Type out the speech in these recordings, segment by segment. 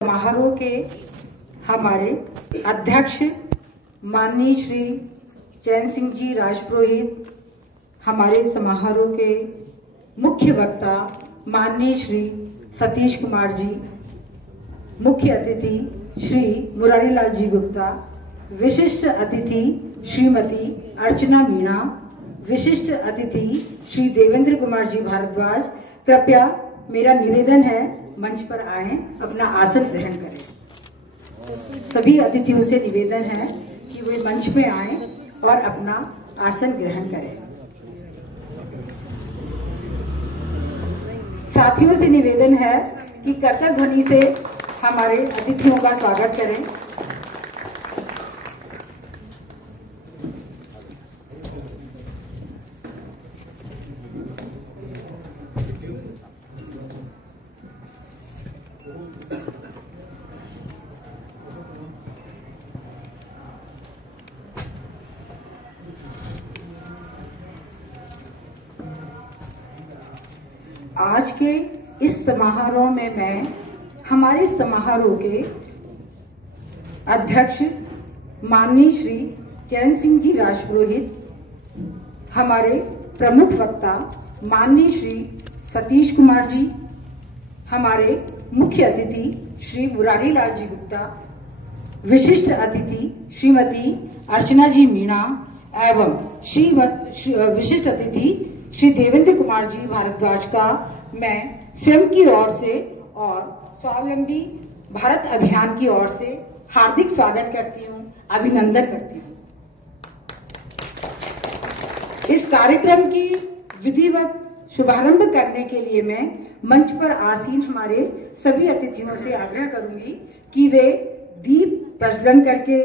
समारोह के हमारे अध्यक्ष माननीय श्री चैन सिंह जी राजपुरोहित, हमारे समारोह के मुख्य वक्ता माननीय श्री सतीश कुमार जी, मुख्य अतिथि श्री मुरारी लाल जी गुप्ता, विशिष्ट अतिथि श्रीमती अर्चना मीणा, विशिष्ट अतिथि श्री देवेंद्र कुमार जी भारद्वाज, कृपया मेरा निवेदन है मंच पर आए, अपना आसन ग्रहण करें। सभी अतिथियों से निवेदन है कि वे मंच पे आए और अपना आसन ग्रहण करें। साथियों से निवेदन है कि करतल ध्वनि से हमारे अतिथियों का स्वागत करें। आज के इस समारोह में मैं हमारे समारोह के अध्यक्ष माननीय श्री चैन सिंह जी राजपुरोहित, हमारे प्रमुख वक्ता माननीय श्री सतीश कुमार जी, हमारे मुख्य अतिथि श्री मुरारी लाल जी गुप्ता, विशिष्ट अतिथि श्रीमती अर्चना जी मीणा एवं विशिष्ट अतिथि श्री देवेंद्र कुमार जी भारद्वाज का मैं स्वयं की ओर से और स्वावलंबी भारत अभियान की ओर से हार्दिक स्वागत करती हूँ, अभिनंदन करती हूँ। इस कार्यक्रम की विधिवत शुभारंभ करने के लिए मैं मंच पर आसीन हमारे सभी अतिथियों से आग्रह करूंगी कि वे दीप प्रज्वलन करके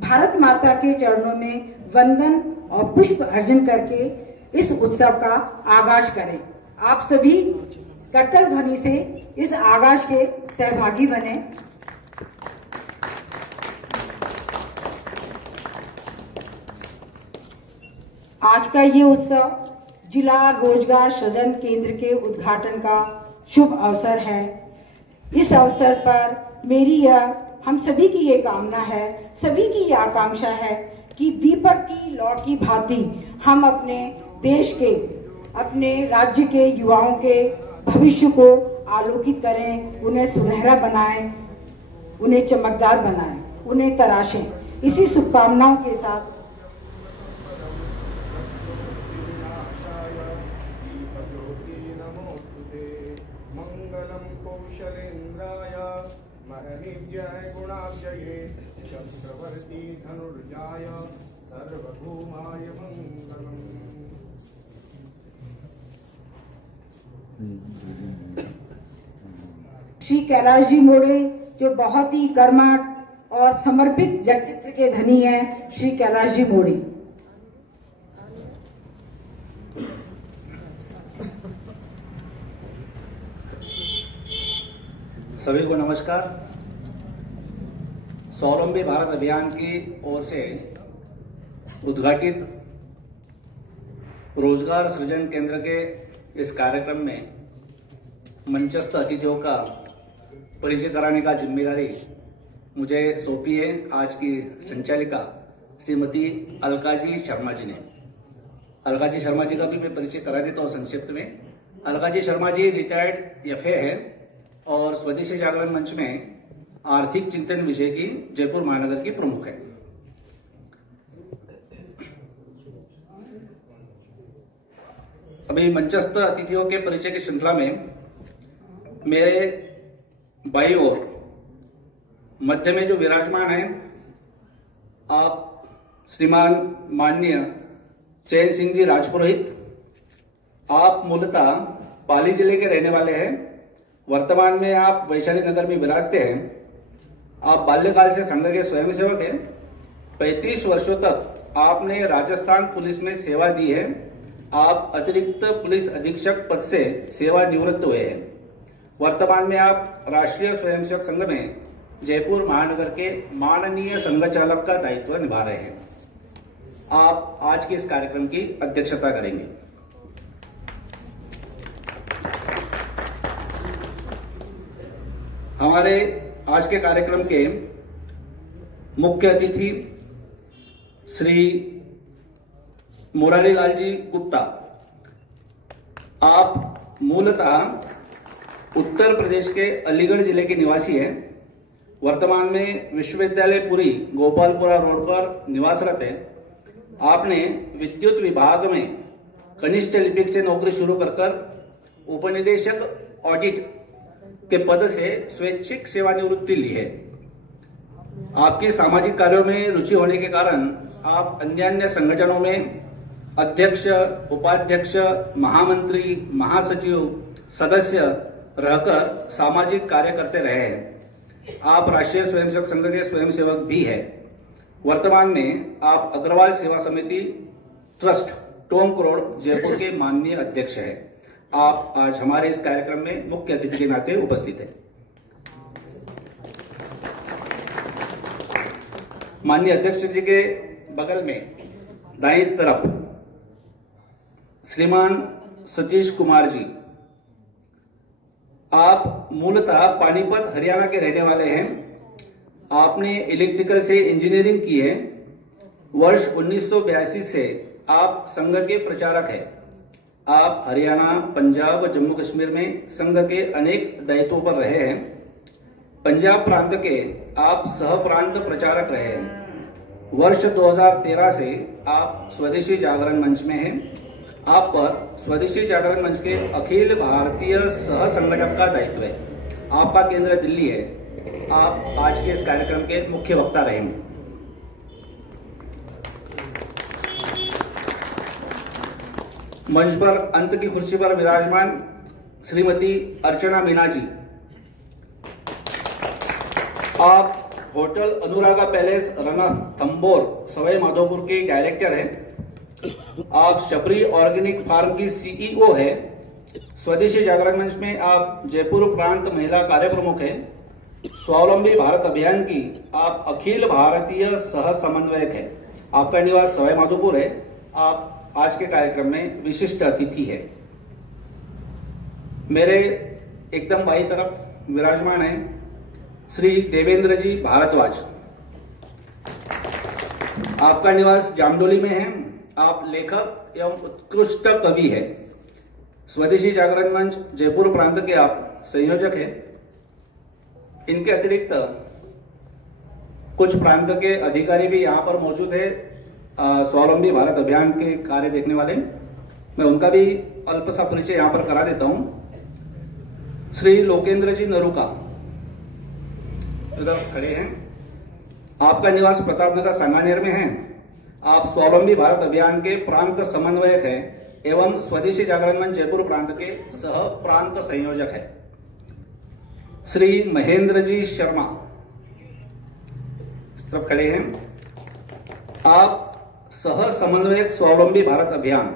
भारत माता के चरणों में वंदन और पुष्प अर्जन करके इस उत्सव का आगाज करें। आप सभी करतल ध्वनि से इस आगाज के सहभागी बने। आज का ये उत्सव जिला रोजगार सृजन केंद्र के उद्घाटन का शुभ अवसर है। इस अवसर पर मेरी हम सभी की ये कामना है, सभी की ये आकांक्षा है कि दीपक की लौ की भांति हम अपने देश के, अपने राज्य के युवाओं के भविष्य को आलोकित करें, उन्हें सुनहरा बनाएं, उन्हें चमकदार बनाएं, उन्हें तराशें। इसी शुभकामनाओं के साथ चक्रवर्ती धनुर्जाय सर्वभूमाय मंगलम। श्री कैलाश जी मोड़े जो बहुत ही कर्मठ और समर्पित व्यक्तित्व के धनी हैं, श्री कैलाश जी मोड़े। सभी को नमस्कार। स्वावलंबी भारत अभियान की ओर से उद्घाटित रोजगार सृजन केंद्र के इस कार्यक्रम में मंचस्थ अतिथियों का परिचय कराने का जिम्मेदारी मुझे सौंपी है आज की संचालिका श्रीमती अलका जी शर्मा जी ने। अलका जी शर्मा जी का भी मैं परिचय करा देता हूँ संक्षिप्त में। अलका जी शर्मा जी रिटायर्ड एफए है और स्वदेशी जागरण मंच में आर्थिक चिंतन विषय की जयपुर महानगर की प्रमुख है। अभी मंचस्थ अतिथियों के परिचय की श्रृंखला में मेरे बाईं ओर मध्य में जो विराजमान है, आप श्रीमान माननीय चैन सिंह जी राजपुरोहित। आप मूलतः पाली जिले के रहने वाले हैं। वर्तमान में आप वैशाली नगर में विराजते हैं। आप बाल्यकाल से संघ के स्वयंसेवक हैं। 35 वर्षों तक आपने राजस्थान पुलिस में सेवा दी है। आप अतिरिक्त पुलिस अधीक्षक पद से सेवा निवृत्त हुए हैं। वर्तमान में आप राष्ट्रीय स्वयंसेवक संघ में जयपुर महानगर के माननीय संघ चालक का दायित्व निभा रहे हैं। आप आज के इस कार्यक्रम की अध्यक्षता करेंगे। हमारे आज के कार्यक्रम के मुख्य अतिथि श्री मुरारी लाल जी गुप्ता, आप मूलतः उत्तर प्रदेश के अलीगढ़ जिले के निवासी हैं। वर्तमान में विश्वविद्यालय पुरी गोपालपुरा रोड पर निवासरत है। आपने विद्युत विभाग में कनिष्ठ लिपिक से नौकरी शुरू कर उपनिदेशक ऑडिट के पद से स्वैच्छिक सेवानिवृत्ति ली है। आपके सामाजिक कार्यों में रुचि होने के कारण आप अन्य संगठनों में अध्यक्ष, उपाध्यक्ष, महामंत्री, महासचिव, सदस्य रहकर सामाजिक कार्य करते रहे हैं। आप राष्ट्रीय स्वयंसेवक संघ के स्वयंसेवक भी हैं। वर्तमान में आप अग्रवाल सेवा समिति ट्रस्ट टोंक रोड जयपुर के माननीय अध्यक्ष हैं। आप आज हमारे इस कार्यक्रम में मुख्य अतिथि के नाते उपस्थित हैं। माननीय अध्यक्ष जी के बगल में दाईं तरफ श्रीमान सतीश कुमार जी, आप मूलतः पानीपत हरियाणा के रहने वाले हैं। आपने इलेक्ट्रिकल से इंजीनियरिंग की है। वर्ष 1982 से आप संघ के प्रचारक हैं। आप हरियाणा, पंजाब, जम्मू कश्मीर में संघ के अनेक दायित्वों पर रहे हैं। पंजाब प्रांत के आप सह प्रांत प्रचारक रहे हैं। वर्ष 2013 से आप स्वदेशी जागरण मंच में हैं। आप पर स्वदेशी जागरण मंच के अखिल भारतीय सह संगठक का दायित्व है। आपका केंद्र दिल्ली है। आप आज के इस कार्यक्रम के मुख्य वक्ता रहेंगे। मंच पर अंत की कुर्सी पर विराजमान श्रीमती अर्चना मीना जी, आप होटल अनुरागा पैलेस रणथंबोर सवाई माधोपुर के डायरेक्टर हैं। आप शबरी ऑर्गेनिक फार्म की सीईओ है। स्वदेशी जागरण मंच में आप जयपुर प्रांत महिला कार्य प्रमुख हैं। स्वावलंबी भारत अभियान की आप अखिल भारतीय सह समन्वयक है। आपका निवास सवाई माधोपुर है। आप आज के कार्यक्रम में विशिष्ट अतिथि है। मेरे एकदम बाईं तरफ विराजमान है श्री देवेंद्र जी भारद्वाज। आपका निवास जामडोली में है। आप लेखक एवं उत्कृष्ट कवि है। स्वदेशी जागरण मंच जयपुर प्रांत के आप संयोजक हैं। इनके अतिरिक्त कुछ प्रांत के अधिकारी भी यहाँ पर मौजूद है, स्वावलंबी भारत अभियान के कार्य देखने वाले। मैं उनका भी अल्प सा परिचय यहाँ पर करा देता हूं। श्री लोकेंद्र जी नरूका इधर खड़े हैं। आपका निवास प्रतापनगर सांगानेर में है। आप स्वावलंबी भारत अभियान के प्रांत समन्वयक हैं एवं स्वदेशी जागरण मंच जयपुर प्रांत के सह प्रांत संयोजक है। श्री महेंद्र जी शर्मा इस तरफ खड़े हैं। आप सह समन्वयक स्वावलंबी भारत अभियान,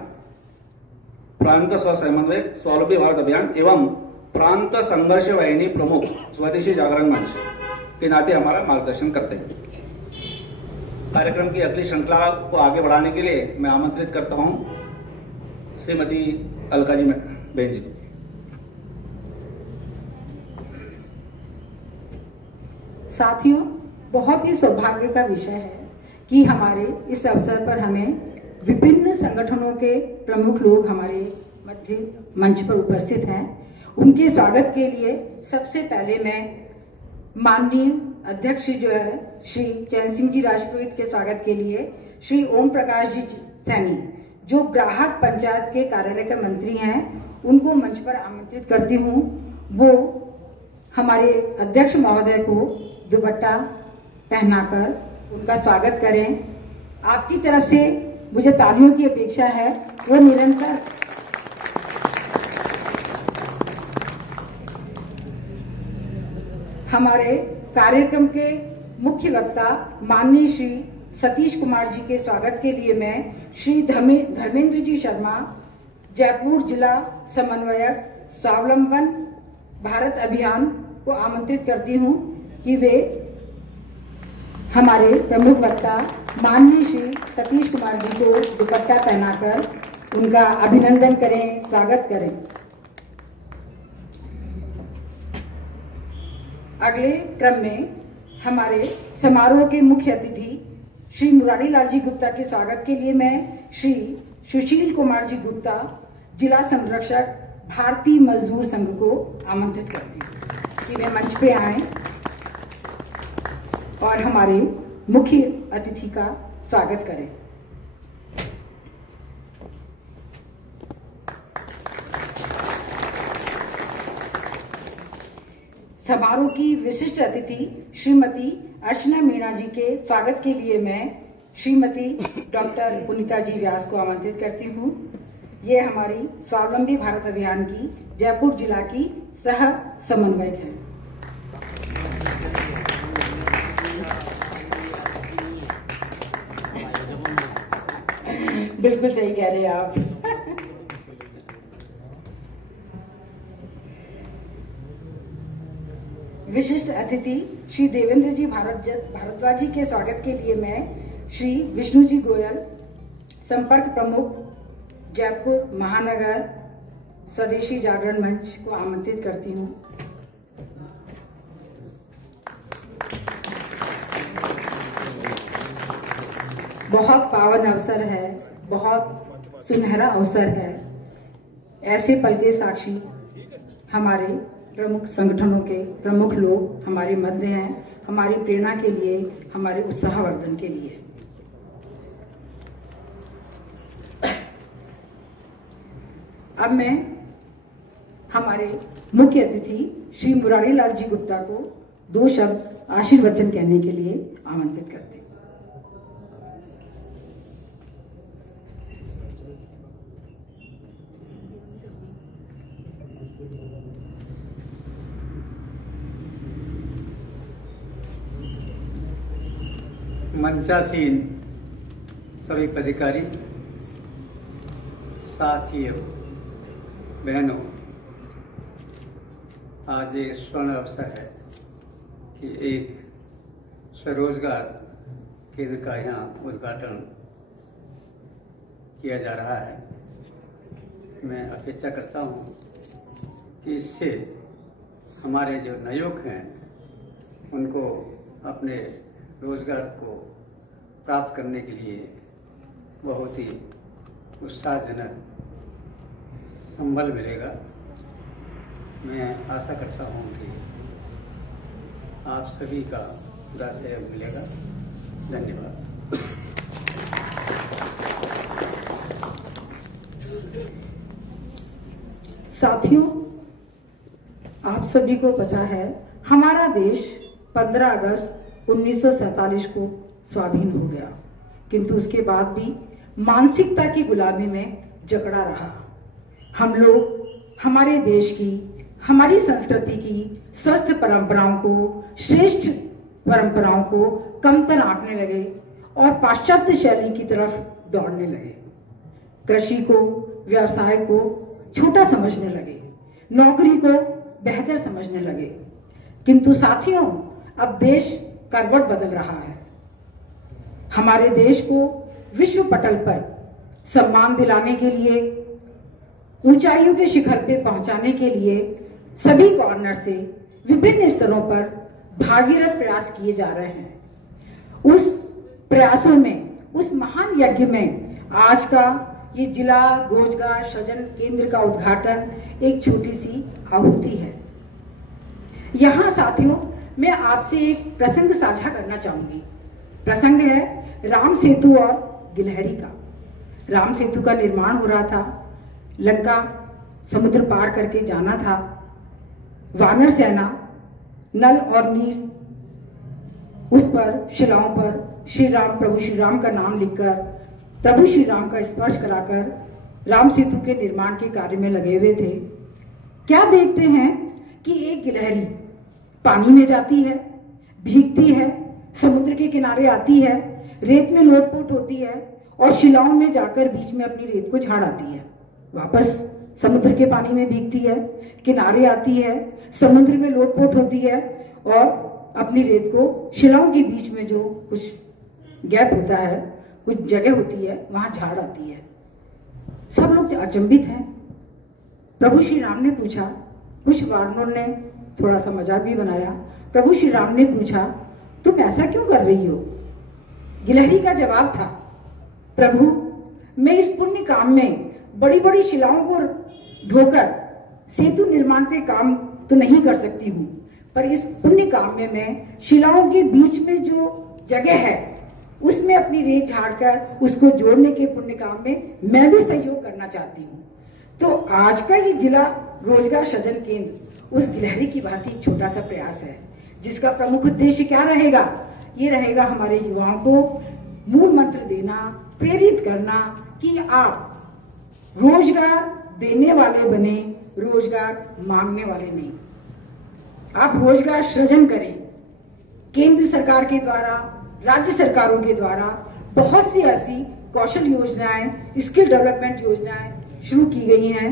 प्रांत सह समन्वयक स्वावलंबी भारत अभियान एवं प्रांत संघर्ष वाहिनी प्रमुख स्वदेशी जागरण मंच के नाते हमारा मार्गदर्शन करते हैं। कार्यक्रम की अगली श्रृंखला को आगे बढ़ाने के लिए मैं आमंत्रित करता हूं श्रीमती अलका जी बहन जी। साथियों, बहुत ही सौभाग्य का विषय है कि हमारे इस अवसर पर हमें विभिन्न संगठनों के प्रमुख लोग हमारे मध्य मंच पर उपस्थित हैं। उनके स्वागत के लिए सबसे पहले मैं माननीय अध्यक्ष जो है श्री चैन सिंह जी राजपुरोहित के स्वागत के लिए श्री ओम प्रकाश जी सैनी, जो ग्राहक पंचायत के कार्यालय के मंत्री हैं, उनको मंच पर आमंत्रित करती हूँ। वो हमारे अध्यक्ष महोदय को दुपट्टा पहनाकर उनका स्वागत करें। आपकी तरफ से मुझे तालियों की अपेक्षा है। वो निरंतर हमारे कार्यक्रम के मुख्य वक्ता माननीय श्री सतीश कुमार जी के स्वागत के लिए मैं श्री धर्मेंद्र जी शर्मा, जयपुर जिला समन्वयक स्वावलंबन भारत अभियान को आमंत्रित करती हूं कि वे हमारे प्रमुख वक्ता माननीय श्री सतीश कुमार जी को दुपट्टा पहनाकर उनका अभिनंदन करें, स्वागत करें। अगले क्रम में हमारे समारोह के मुख्य अतिथि श्री मुरारी लाल जी गुप्ता के स्वागत के लिए मैं श्री सुशील कुमार जी गुप्ता, जिला संरक्षक, भारतीय मजदूर संघ को आमंत्रित करती हूँ कि वे मंच पे आए और हमारे मुख्य अतिथि का स्वागत करें। समारोह की विशिष्ट अतिथि श्रीमती अर्चना मीणा जी के स्वागत के लिए मैं श्रीमती डॉक्टर पुनीता जी व्यास को आमंत्रित करती हूँ। ये हमारी स्वावलंबी भारत अभियान की जयपुर जिला की सह समन्वयक हैं। बिल्कुल सही कह रहे हैं आप। विशिष्ट अतिथि श्री देवेंद्र जी भारद्वाज जी के स्वागत के लिए मैं श्री विष्णु जी गोयल, संपर्क प्रमुख, जयपुर महानगर स्वदेशी जागरण मंच को आमंत्रित करती हूँ। बहुत पावन अवसर है, बहुत सुनहरा अवसर है। ऐसे पल के साक्षी हमारे प्रमुख संगठनों के प्रमुख लोग हमारे मध्य हैं, हमारी प्रेरणा के लिए, हमारे उत्साहवर्धन के लिए। अब मैं हमारे मुख्य अतिथि श्री मुरारी लाल जी गुप्ता को 2 शब्द आशीर्वचन कहने के लिए आमंत्रित करते हैं। मंचासीन सभी पदाधिकारी, साथियों, बहनों, आज एक स्वर्ण अवसर है कि एक स्वरोजगार केंद्र का यहाँ उद्घाटन किया जा रहा है। मैं अपेक्षा करता हूँ कि इससे हमारे जो नवयुवक हैं उनको अपने रोजगार को प्राप्त करने के लिए बहुत ही उत्साहजनक संबल मिलेगा। मैं आशा करता हूँ कि आप सभी का पूरा सहयोग मिलेगा। धन्यवाद। साथियों, आप सभी को पता है हमारा देश 15 अगस्त 1947 को स्वाधीन हो गया, किंतु उसके बाद भी मानसिकता की गुलामी में जकड़ा रहा। हम लोग हमारे देश की, हमारी संस्कृति की स्वस्थ परंपराओं को, श्रेष्ठ परंपराओं को कमतर आंकने लगे और पाश्चात्य शैली की तरफ दौड़ने लगे। कृषि को, व्यवसाय को छोटा समझने लगे, नौकरी को बेहतर समझने लगे। किंतु साथियों, अब देश करवट बदल रहा है। हमारे देश को विश्व पटल पर सम्मान दिलाने के लिए, ऊंचाइयों के शिखर पे पहुंचाने के लिए सभी कॉर्नर से विभिन्न स्तरों पर भागीरथ प्रयास किए जा रहे हैं। उस प्रयासों में, उस महान यज्ञ में आज का ये जिला रोजगार सृजन केंद्र का उद्घाटन एक छोटी सी आहुति है। यहाँ साथियों, मैं आपसे एक प्रसंग साझा करना चाहूंगी। प्रसंग है राम सेतु और गिलहरी का। राम सेतु का निर्माण हो रहा था, लंका समुद्र पार करके जाना था। वानर सेना नल और नीर उस पर शिलाओं पर श्री राम, प्रभु श्री राम का नाम लिखकर, प्रभु श्री राम का स्पर्श कराकर राम सेतु के निर्माण के कार्य में लगे हुए थे। क्या देखते हैं कि एक गिलहरी पानी में जाती है, भीगती है, समुद्र के किनारे आती है, रेत में लोटपोट होती है और शिलाओं में जाकर बीच में अपनी रेत को झाड़ आती है। वापस समुद्र के पानी में भीगती है, किनारे आती है, समुद्र में लोटपोट होती है और अपनी रेत को शिलाओं के बीच में जो कुछ गैप होता है, कुछ जगह होती है, वहां झाड़ आती है। सब लोग अचंभित हैं। प्रभु श्री राम ने पूछा, कुछ वानरों ने थोड़ा सा मजाक भी बनाया, प्रभु श्री राम ने पूछा, तुम ऐसा क्यों कर रही हो? गिलहरी का जवाब था, प्रभु मैं इस पुण्य काम में बड़ी बड़ी शिलाओं को ढोकर सेतु निर्माण के काम तो नहीं कर सकती हूँ, पर इस पुण्य काम में मैं शिलाओं के बीच में जो जगह है उसमें अपनी रेत झाड़कर उसको जोड़ने के पुण्य काम में मैं भी सहयोग करना चाहती हूँ। तो आज का ये जिला रोजगार सृजन केंद्र उस गिलहरी की भांति छोटा सा प्रयास है, जिसका प्रमुख उद्देश्य क्या रहेगा? ये रहेगा हमारे युवाओं को मूल मंत्र देना, प्रेरित करना कि आप रोजगार देने वाले बने, रोजगार मांगने वाले नहीं। आप रोजगार सृजन करें। केंद्र सरकार के द्वारा, राज्य सरकारों के द्वारा बहुत सी ऐसी कौशल योजनाएं, स्किल डेवलपमेंट योजनाएं शुरू की गई हैं।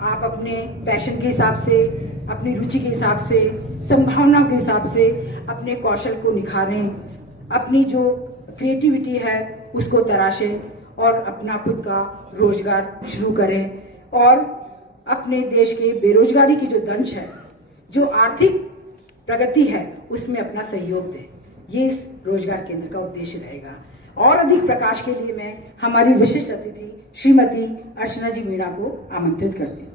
आप अपने पैशन के हिसाब से, अपनी रुचि के हिसाब से, संभावनाओं के हिसाब से अपने कौशल को निखारें, अपनी जो क्रिएटिविटी है उसको तराशें और अपना खुद का रोजगार शुरू करें और अपने देश के बेरोजगारी की जो दंश है, जो आर्थिक प्रगति है, उसमें अपना सहयोग दें। ये इस रोजगार केंद्र का उद्देश्य रहेगा। और अधिक प्रकाश के लिए मैं हमारी विशिष्ट अतिथि श्रीमती अर्चना जी मीणा को आमंत्रित करती हूँ।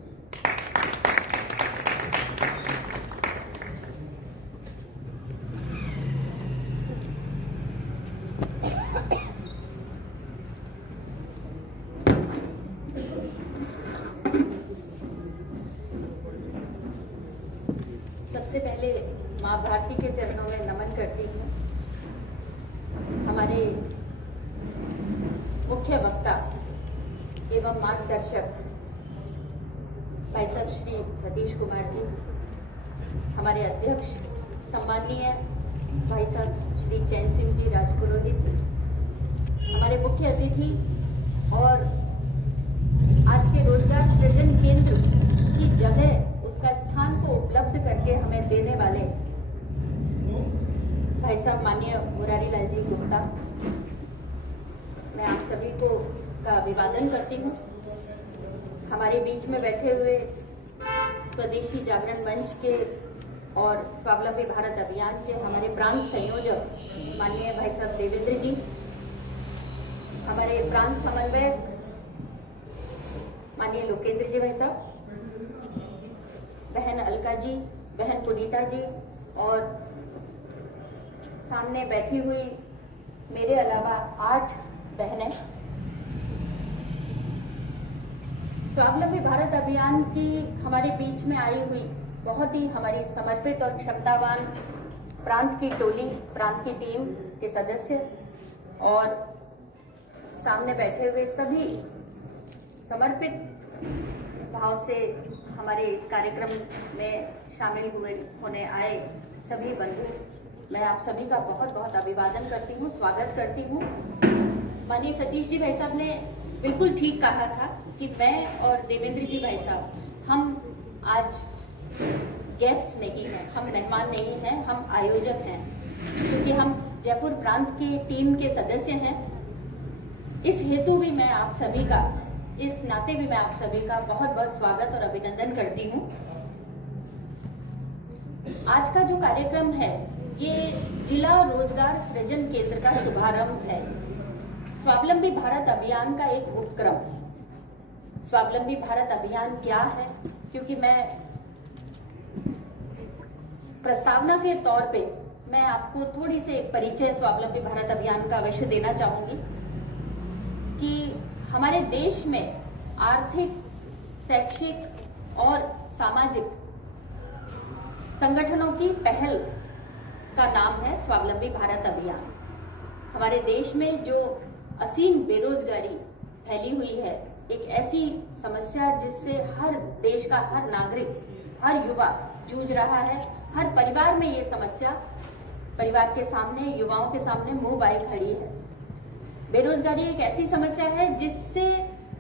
सबसे पहले माँ भारती के चरणों में नमन करती हूँ। हमारे मुख्य वक्ता एवं मार्गदर्शक भाई साहब श्री सतीश कुमार जी, हमारे अध्यक्ष सम्माननीय भाई साहब श्री चैन सिंह जी राजपुरोहित, हमारे मुख्य अतिथि और आज के रोजगार सृजन केंद्र की जगह, उसका स्थान को उपलब्ध करके हमें देने वाले भाई साहब माननीय मुरारी लाल जी गुप्ता, मैं आप सभी को का अभिवादन करती हूँ। हमारे बीच में बैठे हुए स्वदेशी जागरण मंच के और स्वावलंबी भारत अभियान के हमारे प्रांत संयोजक माननीय भाई साहब देवेंद्र जी, हमारे प्रांत समन्वयक माननीय लोकेंद्र जी भाई साहब, बहन अलका जी, बहन पुनीता जी और सामने बैठी हुई मेरे अलावा 8 बहनें। स्वावलंबी भारत अभियान की हमारे बीच में आई हुई बहुत ही हमारी समर्पित और क्षमतावान प्रांत की टोली, प्रांत की टीम के सदस्य और सामने बैठे हुए सभी समर्पित भाव से हमारे इस कार्यक्रम में शामिल होने आए सभी बंधु, मैं आप सभी का बहुत बहुत अभिवादन करती हूँ, स्वागत करती हूँ। माननीय सतीश जी भाई साहब ने बिल्कुल ठीक कहा था कि मैं और देवेंद्र जी भाई साहब, हम आज गेस्ट नहीं हैं, हम मेहमान नहीं हैं, हम आयोजक हैं, क्योंकि हम जयपुर प्रांत की टीम के सदस्य हैं। इस हेतु भी मैं आप सभी का, इस नाते भी मैं आप सभी का बहुत बहुत स्वागत और अभिनंदन करती हूँ। आज का जो कार्यक्रम है ये जिला रोजगार सृजन केंद्र का शुभारंभ है। स्वावलंबी भारत अभियान का एक उपक्रम। स्वावलंबी भारत अभियान क्या है? क्योंकि मैं प्रस्तावना के तौर पे मैं आपको थोड़ी सी एक परिचय स्वावलंबी भारत अभियान का अवश्य देना चाहूंगी कि हमारे देश में आर्थिक, शैक्षिक और सामाजिक संगठनों की पहल का नाम है स्वावलंबी भारत अभियान। हमारे देश में जो असीम बेरोजगारी फैली हुई है, एक ऐसी समस्या जिससे हर देश का हर नागरिक, हर युवा जूझ रहा है। हर परिवार में ये समस्या परिवार के सामने, युवाओं के सामने मुंह बाए खड़ी है। बेरोजगारी एक ऐसी समस्या है जिससे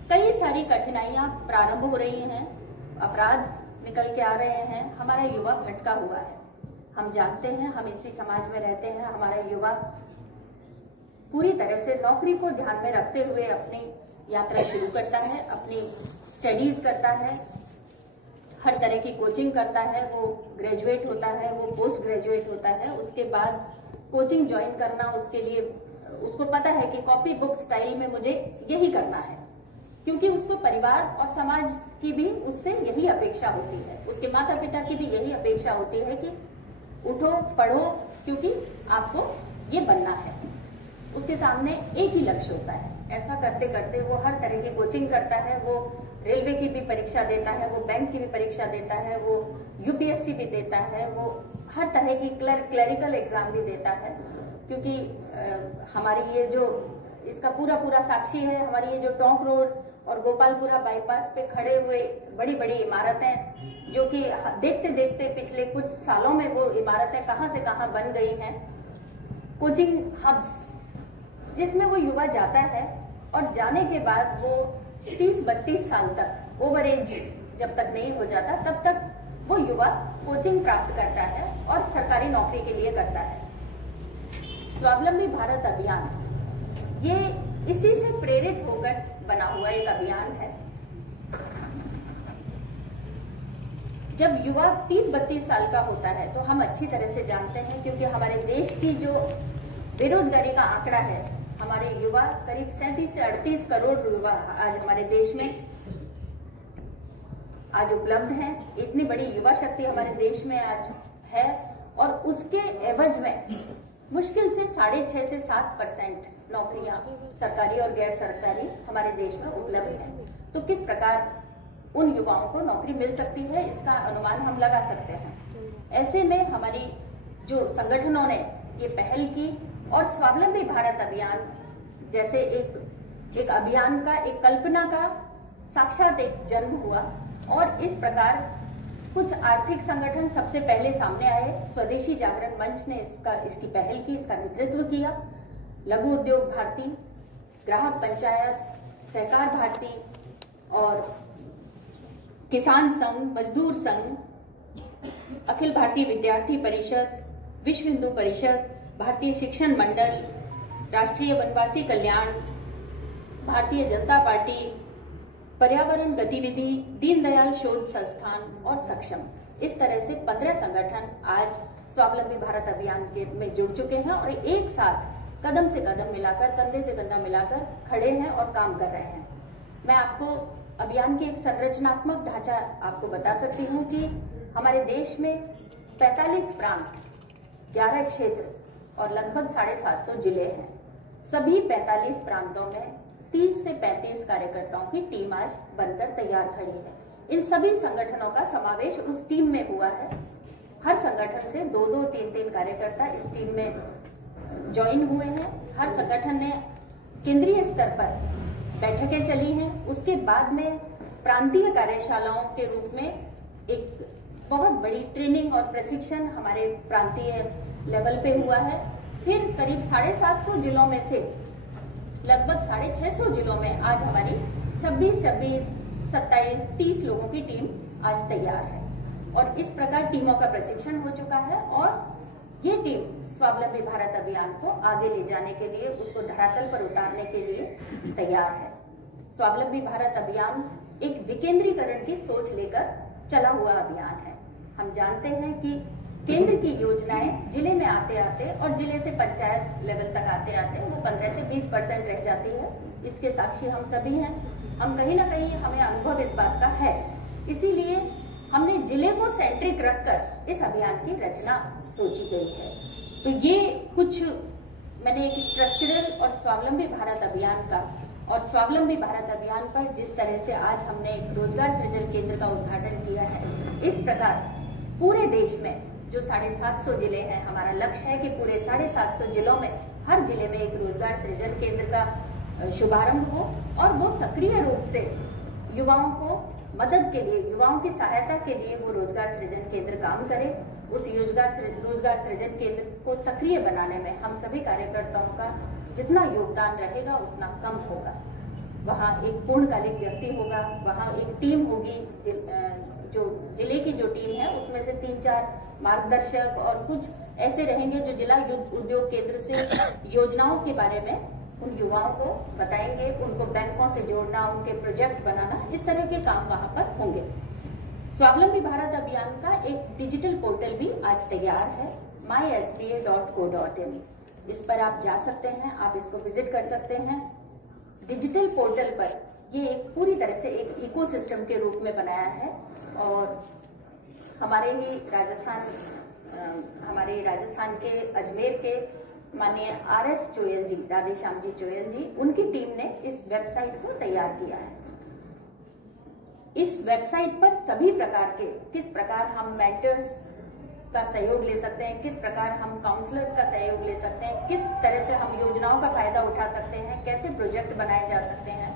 कई सारी कठिनाइयां प्रारंभ हो रही हैं, अपराध निकल के आ रहे हैं, हमारा युवा भटका हुआ है। हम जानते हैं, हम इसी समाज में रहते हैं, हमारा युवा पूरी तरह से नौकरी को ध्यान में रखते हुए अपनी यात्रा शुरू करता है, अपनी स्टडीज करता है, हर तरह की कोचिंग करता है, वो ग्रेजुएट होता है, वो पोस्ट ग्रेजुएट होता है, उसके बाद कोचिंग ज्वाइन करना उसके लिए, उसको पता है कि कॉपी बुक स्टाइल में मुझे यही करना है, क्योंकि उसको परिवार और समाज की भी उससे यही अपेक्षा होती है, उसके माता पिता की भी यही अपेक्षा होती है कि उठो पढ़ो, क्योंकि आपको ये बनना है। उसके सामने एक ही लक्ष्य होता है। ऐसा करते करते वो हर तरह की कोचिंग करता है, वो रेलवे की भी परीक्षा देता है, वो बैंक की भी परीक्षा देता है, वो यूपीएससी भी देता है, वो हर तरह की क्लरिकल एग्जाम भी देता है, क्योंकि हमारी ये जो इसका पूरा साक्षी है, हमारी ये जो टोंक रोड और गोपालपुरा बाईपास पे खड़े हुए बड़ी बड़ी इमारतें, जो कि देखते देखते पिछले कुछ सालों में वो इमारतें कहां से कहां बन गई हैं, कोचिंग हब्स जिसमें वो युवा जाता है और जाने के बाद वो 30-32 साल तक ओवर एज जब तक नहीं हो जाता तब तक वो युवा कोचिंग प्राप्त करता है और सरकारी नौकरी के लिए करता है। स्वावलंबी भारत अभियान ये इसी से प्रेरित होकर बना हुआ एक अभियान है। जब युवा 30-32 साल का होता है तो हम अच्छी तरह से जानते हैं, क्योंकि हमारे देश की जो बेरोजगारी का आंकड़ा है, हमारे युवा करीब 37 से 38 करोड़ युवा आज हमारे देश में आज उपलब्ध हैं। इतनी बड़ी युवा शक्ति हमारे देश में आज है और उसके एवज में मुश्किल से 6.5 से 7% नौकरियां सरकारी और गैर सरकारी हमारे देश में उपलब्ध है। तो किस प्रकार उन युवाओं को नौकरी मिल सकती है, इसका अनुमान हम लगा सकते हैं। ऐसे में हमारी जो संगठनों ने ये पहल की और स्वावलंबी भारत अभियान जैसे एक अभियान का, एक कल्पना का साक्षात एक जन्म हुआ और इस प्रकार कुछ आर्थिक संगठन सबसे पहले सामने आए। स्वदेशी जागरण मंच ने इसकी पहल की, इसका नेतृत्व किया। लघु उद्योग भारती, ग्राहक पंचायत, सहकार भारती और किसान संघ, मजदूर संघ, अखिल भारतीय विद्यार्थी परिषद, विश्व हिंदू परिषद, भारतीय शिक्षण मंडल, राष्ट्रीय वनवासी कल्याण, भारतीय जनता पार्टी, पर्यावरण गतिविधि, दीनदयाल शोध संस्थान और सक्षम, इस तरह से 15 संगठन आज स्वावलंबी भारत अभियान में जुड़ चुके हैं और एक साथ कदम से कदम मिलाकर, कंधे से कंधा मिलाकर खड़े हैं और काम कर रहे हैं। मैं आपको अभियान की एक संरचनात्मक ढांचा आपको बता सकती हूँ कि हमारे देश में 45 प्रांत, 11 क्षेत्र और लगभग 750 जिले हैं। सभी 45 प्रांतों में 30 से 35 कार्यकर्ताओं की टीम आज बनकर तैयार खड़ी है। इन सभी संगठनों का समावेश उस टीम में हुआ है। हर संगठन से 2-2, 3-3 कार्यकर्ता इस टीम में ज्वाइन हुए हैं। हर संगठन ने केंद्रीय स्तर पर बैठकें चली हैं। उसके बाद में प्रांतीय कार्यशालाओं के रूप में एक बहुत बड़ी ट्रेनिंग और प्रशिक्षण हमारे प्रांतीय लेवल पे हुआ है। फिर करीब 750 जिलों में से लगभग 650 जिलों में आज हमारी 26, 27, 30 लोगों की टीम आज तैयार है और इस प्रकार टीमों का प्रशिक्षण हो चुका है और ये टीम स्वावलंबी भारत अभियान को आगे ले जाने के लिए, उसको धरातल पर उतारने के लिए तैयार है। स्वावलंबी भारत अभियान एक विकेंद्रीकरण की सोच लेकर चला हुआ अभियान है। हम जानते हैं कि केंद्र की योजनाएं जिले में आते आते और जिले से पंचायत लेवल तक आते आते वो 15 से 20% रह जाती है। इसके साक्षी हम सभी हैं। हम कहीं ना कहीं हमें अनुभव इस बात का है, इसीलिए हमने जिले को सेंट्रिक रखकर इस अभियान की रचना सोची गई है। तो ये कुछ मैंने एक स्ट्रक्चरल और स्वावलंबी भारत अभियान का और स्वावलंबी भारत अभियान पर जिस तरह से आज हमने एक रोजगार सृजन केंद्र का उद्घाटन किया है, इस प्रकार पूरे देश में जो 750 जिले हैं, हमारा लक्ष्य है कि पूरे 750 जिलों में हर जिले में एक रोजगार सृजन केंद्र का शुभारंभ हो और वो सक्रिय रूप से युवाओं को मदद के लिए, युवाओं की सहायता के लिए वो रोजगार सृजन केंद्र काम करे। उस रोजगार सृजन केंद्र को सक्रिय बनाने में हम सभी कार्यकर्ताओं का जितना योगदान रहेगा उतना कम होगा। वहाँ एक पूर्णकालिक व्यक्ति होगा, वहाँ एक टीम होगी, जो जिले की जो टीम है उसमें से 3-4 मार्गदर्शक और कुछ ऐसे रहेंगे जो जिला उद्योग केंद्र से योजनाओं के बारे में उन युवाओं को बताएंगे, उनको बैंकों से जोड़ना, उनके प्रोजेक्ट बनाना, इस तरह के काम वहां पर होंगे। स्वावलंबी भारत अभियान का एक डिजिटल पोर्टल भी आज तैयार है, mysba.co.in। इस पर आप जा सकते हैं, आप इसको विजिट कर सकते हैं। डिजिटल पोर्टल पर ये एक पूरी तरह से एक इकोसिस्टम के रूप में बनाया है और हमारे राजस्थान के अजमेर के माननीय RS चोयल जी, राधेश्याम जी चोयल जी, उनकी टीम ने इस वेबसाइट को तैयार किया है। इस वेबसाइट पर सभी प्रकार के, किस प्रकार हम मेंटर्स का सहयोग ले सकते हैं, किस प्रकार हम काउंसलर्स का सहयोग ले सकते हैं, किस तरह से हम योजनाओं का फायदा उठा सकते हैं, कैसे प्रोजेक्ट बनाए जा सकते हैं,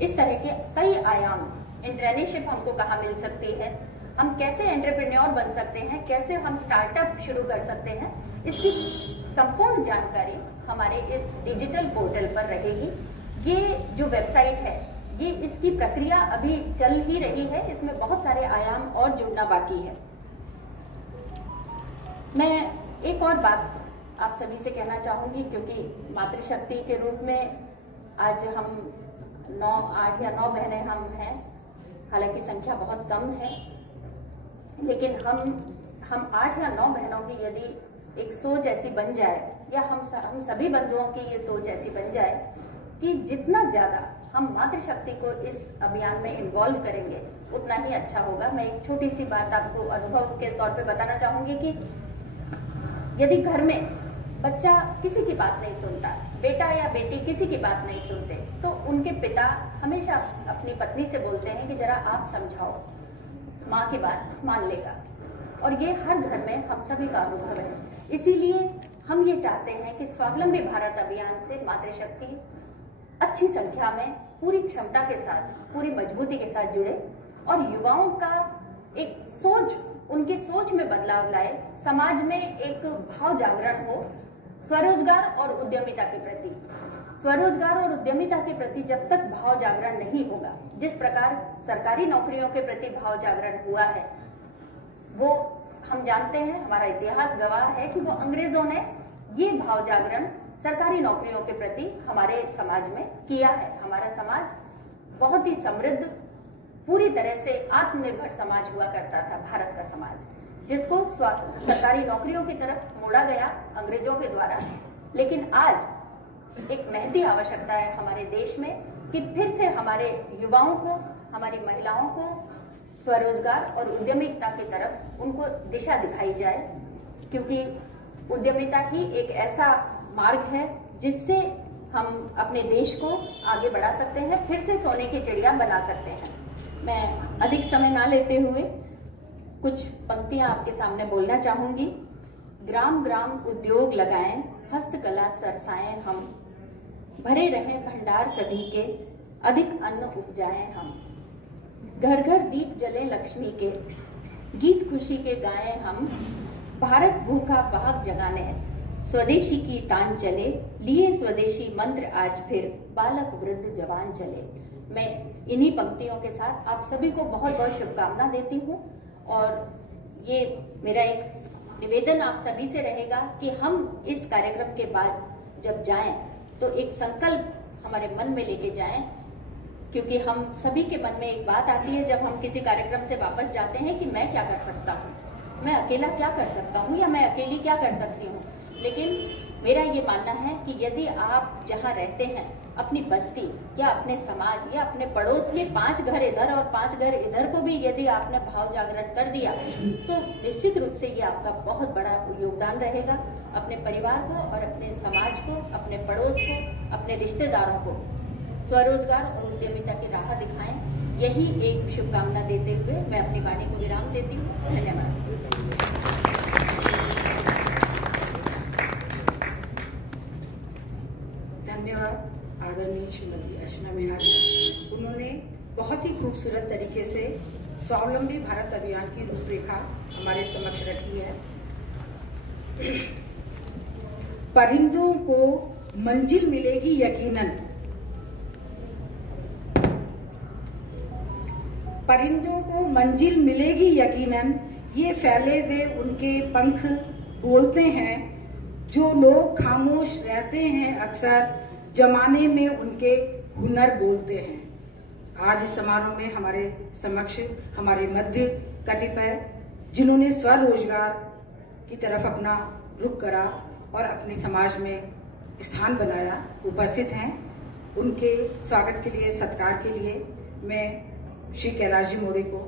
इस तरह के कई आयाम, इंटर्नशिप हमको कहाँ मिल सकती है, हम कैसे एंटरप्रेन्योर बन सकते हैं, कैसे हम स्टार्टअप शुरू कर सकते हैं, इसकी संपूर्ण जानकारी हमारे इस डिजिटल पोर्टल पर रहेगी। ये जो वेबसाइट है, ये इसकी प्रक्रिया अभी चल ही रही है, इसमें बहुत सारे आयाम और जुड़ना बाकी है। मैं एक और बात आप सभी से कहना चाहूंगी, क्योंकि मातृशक्ति के रूप में आज हम 8 या 9 बहनें हम हैं, हालांकि संख्या बहुत कम है, लेकिन हम 8 या 9 बहनों की यदि एक सोच ऐसी बन जाए, या हम सभी बंधुओं की ये सोच ऐसी बन जाए कि जितना ज्यादा हम मातृशक्ति को इस अभियान में इन्वॉल्व करेंगे उतना ही अच्छा होगा। मैं एक छोटी सी बात आपको अनुभव के तौर पे बताना चाहूंगी कि यदि घर में बच्चा किसी की बात नहीं सुनता, बेटा या बेटी किसी की बात नहीं सुनते, तो उनके पिता हमेशा अपनी पत्नी से बोलते हैं कि जरा आप समझाओ, माँ की बात मान लेगा। और ये हर घर में हम सभी का अनुभव है। इसीलिए हम ये चाहते हैं कि स्वावलंबी भारत अभियान से मातृशक्ति अच्छी संख्या में, पूरी क्षमता के साथ, पूरी मजबूती के साथ जुड़े और युवाओं का एक सोच, उनकी सोच में बदलाव लाए, समाज में एक भाव जागरण हो स्वरोजगार और उद्यमिता के प्रति। स्वरोजगार और उद्यमिता के प्रति जब तक भाव जागरण नहीं होगा, जिस प्रकार सरकारी नौकरियों के प्रति भाव जागरण हुआ है, वो हम जानते हैं, हमारा इतिहास गवाह है कि वो अंग्रेजों ने ये भाव जागरण सरकारी नौकरियों के प्रति हमारे समाज में किया है। हमारा समाज बहुत ही समृद्ध, पूरी तरह से आत्मनिर्भर समाज हुआ करता था, भारत का समाज, जिसको सरकारी नौकरियों की तरफ मोड़ा गया अंग्रेजों के द्वारा। लेकिन आज एक महती आवश्यकता है हमारे देश में कि फिर से हमारे युवाओं को, हमारी महिलाओं को स्वरोजगार और उद्यमिता की तरफ उनको दिशा दिखाई जाए, क्योंकि उद्यमिता ही एक ऐसा मार्ग है जिससे हम अपने देश को आगे बढ़ा सकते हैं, फिर से सोने की चिड़िया बना सकते हैं। मैं अधिक समय ना लेते हुए कुछ पंक्तियां आपके सामने बोलना चाहूंगी। ग्राम ग्राम उद्योग लगाएं, हस्तकला सरसाएं हम, भरे रहें भंडार सभी के, अधिक अन्न उपजाएं हम। घर घर दीप जले लक्ष्मी के, गीत खुशी के गाएं हम। भारत भूखा बहक जगाने, स्वदेशी की तान चले, लिए स्वदेशी मंत्र आज फिर, बालक वृद्ध जवान चले। मैं इन्हीं पंक्तियों के साथ आप सभी को बहुत बहुत शुभकामना देती हूँ और ये मेरा एक निवेदन आप सभी से रहेगा कि हम इस कार्यक्रम के बाद जब जाएं तो एक संकल्प हमारे मन में लेके जाएं, क्योंकि हम सभी के मन में एक बात आती है जब हम किसी कार्यक्रम से वापस जाते हैं कि मैं क्या कर सकता हूँ, मैं अकेला क्या कर सकता हूँ, या मैं अकेली क्या कर सकती हूँ। लेकिन मेरा ये मानना है कि यदि आप जहाँ रहते हैं, अपनी बस्ती या अपने समाज या अपने पड़ोस के 5 घर इधर और 5 घर इधर को भी यदि आपने भाव जागरण कर दिया, तो निश्चित रूप से ये आपका बहुत बड़ा योगदान रहेगा। अपने परिवार को और अपने समाज को, अपने पड़ोस को, अपने रिश्तेदारों को स्वरोजगार और उद्यमिता की राह दिखाएं। यही एक शुभकामना देते हुए मैं अपनी वाणी को विराम देती हूँ। धन्यवाद। धन्यवाद आदरणीय श्रीमती अर्चना मीणा जी। उन्होंने बहुत ही खूबसूरत तरीके से स्वावलंबी भारत अभियान की रूपरेखा हमारे समक्ष रखी है। परिंदों को मंजिल मिलेगी यकीनन, परिंदों को मंजिल मिलेगी यकीनन, ये फैले हुए उनके पंख बोलते हैं, जो लोग खामोश रहते हैं अक्सर जमाने में उनके हुनर बोलते हैं। आज इस समारोह में हमारे समक्ष हमारे मध्य कतिपय जिन्होंने स्वरोजगार की तरफ अपना रुख करा और अपने समाज में स्थान बनाया उपस्थित हैं। उनके स्वागत के लिए, सत्कार के लिए मैं श्री कैलाश जी मोरे को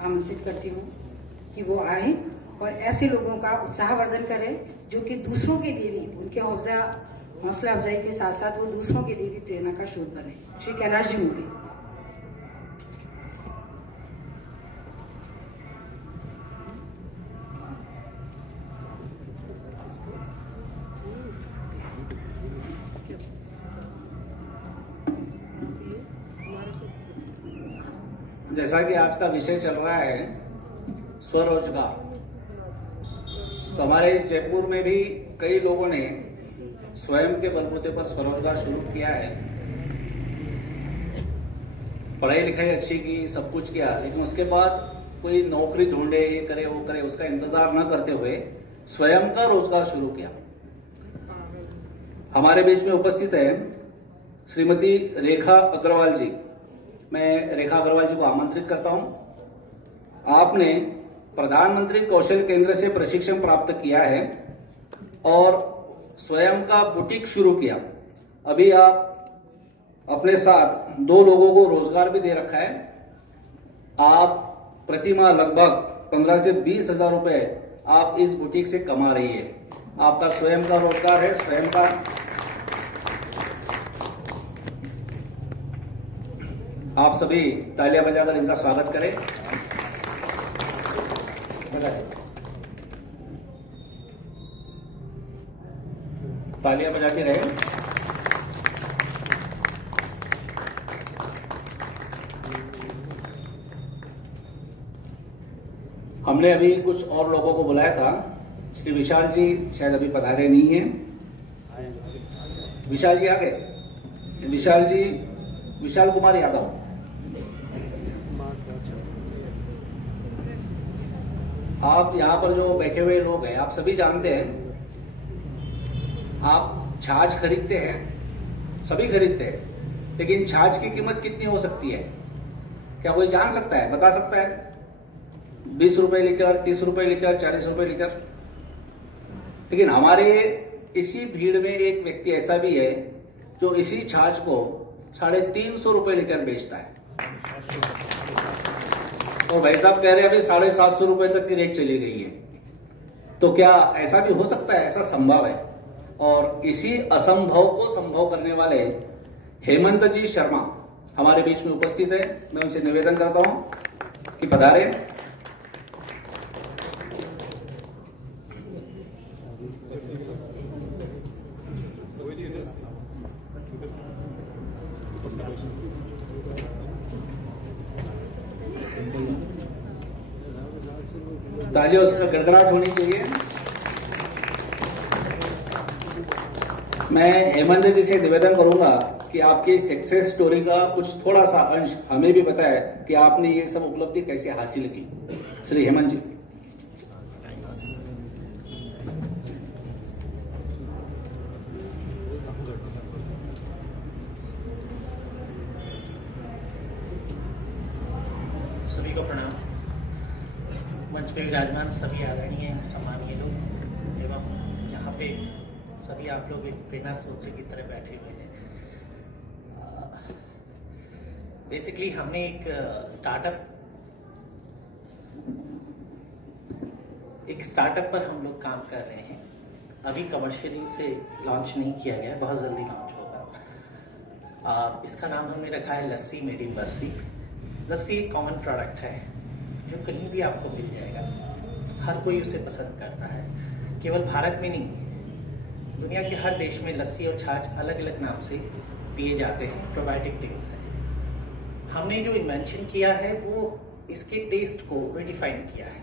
आमंत्रित करती हूँ कि वो आए और ऐसे लोगों का उत्साहवर्धन करें जो कि दूसरों के लिए भी उनके हौसला अफजाई के साथ साथ वो दूसरों के लिए भी प्रेरणा का स्रोत बने। श्री कैलाश जी मोरे। जैसा कि आज का विषय चल रहा है स्वरोजगार, तो हमारे इस जयपुर में भी कई लोगों ने स्वयं के बलबूते पर स्वरोजगार शुरू किया है। पढ़ाई लिखाई अच्छी की, सब कुछ किया, लेकिन उसके बाद कोई नौकरी ढूंढे, ये करे वो करे, उसका इंतजार न करते हुए स्वयं का रोजगार शुरू किया। हमारे बीच में उपस्थित है श्रीमती रेखा अग्रवाल जी। मैं रेखा अग्रवाल जी को आमंत्रित करता हूं। आपने प्रधानमंत्री कौशल केंद्र से प्रशिक्षण प्राप्त किया है और स्वयं का बुटीक शुरू किया। अभी आप अपने साथ 2 लोगों को रोजगार भी दे रखा है। आप प्रतिमाह लगभग 15 से 20 हजार रुपए आप इस बुटीक से कमा रही है। आपका स्वयं का रोजगार है, स्वयं का। आप सभी तालियां बजाकर इनका स्वागत करें। तालियां बजाते रहे। हमने अभी कुछ और लोगों को बुलाया था। श्री विशाल जी शायद अभी पधारे नहीं हैं। विशाल जी आ गए। विशाल जी, विशाल कुमार यादव। आप यहाँ पर जो बैठे हुए लोग हैं, आप सभी जानते हैं, आप छाछ खरीदते हैं, सभी खरीदते हैं, लेकिन छाछ की कीमत कितनी हो सकती है? क्या कोई जान सकता है, बता सकता है? 20 रुपए लीटर, 30 रुपए लीटर, 40 रुपए लीटर। लेकिन हमारे इसी भीड़ में एक व्यक्ति ऐसा भी है जो इसी छाछ को 350 रुपए लीटर बेचता है। तो भाई साहब कह रहे हैं अभी 750 रुपए तक की रेट चली गई है। तो क्या ऐसा भी हो सकता है? ऐसा संभव है। और इसी असंभव को संभव करने वाले हेमंत जी शर्मा हमारे बीच में उपस्थित है। मैं उनसे निवेदन करता हूं कि पधारे। तालियों से गड़गड़ाहट होनी चाहिए। मैं हेमंत जी से निवेदन करूंगा कि आपकी सक्सेस स्टोरी का कुछ थोड़ा सा अंश हमें भी बताए कि आपने ये सब उपलब्धि कैसे हासिल की। श्री हेमंत जी। सभी को प्रणाम। मंच पे विराजमान सभी आदरणीय सम्मानीय लोग एवं यहाँ पे सभी आप लोग एक प्रेरणा स्रोत की तरह बैठे हुए हैं। बेसिकली हमने एक स्टार्टअप पर हम लोग काम कर रहे हैं। अभी कमर्शियली उसे लॉन्च नहीं किया गया, बहुत जल्दी लॉन्च होगा। इसका नाम हमने रखा है लस्सी मेड इन बस्सी। लस्सी एक कॉमन प्रोडक्ट है जो कहीं भी आपको मिल जाएगा, हर कोई उसे पसंद करता है। केवल भारत में नहीं, दुनिया के हर देश में लस्सी और छाछ अलग अलग नाम से पिए जाते हैं। प्रोबायोटिक ड्रिंक्स है। हमने जो इन्वेंशन किया है वो इसके टेस्ट को रिडिफाइन किया है।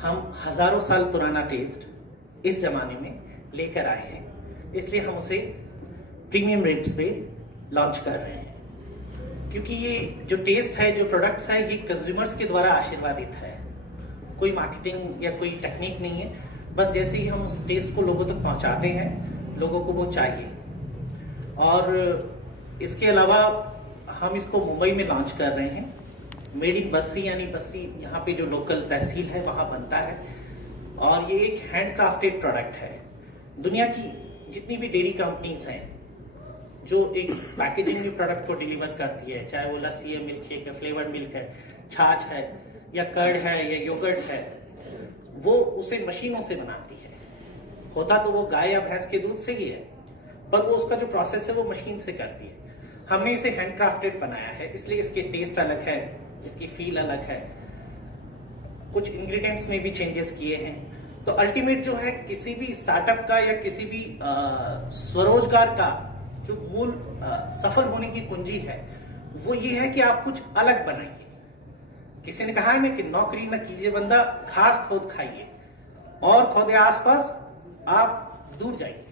हम हजारों साल पुराना टेस्ट इस जमाने में लेकर आए हैं, इसलिए हम उसे प्रीमियम रेट्स पे लॉन्च कर रहे हैं। क्योंकि ये जो टेस्ट है, जो प्रोडक्ट्स है, ये कंज्यूमर्स के द्वारा आशीर्वादित है। कोई मार्केटिंग या कोई टेक्निक नहीं है, बस जैसे ही हम उस टेस्ट को लोगों तक पहुंचाते हैं, लोगों को वो चाहिए। और इसके अलावा हम इसको मुंबई में लॉन्च कर रहे हैं। मेड इन बस्सी यानी बस्सी यहाँ पे जो लोकल तहसील है वहाँ बनता है और ये एक हैंडक्राफ्टेड प्रोडक्ट है। दुनिया की जितनी भी डेयरी कंपनीज हैं जो एक पैकेजिंग में प्रोडक्ट को डिलीवर करती है, चाहे वो लस्सी है, मिल्क शेक है, फ्लेवर्ड मिल्क है, छाछ है या कर्ड है या योगर्ट है, वो उसे मशीनों से बनाती है। होता तो वो गाय या भैंस के दूध से ही है, पर वो उसका जो प्रोसेस है वो मशीन से करती है। हमने इसे हैंडक्राफ्टेड बनाया है, इसलिए इसके टेस्ट अलग है, इसकी फील अलग है, कुछ इंग्रेडिएंट्स में भी चेंजेस किए हैं। तो अल्टीमेट जो है किसी भी स्टार्टअप का या किसी भी स्वरोजगार का जो मूल सफल होने की कुंजी है वो ये है कि आप कुछ अलग बनाइए। किसी ने कहा है ना कि नौकरी न कीजिए बंदा, घास खोद खाइए और खोदे आसपास आप दूर जाइए।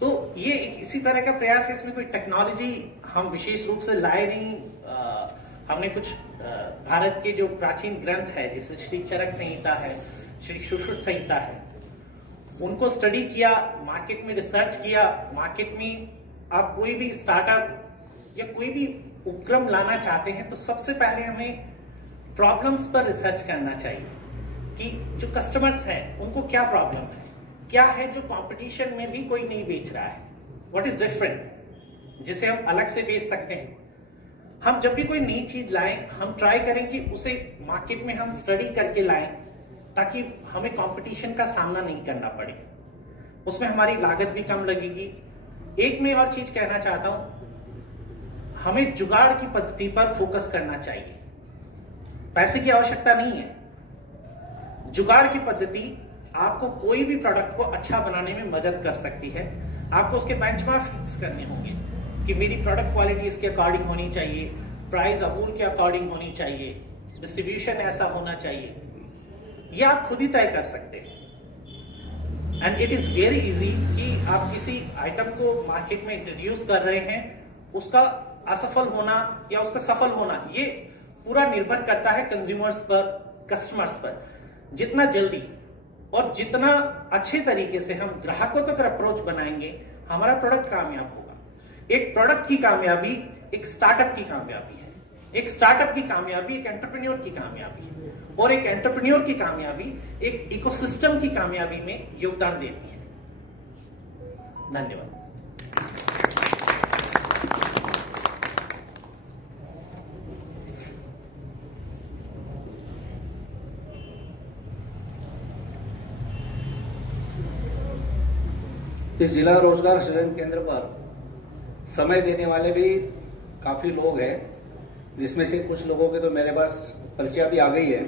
तो ये एक इसी तरह का प्रयास है। इसमें कोई टेक्नोलॉजी हम विशेष रूप से लाए नहीं। हमने कुछ भारत के जो प्राचीन ग्रंथ है जैसे श्री चरक संहिता है, श्री सुश्रुत संहिता है, उनको स्टडी किया, मार्केट में रिसर्च किया। मार्केट में आप कोई भी स्टार्टअप या कोई भी उपक्रम लाना चाहते हैं तो सबसे पहले हमें प्रॉब्लम्स पर रिसर्च करना चाहिए कि जो कस्टमर्स हैं उनको क्या प्रॉब्लम है, क्या है जो कंपटीशन में भी कोई नहीं बेच रहा है, व्हाट इज डिफरेंट जिसे हम अलग से बेच सकते हैं। हम जब भी कोई नई चीज लाएं हम ट्राई करें कि उसे मार्केट में हम स्टडी करके लाएं ताकि हमें कंपटीशन का सामना नहीं करना पड़े, उसमें हमारी लागत भी कम लगेगी। एक मैं और चीज कहना चाहता हूं, हमें जुगाड़ की पद्धति पर फोकस करना चाहिए। पैसे की आवश्यकता नहीं है, जुगाड़ की पद्धति आपको कोई भी प्रोडक्ट को अच्छा बनाने में मदद कर सकती है। आपको उसके बेंचमार्क फिक्स करने होंगे कि मेरी प्रोडक्ट क्वालिटी इसके अकॉर्डिंग होनी चाहिए, प्राइस अमूल के अकॉर्डिंग होनी चाहिए, डिस्ट्रीब्यूशन ऐसा होना चाहिए। ये आप खुद ही तय कर सकते हैं। And it is very easy कि आप किसी आइटम को मार्केट में इंट्रोड्यूस कर रहे हैं, उसका असफल होना या उसका सफल होना ये पूरा निर्भर करता है कंज्यूमर्स पर, कस्टमर्स पर। जितना जल्दी और जितना अच्छे तरीके से हम ग्राहकों तक अप्रोच बनाएंगे हमारा प्रोडक्ट कामयाब होगा। एक प्रोडक्ट की कामयाबी एक स्टार्टअप की कामयाबी है, एक स्टार्टअप की कामयाबी एक एंटरप्रेन्योर की कामयाबी है और एक एंटरप्रेन्योर की कामयाबी एक इकोसिस्टम की कामयाबी में योगदान देती है। धन्यवाद। इस जिला रोजगार सृजन केंद्र पर समय देने वाले भी काफी लोग हैं, जिसमें से कुछ लोगों के तो मेरे पास पर्चियां भी आ गई है।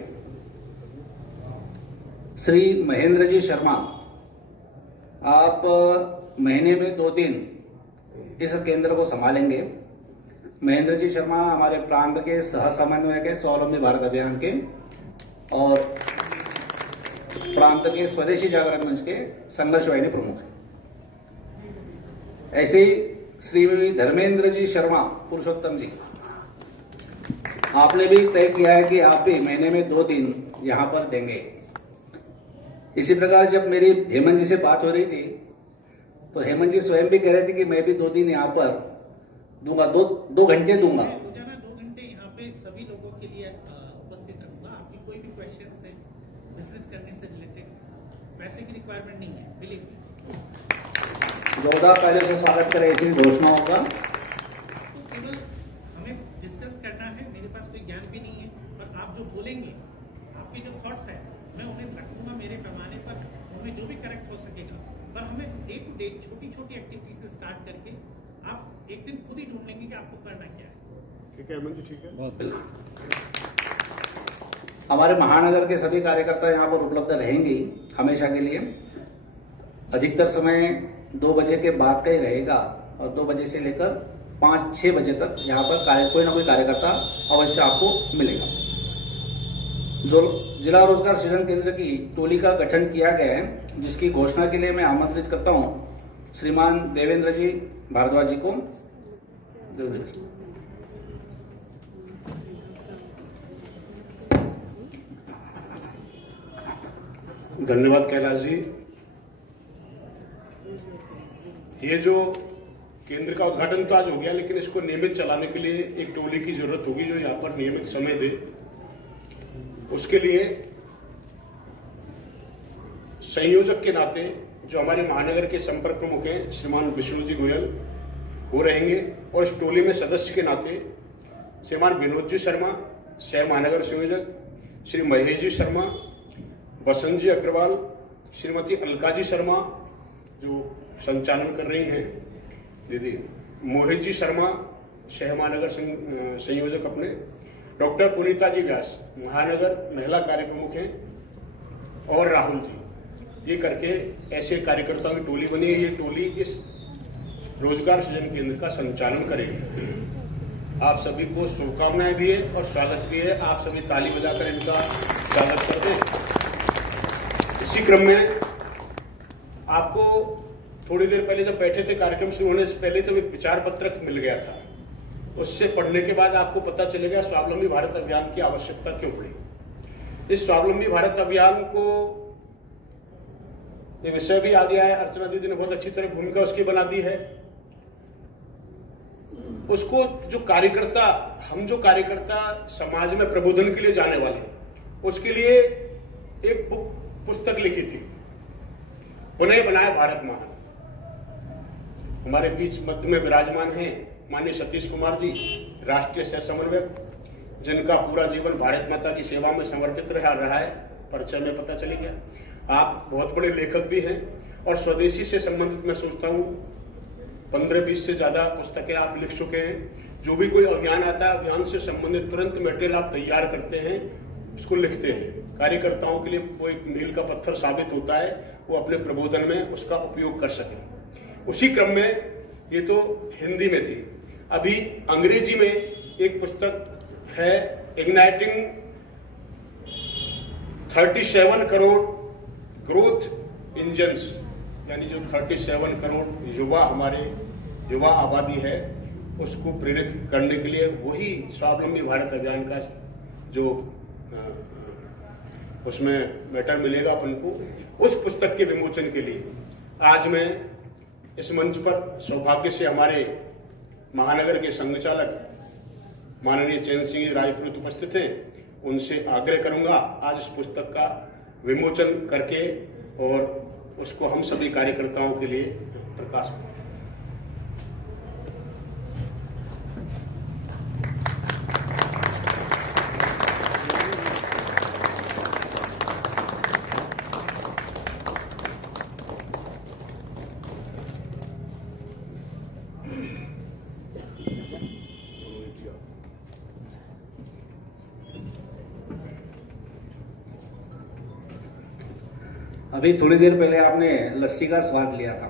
श्री महेंद्र जी शर्मा, आप महीने में 2 दिन इस केंद्र को संभालेंगे। महेंद्र जी शर्मा हमारे प्रांत के सह समन्वयक है स्वावलंबी भारत अभियान के और प्रांत के स्वदेशी जागरण मंच के संघर्ष वाहिनी प्रमुख है। ऐसे ही श्री धर्मेंद्र जी शर्मा पुरुषोत्तम जी, आपने भी तय किया है कि आप भी महीने में 2 दिन यहां पर देंगे। इसी प्रकार जब मेरी हेमंत जी से बात हो रही थी तो हेमंत जी स्वयं भी कह रहे थे कि मैं भी 2 दिन यहां पर दूंगा, 2 घंटे दूंगा। रोजाना 2 घंटे यहाँ पे सभी लोगों के लिए उपस्थित रहूंगा। आपकी कोई भी क्वेश्चंस है बिजनेस करने से रिलेटेड, पैसे की रिक्वायरमेंट नहीं है, बिलीव मी। जोरदार पहले से स्वागत करें, ऐसी घोषणा होगा। तो केवल हमें डिस्कस करना है, मेरे पास कोई ज्ञान भी नहीं है, पर आप जो बोलेंगे, आपके जो थॉट्स हैं, मैं उन्हें रखूंगा मेरे पैमाने पर, उनमें जो भी करेक्ट हो सकेगा। पर हमें डे टू डे छोटी छोटी एक्टिविटी से स्टार्ट करके आप एक दिन खुद ही ढूंढ लेंगे कि आपको करना क्या है। ठीक है अमन जी, ठीक है। हमारे महानगर के सभी कार्यकर्ता यहाँ पर उपलब्ध रहेंगी हमेशा के लिए। अधिकतर समय 2 बजे के बाद का ही रहेगा और 2 बजे से लेकर 5-6 बजे तक यहाँ पर कोई ना कोई कार्यकर्ता अवश्य आपको मिलेगा। जो जिला रोजगार सृजन केंद्र की टोली का गठन किया गया है, जिसकी घोषणा के लिए मैं आमंत्रित करता हूँ श्रीमान देवेंद्र जी भारद्वाज जी को। धन्यवाद कैलाश जी। ये जो केंद्र का उद्घाटन तो आज हो गया, लेकिन इसको नियमित चलाने के लिए एक टोली की जरूरत होगी जो यहाँ पर नियमित समय दे। उसके लिए संयोजक के नाते जो हमारे महानगर के संपर्क प्रमुख हैं श्रीमान विष्णु जी गोयल वो रहेंगे, और इस टोली में सदस्य के नाते श्रीमान विनोद जी शर्मा सह महानगर संयोजक, श्री महेश जी शर्मा, बसंत जी अग्रवाल, श्रीमती अलका जी शर्मा जो संचालन कर रही हैं, दीदी मोहित जी शर्मा सह महानगर संयोजक अपने, डॉक्टर पुनीता जी व्यास महानगर महिला कार्य प्रमुख हैं, और राहुल जी। ये करके ऐसे कार्यकर्ताओं की टोली बनी है। ये टोली इस रोजगार सृजन केंद्र का संचालन करेगी। आप सभी को शुभकामनाएं भी है और स्वागत भी है। आप सभी ताली बजाकर इनका स्वागत कर दें। इसी क्रम में आपको थोड़ी देर पहले जब बैठे थे कार्यक्रम शुरू होने से पहले तो एक विचार पत्रक मिल गया था। उससे पढ़ने के बाद आपको पता चलेगा स्वावलंबी भारत अभियान की आवश्यकता क्यों पड़ी। इस स्वावलंबी भारत अभियान को ये विषय भी आ गया है, अर्चना दीदी ने बहुत अच्छी तरह भूमिका उसकी बना दी है। उसको जो कार्यकर्ता, हम जो कार्यकर्ता समाज में प्रबोधन के लिए जाने वाले, उसके लिए एक पुस्तक लिखी थी, पुनः बनाए भारत महान। हमारे बीच मध्य में विराजमान हैं माननीय सतीश कुमार जी, राष्ट्रीय सह समन्वयक, जिनका पूरा जीवन भारत माता की सेवा में समर्पित रहा है। परिचय में पता चल गया। आप बहुत बड़े लेखक भी हैं और स्वदेशी से संबंधित मैं सोचता हूं 15-20 से ज्यादा पुस्तकें आप लिख चुके हैं। जो भी कोई अभियान आता है, अभियान से संबंधित तुरंत मटेरियल आप तैयार करते हैं, उसको लिखते हैं। कार्यकर्ताओं के लिए वो एक मील का पत्थर साबित होता है, वो अपने प्रबोधन में उसका उपयोग कर सके। उसी क्रम में ये तो हिंदी में थी, अभी अंग्रेजी में एक पुस्तक है, इग्नाइटिंग 37 करोड़ ग्रोथ इंजन्स, यानी जो 37 करोड़ हमारे युवा आबादी है उसको प्रेरित करने के लिए वही स्वावलंबी भारत अभियान का जो उसमें मैटर मिलेगा अपन को, उस पुस्तक के विमोचन के लिए आज मैं इस मंच पर सौभाग्य से हमारे महानगर के संघचालक माननीय चैन सिंह राजपुरोहित उपस्थित हैं। उनसे आग्रह करूंगा आज इस पुस्तक का विमोचन करके और उसको हम सभी कार्यकर्ताओं के लिए प्रकाश करें। अभी थोड़ी देर पहले आपने लस्सी का स्वाद लिया था,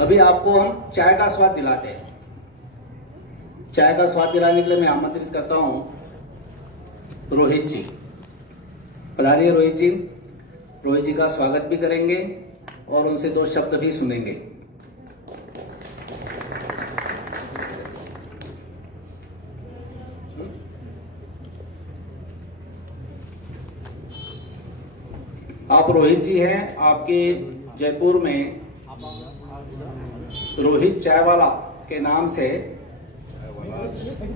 अभी आपको हम चाय का स्वाद दिलाते हैं। चाय का स्वाद दिलाने के लिए मैं आमंत्रित करता हूं रोहित जी। पधारिए रोहित जी। रोहित जी का स्वागत भी करेंगे और उनसे 2 शब्द भी सुनेंगे। आप रोहित जी हैं, आपके जयपुर में रोहित चायवाला के नाम से,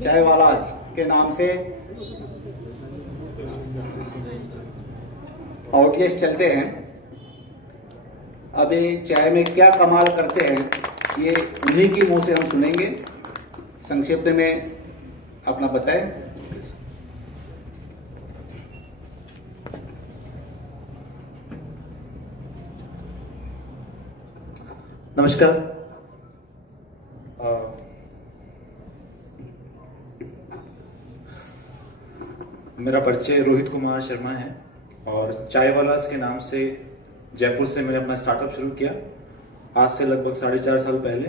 चायवालाज के नाम से आउटलेट्स चलते हैं। अभी चाय में क्या कमाल करते हैं ये उन्हीं की मुंह से हम सुनेंगे। संक्षिप्त में अपना बताएं। नमस्कार। मेरा परिचय रोहित कुमार शर्मा है और चायवालास के नाम से जयपुर से मैंने अपना स्टार्टअप शुरू किया आज से लगभग 4.5 साल पहले।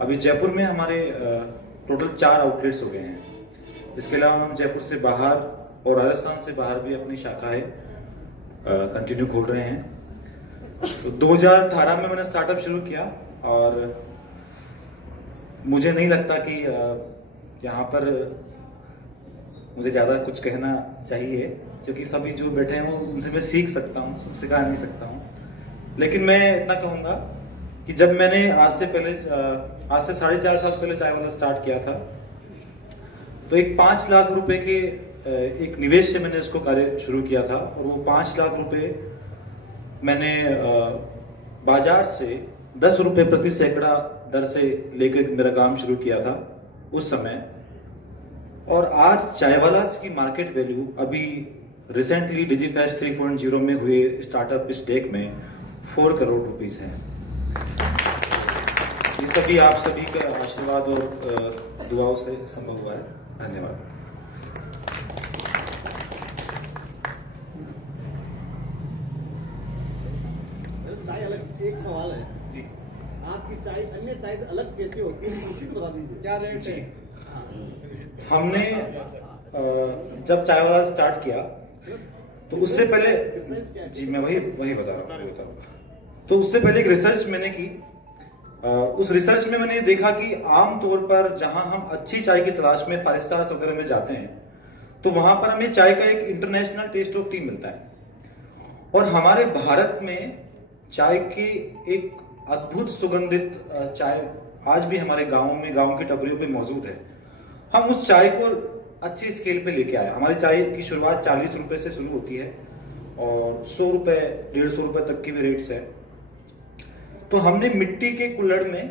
अभी जयपुर में हमारे टोटल 4 आउटलेट्स हो गए हैं। इसके अलावा हम जयपुर से बाहर और राजस्थान से बाहर भी अपनी शाखाएं कंटिन्यू खोल रहे हैं। तो 2018 में मैंने स्टार्टअप शुरू किया और मुझे नहीं लगता कि यहाँ पर मुझे ज्यादा कुछ कहना चाहिए, क्योंकि सभी जो बैठे हैं वो उनसे मैं सीख सकता हूँ, सिखा नहीं सकता हूँ। लेकिन मैं इतना कहूंगा कि जब मैंने आज से 4.5 साल पहले चाय वाला स्टार्ट किया था, तो एक 5 लाख रुपए के एक निवेश से मैंने इसको कार्य शुरू किया था। और वो 5 लाख रुपए मैंने बाजार से 10 रुपए प्रति सैकड़ा दर से लेकर मेरा काम शुरू किया था उस समय। और आज चायवालास की मार्केट वैल्यू अभी रिसेंटली डिजीफेस्ट 3.0 में हुए स्टार्टअप स्टेक में 4 करोड़ रुपीस है। ये सभी आप सभी का आशीर्वाद और दुआओं से संभव हुआ है। धन्यवाद। चाय अलग, एक सवाल है जी, आपकी चाय अन्य चाय से अलग कैसे होती है, बता दीजिए, क्या रेट है? हमने जब चाय वाला स्टार्ट किया तो उससे पहले, जी मैं वही बता रहा हूँ। तो उससे पहले एक रिसर्च मैंने की। उस रिसर्च में मैंने देखा कि आमतौर पर जहां हम अच्छी चाय की तलाश में 5 स्टार्स वगैरह में जाते हैं, तो वहां पर हमें चाय का एक इंटरनेशनल टेस्ट ऑफ टी मिलता है। और हमारे भारत में चाय की एक अद्भुत सुगंधित चाय आज भी हमारे गांव की टपरियों पे मौजूद है। हम उस चाय को अच्छी स्केल पे लेके आए। हमारी चाय की शुरुआत 40 रुपए से शुरू होती है और 100 रुपए 150 रुपए तक की भी रेट्स है। तो हमने मिट्टी के कुल्हड़ में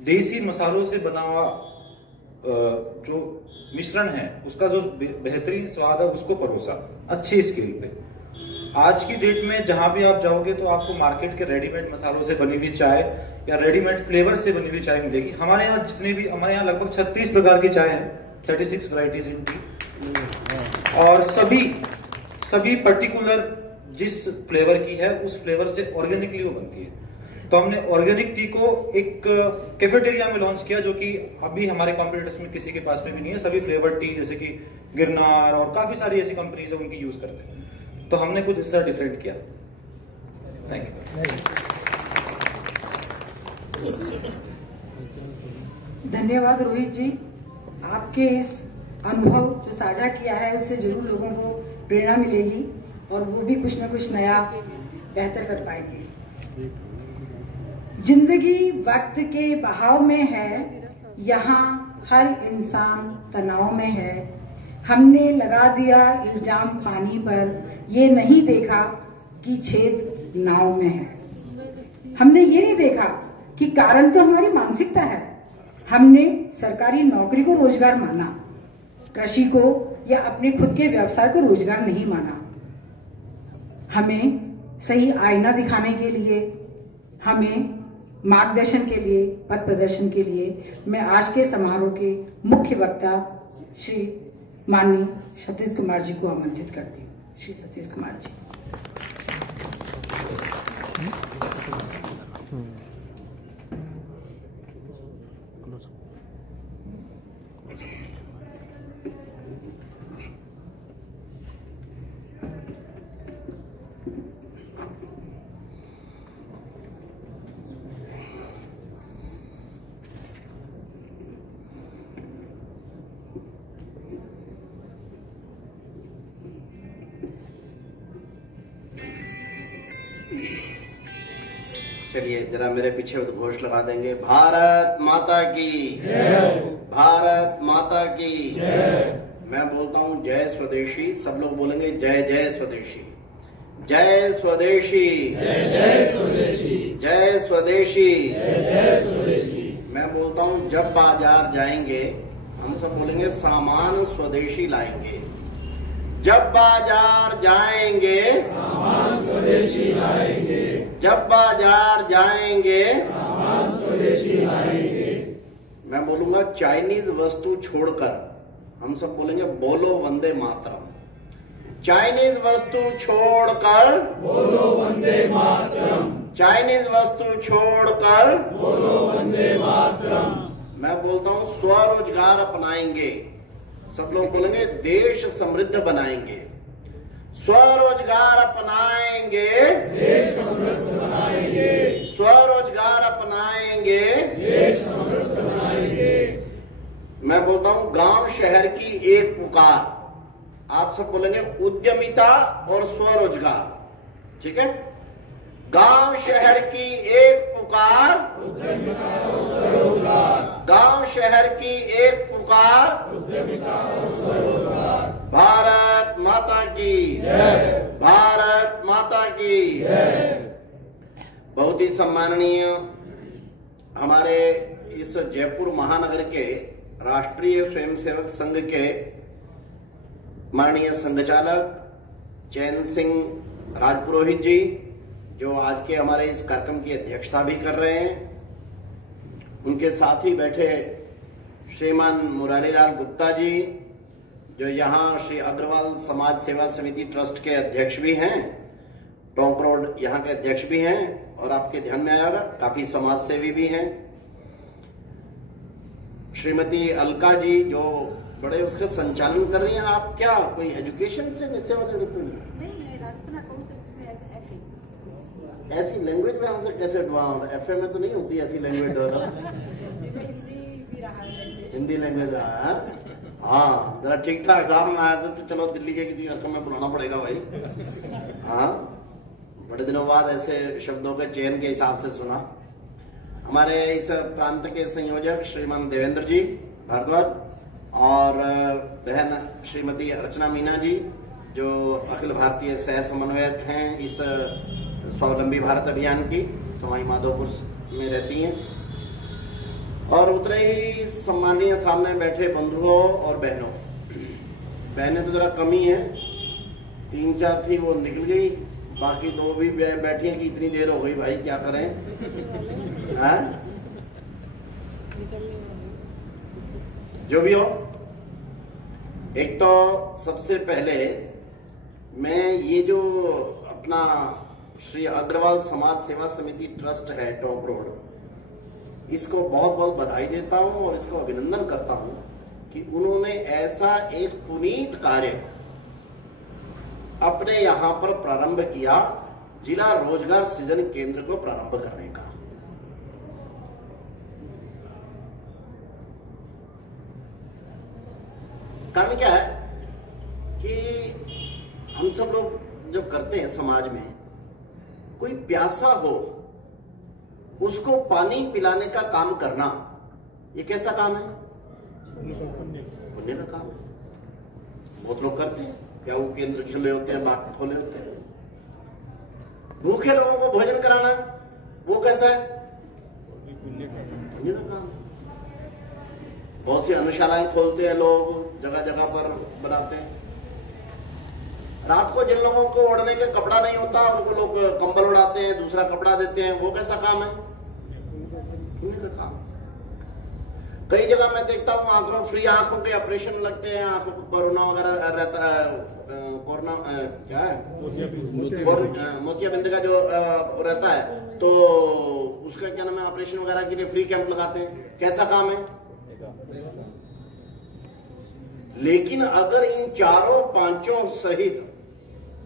देसी मसालों से बना हुआ जो मिश्रण है, उसका जो बेहतरीन स्वाद है, उसको परोसा अच्छी स्केल पे। आज की डेट में जहां भी आप जाओगे तो आपको मार्केट के रेडीमेड मसालों से बनी हुई चाय या रेडीमेड फ्लेवर से बनी हुई चाय मिलेगी। हमारे यहाँ लगभग 36 प्रकार की चाय है, 36 वैरायटीज इन टी। और सभी पर्टिकुलर जिस फ्लेवर की है उस फ्लेवर से ऑर्गेनिकली वो बनती है। तो हमने ऑर्गेनिक टी को एक कैफेटेरिया में लॉन्च किया, जो कि अभी हमारे कॉम्पिटिटर्स में किसी के पास में भी नहीं है। सभी फ्लेवर टी जैसे कि गिरनार और काफी सारी ऐसी कंपनीज है उनकी यूज करते हैं। तो हमने कुछ इस तरह डिफरेंट किया। Thank you. धन्यवाद रोहित जी, आपके इस अनुभव जो साझा किया है उससे जरूर लोगों को प्रेरणा मिलेगी और वो भी कुछ ना कुछ नया बेहतर कर पाएंगे। जिंदगी वक्त के बहाव में है, यहाँ हर इंसान तनाव में है। हमने लगा दिया इल्जाम पानी पर, ये नहीं देखा कि छेद नाव में है। हमने ये नहीं देखा कि कारण तो हमारी मानसिकता है। हमने सरकारी नौकरी को रोजगार माना, कृषि को या अपने खुद के व्यवसाय को रोजगार नहीं माना। हमें सही आईना दिखाने के लिए, हमें मार्गदर्शन के लिए, पथ प्रदर्शन के लिए मैं आज के समारोह के मुख्य वक्ता श्री माननीय सतीश कुमार जी को आमंत्रित करती हूँ। श्री सतीश कुमार जी। चलिए जरा मेरे पीछे उद्घोष लगा देंगे। भारत माता की जय, भारत माता की जय। मैं बोलता हूँ जय स्वदेशी, सब लोग बोलेंगे जय जय स्वदेशी, जय स्वदेशी, जय जय स्वदेशी, जय स्वदेशी, जय जय स्वदेशी। मैं बोलता हूँ जब बाजार जाएंगे हम सब बोलेंगे सामान स्वदेशी लाएंगे। जब बाजार जाएंगे सामान स्वदेशी लाएंगे, जब बाजार जाएंगे सामान स्वदेशी लाएंगे। मैं बोलूंगा चाइनीज वस्तु छोड़कर हम सब बोलेंगे बोलो वंदे मातरम। चाइनीज वस्तु छोड़कर बोलो वंदे मातरम, चाइनीज वस्तु छोड़कर बोलो वंदे मातरम। मैं बोलता हूँ स्वरोजगार अपनाएंगे, सब लोग बोलेंगे देश समृद्ध बनाएंगे। स्वरोजगार अपनाएंगे, देश समृद्ध बनाएंगे, स्वरोजगार अपनाएंगे, देश समृद्ध बनाएंगे। मैं बोलता हूँ गांव शहर की एक पुकार, आप सब बोलेंगे उद्यमिता और स्वरोजगार। ठीक है, गांव शहर की एक पुकार, गांव शहर की एक पुकार, भारत माता की, भारत माता की। बहुत ही सम्माननीय हमारे इस जयपुर महानगर के राष्ट्रीय स्वयंसेवक संघ के माननीय संघचालक चैन सिंह राजपुरोहित जी, जो आज के हमारे इस कार्यक्रम की अध्यक्षता भी कर रहे हैं। उनके साथ ही बैठे श्रीमान मुरारीलाल गुप्ता जी, जो यहाँ श्री अग्रवाल समाज सेवा समिति ट्रस्ट के अध्यक्ष भी हैं, टोंक रोड यहाँ के अध्यक्ष भी हैं, और आपके ध्यान में आएगा काफी समाज सेवी भी हैं। श्रीमती अलका जी, जो बड़े उसका संचालन कर रही हैं। आप क्या कोई एजुकेशन से सेवा निवृत्त हुई? ऐसी लैंग्वेज में हमसे कैसे एफए में तो नहीं होती ऐसी लैंग्वेज? हिंदी लैंग्वेज। हाँ, जरा ठीक ठाक एग्जाम में आया तो चलो दिल्ली के किसी कार्यक्रम में बुलाना पड़ेगा भाई। हाँ, बड़े दिनों बाद ऐसे शब्दों के चयन के हिसाब से सुना। हमारे इस प्रांत के संयोजक श्रीमान देवेंद्र जी भारद्वाज और बहन श्रीमती अर्चना मीना जी, जो अखिल भारतीय सह समन्वयक हैं इस स्वावलंबी भारत अभियान की, सवाई माधोपुर में रहती हैं। और उतने ही सम्मानीय सामने बैठे बंधुओं और बहनों। बहनें तो जरा कम ही है, 3-4 थी वो निकल गई, बाकी 2 भी बैठी हैं कि इतनी देर हो गई भाई क्या करें। हाँ? जो भी हो, एक तो सबसे पहले मैं ये जो अपना श्री अग्रवाल समाज सेवा समिति ट्रस्ट है टोंक रोड, इसको बहुत बहुत बधाई देता हूं और इसको अभिनंदन करता हूं कि उन्होंने ऐसा एक पुनीत कार्य अपने यहां पर प्रारंभ किया, जिला रोजगार सृजन केंद्र को प्रारंभ करने का। कारण क्या है कि हम सब लोग जब करते हैं समाज में, कोई प्यासा हो उसको पानी पिलाने का काम करना, ये कैसा काम है? पुण्य का काम है। बहुत लोग करते हैं, क्या वो केंद्र खुले होते हैं, बाग खोले होते हैं। भूखे लोगों को भोजन कराना, वो कैसा है? पुण्य का काम है। बहुत सी अन्नशालाएं खोलते हैं लोग, जगह जगह पर बनाते हैं। रात को जिन लोगों को ओढ़ने का कपड़ा नहीं होता, उनको लोग कंबल उड़ाते हैं, दूसरा कपड़ा देते हैं, वो कैसा काम है? पुण्य का काम। कई जगह मैं देखता हूँ आंखों फ्री आंखों के ऑपरेशन लगते हैं, आंखों को कोरोना वगैरह रहता है, कोरोना क्या है, मोतियाबिंद का जो रहता है, तो उसका क्या नाम है, ऑपरेशन वगैरह के लिए फ्री कैंप लगाते हैं। कैसा काम है? लेकिन अगर इन 4-5 सहित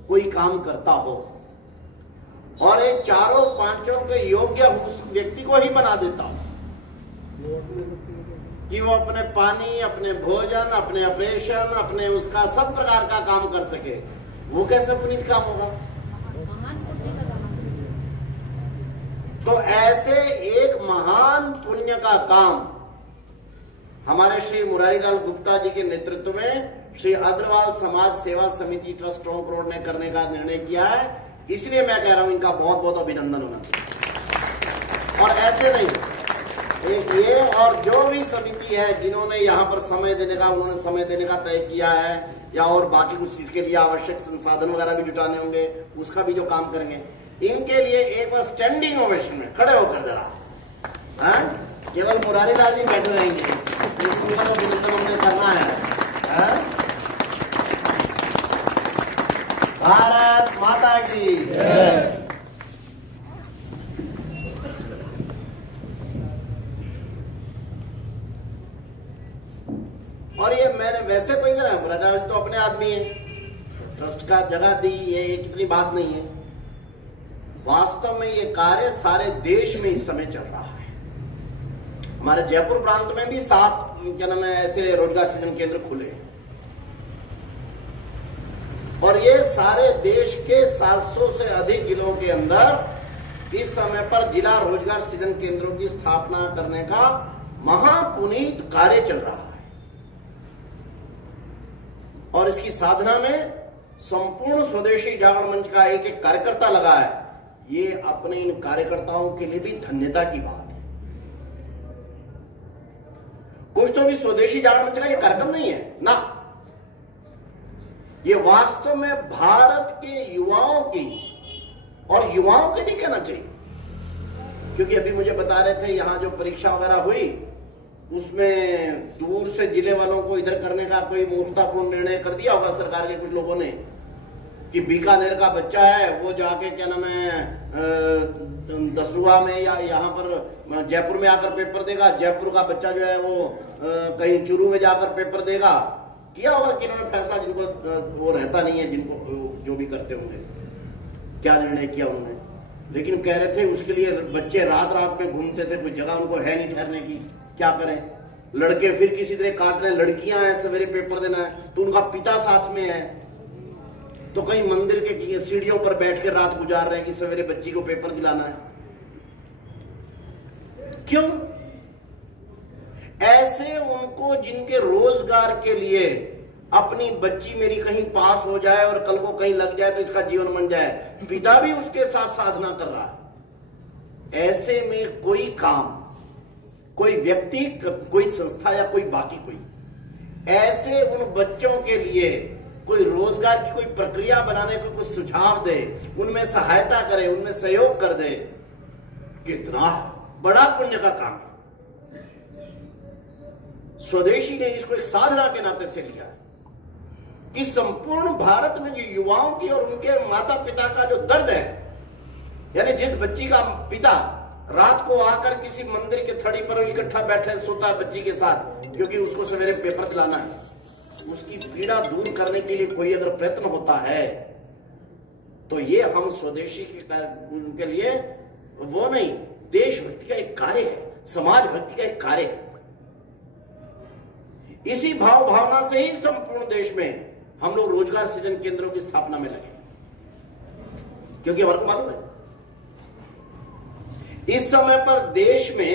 कोई काम करता हो और ये 4-5 के योग्य उस व्यक्ति को ही बना देता हो कि वो अपने पानी, अपने भोजन, अपने ऑपरेशन, अपने उसका सब प्रकार का काम कर सके, वो कैसे पुनीत काम होगा? तो ऐसे एक महान पुण्य का काम हमारे श्री मुरारीलाल गुप्ता जी के नेतृत्व में श्री अग्रवाल समाज सेवा समिति ट्रस्ट टोंक रोड ने करने का निर्णय किया है। इसलिए मैं कह रहा हूं इनका बहुत बहुत अभिनंदन होना चाहिए। और ऐसे नहीं, ये और जो भी समिति है जिन्होंने यहाँ पर समय देने का, उन्होंने समय देने का तय किया है, या और बाकी कुछ इसके लिए आवश्यक संसाधन वगैरह भी जुटाने होंगे, उसका भी जो काम करेंगे, इनके लिए एक बार स्टैंडिंग ओवेशन में खड़े होकर जरा, केवल मुरारीलाल जी बैठे रहेंगे, उनका तो अभिनंदन हमने करना है। भारत माता की। और ये मैंने वैसे कोई नहीं रहा, मुरारीलाल तो अपने आदमी है, ट्रस्ट का जगह दी, ये कितनी बात नहीं है। वास्तव में ये कार्य सारे देश में इस समय चल रहा है। हमारे जयपुर प्रांत में भी 7 क्या नाम है ऐसे रोजगार सृजन केंद्र खुले, और ये सारे देश के 700 से अधिक जिलों के अंदर इस समय पर जिला रोजगार सृजन केंद्रों की स्थापना करने का महापुनीत कार्य चल रहा है और इसकी साधना में संपूर्ण स्वदेशी जागरण मंच का एक एक कार्यकर्ता लगा है। ये अपने इन कार्यकर्ताओं के लिए भी धन्यता की बात है। कुछ तो भी स्वदेशी जागरण मंच का ये कार्यक्रम नहीं है ना, ये वास्तव में भारत के युवाओं की और युवाओं के लिए कहना चाहिए, क्योंकि अभी मुझे बता रहे थे यहां जो परीक्षा वगैरह हुई उसमें दूर से जिले वालों को इधर करने का कोई मूर्खतापूर्ण निर्णय कर दिया होगा सरकार के कुछ लोगों ने कि बीकानेर का बच्चा है वो जाके क्या नाम है दसुआ में या यहाँ पर जयपुर में आकर पेपर देगा, जयपुर का बच्चा जो है वो कहीं चुरू में जाकर पेपर देगा। किया होगा कि इन्होंने फैसला, जिनको वो रहता नहीं है, जिनको जो भी करते होंगे क्या निर्णय किया उन्होंने, लेकिन कह रहे थे उसके लिए बच्चे रात रात में घूमते थे, कोई जगह उनको है नहीं ठहरने की, क्या करें। लड़के फिर किसी तरह काट रहे, लड़कियां हैं सवेरे पेपर देना है तो उनका पिता साथ में है, तो कहीं मंदिर के सीढ़ियों पर बैठ कर रात गुजार रहे हैं कि सवेरे बच्ची को पेपर दिलाना है। क्यों? ऐसे उनको जिनके रोजगार के लिए अपनी बच्ची मेरी कहीं पास हो जाए और कल को कहीं लग जाए तो इसका जीवन बन जाए, पिता भी उसके साथ साधना कर रहा है। ऐसे में कोई काम, कोई व्यक्ति, कोई संस्था या कोई बाकी कोई ऐसे उन बच्चों के लिए कोई रोजगार की कोई प्रक्रिया बनाने को कुछ सुझाव दे, उनमें सहायता करे, उनमें सहयोग कर दे, कितना बड़ा पुण्य का काम है। स्वदेशी ने इसको एक साधना के नाते से लिया कि संपूर्ण भारत में जो युवाओं की और उनके माता पिता का जो दर्द है, यानी जिस बच्ची का पिता रात को आकर किसी मंदिर के थड़ी पर इकट्ठा बैठे सोता है बच्ची के साथ क्योंकि उसको सवेरे पेपर दिलाना है, उसकी पीड़ा दूर करने के लिए कोई अगर प्रयत्न होता है तो ये हम स्वदेशी के लिए वो नहीं, देशभक्ति का एक कार्य है, समाज भक्ति का एक कार्य है। इसी भाव भावना से ही संपूर्ण देश में हम लोग रोजगार सृजन केंद्रों की स्थापना में लगे, क्योंकि हमारे को मालूम है इस समय पर देश में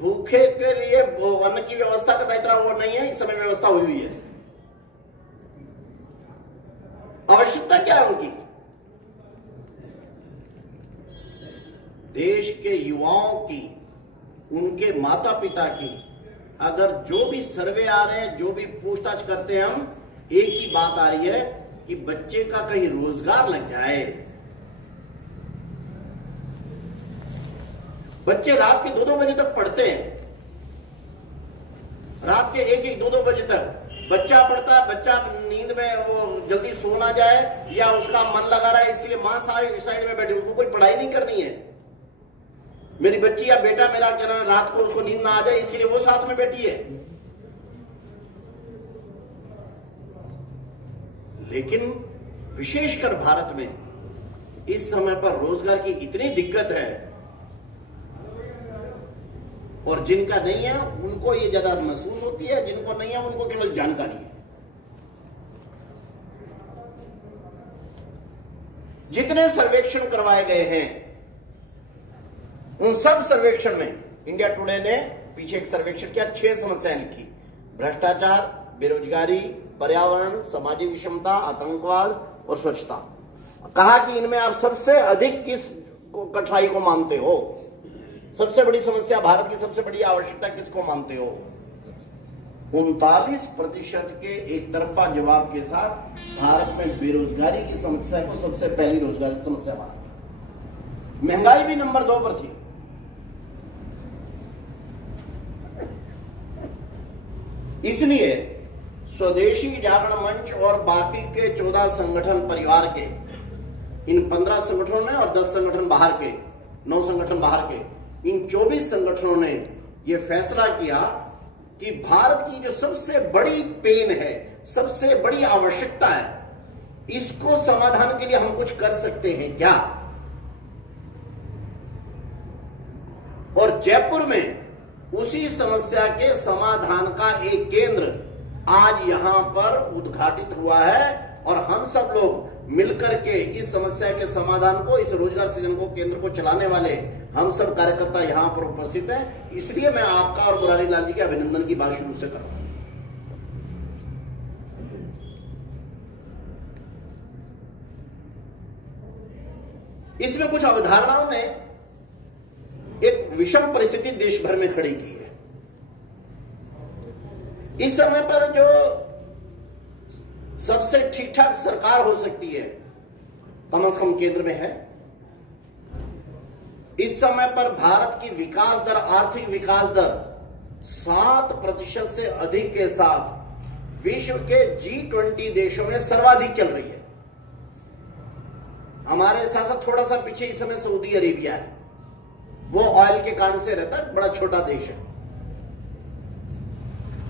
भूखे के लिए अन्न की व्यवस्था का इतना वो नहीं है, इस समय व्यवस्था हुई है। आवश्यकता क्या है उनकी? देश के युवाओं की, उनके माता पिता की अगर जो भी सर्वे आ रहे हैं, जो भी पूछताछ करते हैं हम, एक ही बात आ रही है कि बच्चे का कहीं रोजगार लग जाए। बच्चे रात के 2-2 बजे तक पढ़ते हैं, रात के 1-1, 2-2 बजे तक बच्चा पढ़ता है। बच्चा नींद में वो जल्दी सो ना जाए या उसका मन लगा रहा है, इसके लिए मां साइड में बैठी, उसको कोई पढ़ाई नहीं करनी है। मेरी बच्ची या बेटा मेरा क्या नाम, रात को उसको नींद ना आ जाए इसके लिए वो साथ में बैठी है। लेकिन विशेषकर भारत में इस समय पर रोजगार की इतनी दिक्कत है और जिनका नहीं है उनको ये ज्यादा महसूस होती है, जिनको नहीं है उनको केवल जानकारी है। जितने सर्वेक्षण करवाए गए हैं उन सब सर्वेक्षण में इंडिया टुडे ने पीछे एक सर्वेक्षण किया, 6 समस्याएं लिखी: भ्रष्टाचार, बेरोजगारी, पर्यावरण, सामाजिक विषमता, आतंकवाद और स्वच्छता। कहा कि इनमें आप सबसे अधिक किस कठिनाई को मानते हो, सबसे बड़ी समस्या, भारत की सबसे बड़ी आवश्यकता किसको मानते हो? 39% के एक तरफा जवाब के साथ भारत में बेरोजगारी की समस्या को सबसे पहली रोजगार समस्या माना। महंगाई भी नंबर 2 पर थी। इसलिए स्वदेशी जागरण मंच और बाकी के 14 संगठन परिवार के, इन 15 संगठनों ने और 10 संगठन बाहर के, 9 संगठन बाहर के, इन 24 संगठनों ने यह फैसला किया कि भारत की जो सबसे बड़ी पेन है, सबसे बड़ी आवश्यकता है, इसको समाधान के लिए हम कुछ कर सकते हैं क्या? और जयपुर में उसी समस्या के समाधान का एक केंद्र आज यहां पर उद्घाटित हुआ है और हम सब लोग मिलकर के इस समस्या के समाधान को, इस रोजगार सृजन को, केंद्र को चलाने वाले हम सब कार्यकर्ता यहां पर उपस्थित हैं। इसलिए मैं आपका और मुरारी लाल जी के अभिनंदन की बात शुरू से कर रहा हूं। इसमें कुछ अवधारणाओं ने एक विषम परिस्थिति देश भर में खड़ी की है। इस समय पर जो सबसे ठीक ठाक सरकार हो सकती है, कम से कम केंद्र में है। इस समय पर भारत की विकास दर, आर्थिक विकास दर 7% से अधिक के साथ विश्व के G20 देशों में सर्वाधिक चल रही है। हमारे साथ साथ थोड़ा सा पीछे इस समय सऊदी अरेबिया है, वो ऑयल के कारण से रहता है, बड़ा छोटा देश है।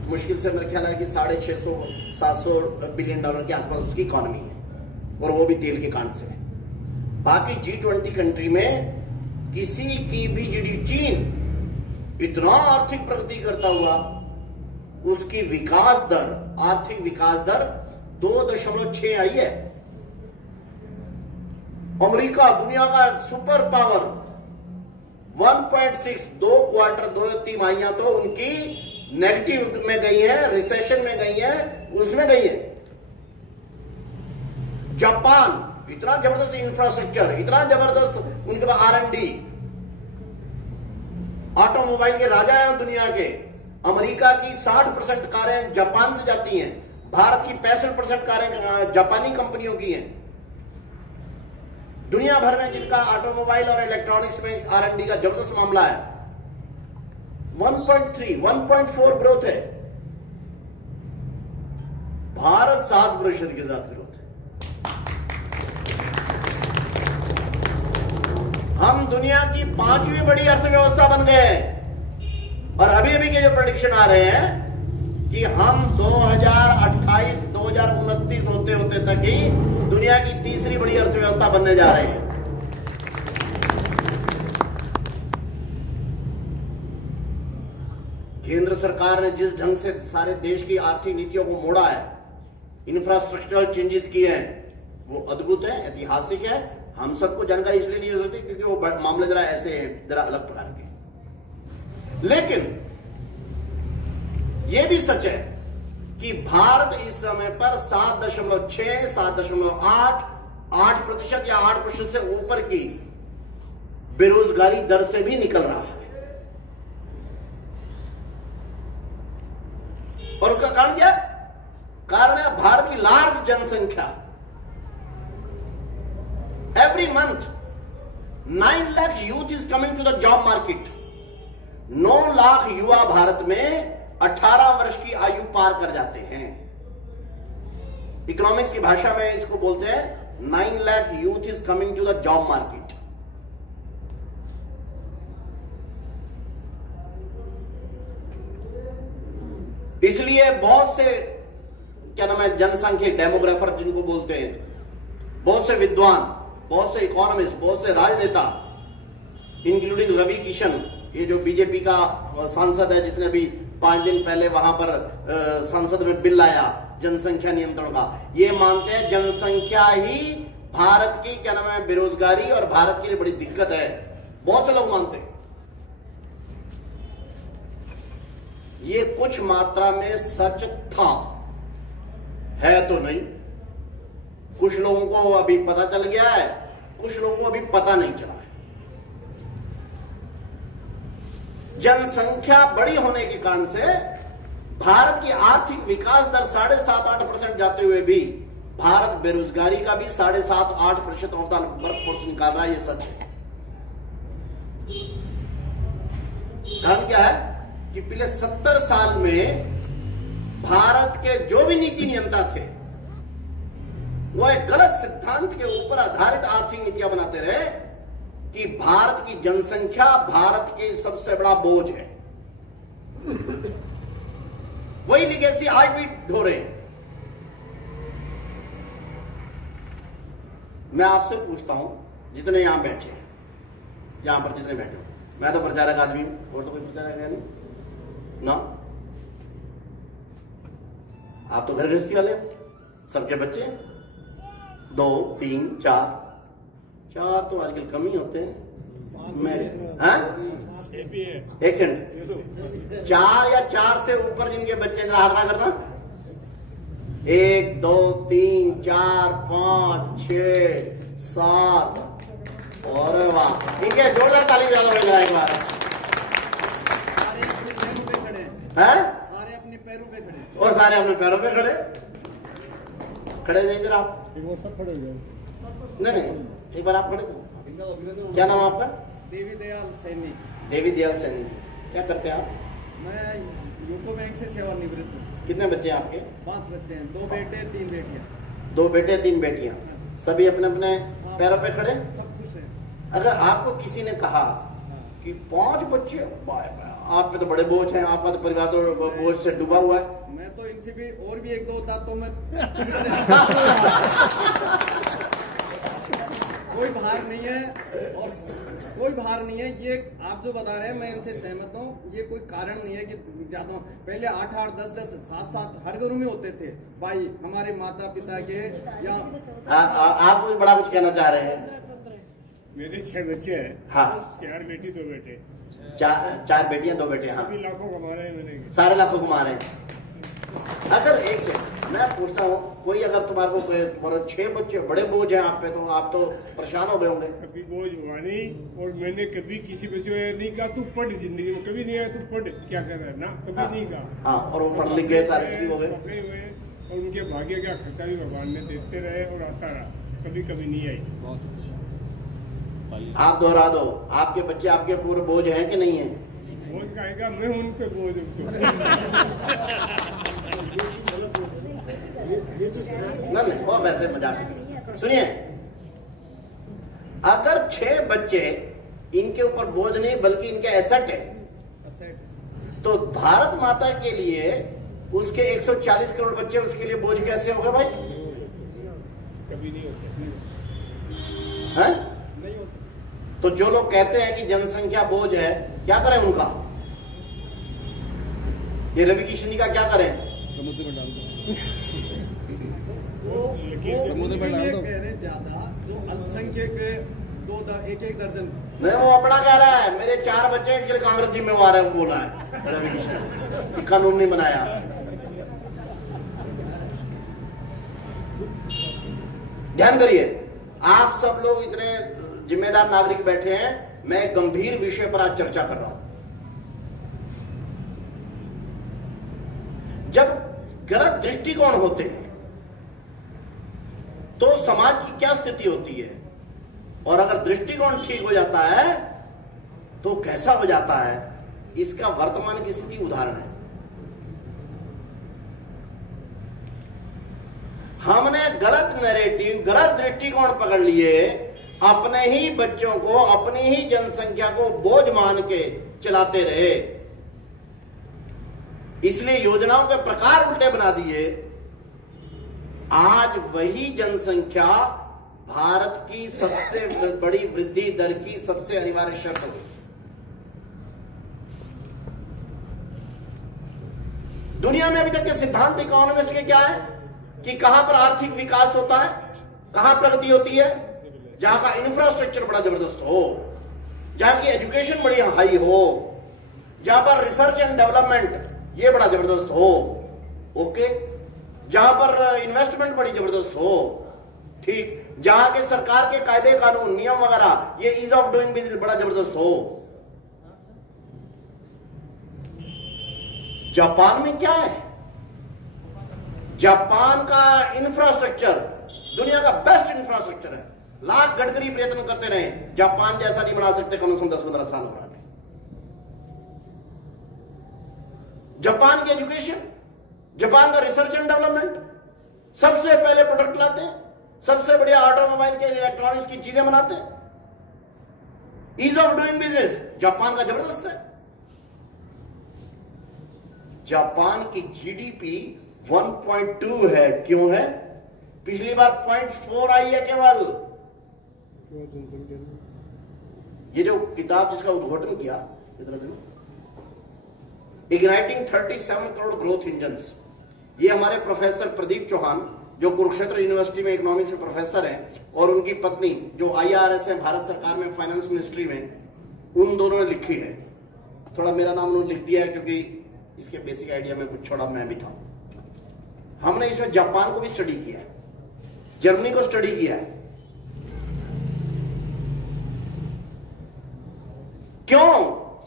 मुश्किल से मेरे ख्याल है कि 650-700 बिलियन डॉलर के आसपास उसकी इकोनॉमी है, और वो भी तेल के कारण से है। बाकी G20 कंट्री में किसी की भी जीडीपी, चीन इतना आर्थिक प्रगति करता हुआ, उसकी विकास दर, आर्थिक विकास दर 2.6 आई है। अमेरिका, दुनिया का सुपर पावर, 1.6, 2 क्वार्टर, 2 तिमाहियां तो उनकी नेगेटिव में गई है, रिसेशन में गई है, उसमें गई है। जापान, इतना जबरदस्त इंफ्रास्ट्रक्चर, इतना जबरदस्त उनके पास R&D, ऑटोमोबाइल के राजा हैं दुनिया के। अमेरिका की 60% कारें जापान से जाती हैं, भारत की 65% कारें जापानी कंपनियों की हैं। दुनिया भर में जिनका ऑटोमोबाइल और इलेक्ट्रॉनिक्स में R&D का जबरदस्त मामला है। 1.3, 1.4 ग्रोथ है। भारत 7% के साथ ग्रोथ है। हम दुनिया की 5वीं बड़ी अर्थव्यवस्था बन गए हैं, और अभी अभी के जो प्रेडिक्शन आ रहे हैं कि हम 2028, 2029 होते होते तक ही दुनिया की 3री बड़ी अर्थव्यवस्था बनने जा रहे हैं। केंद्र सरकार ने जिस ढंग से सारे देश की आर्थिक नीतियों को मोड़ा है, इंफ्रास्ट्रक्चरल चेंजेस किए हैं, वो अद्भुत है, ऐतिहासिक है। हम सबको जानकारी इसलिए नहीं हो सकती क्योंकि वो मामले जरा ऐसे हैं, जरा अलग प्रकार के। लेकिन यह भी सच है कि भारत इस समय पर 7.6, 7.8, 8% या 8% से ऊपर की बेरोजगारी दर से भी निकल रहा है। और उसका कारण क्या? कारण है भारत की लार्ज जनसंख्या। Every month 9 lakh youth is coming to the job market. 9 lakh युवा भारत में 18 वर्ष की आयु पार कर जाते हैं। इकोनॉमिक्स की भाषा में इसको बोलते हैं 9 lakh youth is coming to the job market. इसलिए बहुत से क्या नाम है, जनसंख्या डेमोग्राफर जिनको बोलते हैं, बहुत से विद्वान, बहुत से इकोनॉमिस्ट, बहुत से राजनेता, इंक्लूडिंग रवि किशन, ये जो बीजेपी का सांसद है जिसने अभी 5 दिन पहले वहां पर संसद में बिल लाया जनसंख्या नियंत्रण का, ये मानते हैं जनसंख्या ही भारत की क्या नाम है बेरोजगारी और भारत के लिए बड़ी दिक्कत है। बहुत से लोग मानते हैं। ये कुछ मात्रा में सच था, है तो नहीं। कुछ लोगों को अभी पता चल गया है, कुछ लोगों को अभी पता नहीं चला है। जनसंख्या बड़ी होने के कारण से भारत की आर्थिक विकास दर 7.5-8% जाते हुए भी भारत बेरोजगारी का भी 7.5-8% ऑफ द वर्कफोर्स निकाल रहा है। ये सच है। कारण क्या है कि पिछले 70 साल में भारत के जो भी नीति नियंता थे वो एक गलत सिद्धांत के ऊपर आधारित आर्थिक नीतियां बनाते रहे कि भारत की जनसंख्या भारत की सबसे बड़ा बोझ है। वही लिगेसी आज भी ढो रहे हैं। मैं आपसे पूछता हूं, जितने यहां बैठे हैं, यहां पर जितने बैठे हो, मैं तो प्रचारक आदमी हूं, और तो कोई प्रचारक है नहीं ना। आप तो घर गृहस्थी वाले हो, सबके बच्चे हैं, 2 3 4 तो आजकल कम ही होते हैं। एक सेकंड, 4 या 4 से ऊपर जिनके बच्चे, जरा हाथ ना करना। 1 2 3 4 5 6 7 और वाह, इनके जोरदार ताली बजा लो एक बार। सारे अपने पैरों पे खड़े, और सारे अपने पैरों पे खड़े जाइए जरा आप। सब खड़े हो गए। नहीं, एक बार आप खड़े थे। क्या नाम है आपका? देवी दयाल सैनी। देवी दयाल सैनी, क्या करते हैं आप? मैं यूको बैंक से सेवानिवृत्त हूँ। कितने बच्चे हैं आपके? 5 बच्चे हैं, 2 बेटे 3 बेटियाँ। 2 बेटे 3 बेटियाँ, सभी अपने अपने पैरों पे खड़े? सब खुश हैं। अगर आपको किसी ने कहा कि 5 बच्चे, आप पे तो बड़े बोझ हैं, आपका तो परिवार तो बोझ से डूबा हुआ है। मैं तो इनसे भी और भी 1-2 होता तो मैं कोई भार नहीं है, और कोई भार नहीं है। ये आप जो बता रहे हैं मैं इनसे सहमत हूँ। ये कोई कारण नहीं है कि ज्यादा, पहले 8-8 10-10 7-7 हर घरों में होते थे भाई, हमारे माता पिता के। या आप कुछ बड़ा कुछ कहना चाह रहे हैं? मेरे 6 बच्चे हैं। हाँ, 4 बेटी 2 बेटे। 4 बेटियां 2 बेटे। हाँ, सभी लाखों कमा रहे हैं मैंने। सारे लाखों कमा रहे हैं। अगर एक से मैं पूछता हूँ, कोई अगर तुम्हारे 6 बच्चे बड़े बोझ हैं आप पे, तो आप तो परेशान हो गए होंगे। कभी बोझ हुआ नहीं, और मैंने कभी किसी बच्चे को नहीं कहा तू पढ़, जिंदगी में कभी नहीं आया तू पढ़, क्या कर रहा है ना, कभी नहीं कहा। हाँ, और वो पढ़ लिख गए, सारे ठीक हो गए। और उनके भाग्य का खर्चा भी भगवान ने देते रहे और आता रहा, कभी कभी नहीं आई। आप दोहरा दो, आपके बच्चे आपके पूरे बोझ हैं कि नहीं है? बोझ कहेगा, मैं उन पे बोझ नहीं, वो वैसे मजाक। सुनिए, अगर 6 बच्चे इनके ऊपर बोझ नहीं बल्कि इनके एसेट है, तो भारत माता के लिए उसके 140 करोड़ बच्चे उसके लिए बोझ कैसे होगा भाई? कभी नहीं होते हैं? नहीं हो सकता। तो जो लोग कहते हैं कि जनसंख्या बोझ है, क्या करें उनका? ये रवि किशन जी का क्या करें? समुद्र में डाल दो। समुद्र में डाल दो। कह रहे ज्यादा जो अल्पसंख्यक 1-1 दर्जन। नहीं, वो अपना कह रहा है, मेरे 4 बच्चे हैं, इसके लिए कांग्रेस जिम्मेवार है, वो बोला है रवि किशन। कानून नहीं बनाया। ध्यान करिए, आप सब लोग इतने जिम्मेदार नागरिक बैठे हैं, मैं गंभीर विषय पर आज चर्चा कर रहा हूं। जब गलत दृष्टिकोण होते हैं तो समाज की क्या स्थिति होती है, और अगर दृष्टिकोण ठीक हो जाता है तो कैसा हो जाता है, इसका वर्तमान की स्थिति उदाहरण है। हमने गलत नैरेटिव, गलत दृष्टिकोण पकड़ लिए, अपने ही बच्चों को, अपनी ही जनसंख्या को बोझ मान के चलाते रहे, इसलिए योजनाओं के प्रकार उल्टे बना दिए। आज वही जनसंख्या भारत की सबसे बड़ी वृद्धि दर की सबसे अनिवार्य शर्त हो गई। दुनिया में अभी तक के सिद्धांत इकोनॉमिस्ट के क्या है कि कहां पर आर्थिक विकास होता है, कहां प्रगति होती है? जहां का इंफ्रास्ट्रक्चर बड़ा जबरदस्त हो, जहां की एजुकेशन बड़ी हाई हो, जहां पर रिसर्च एंड डेवलपमेंट ये बड़ा जबरदस्त हो, ओके, जहां पर इन्वेस्टमेंट बड़ी जबरदस्त हो, ठीक, जहां के सरकार के कायदे कानून नियम वगैरह ये ईज ऑफ डूइंग बिजनेस बड़ा जबरदस्त हो। जापान में क्या है? जापान का इंफ्रास्ट्रक्चर दुनिया का बेस्ट इंफ्रास्ट्रक्चर है। लाख गडकरी प्रयत्न करते रहे, जापान जैसा नहीं बना सकते, कम से कम 10-15 साल हो रहा है। जापान की एजुकेशन, जापान का रिसर्च एंड डेवलपमेंट, सबसे पहले प्रोडक्ट लाते हैं, सबसे बढ़िया ऑटोमोबाइल के इलेक्ट्रॉनिक्स की चीजें बनाते हैं। Ease of doing business Japan का जबरदस्त है। जापान की जीडीपी 1.2 है, क्यों है? पिछली बार 0.4 आई है केवल। ये जो किताब जिसका उद्घाटन किया, इग्नाइटिंग 37 करोड़ ग्रोथ इंजन्स, ये हमारे प्रोफेसर प्रदीप चौहान जो कुरुक्षेत्र यूनिवर्सिटी में इकोनॉमिक्स में प्रोफेसर हैं, और उनकी पत्नी जो IRS है भारत सरकार में फाइनेंस मिनिस्ट्री में, उन दोनों ने लिखी है। थोड़ा मेरा नाम उन्होंने लिख दिया है क्योंकि इसके बेसिक आइडिया में कुछ छोड़ा मैं भी था। हमने इसमें जापान को भी स्टडी किया है, जर्मनी को स्टडी किया है। क्यों?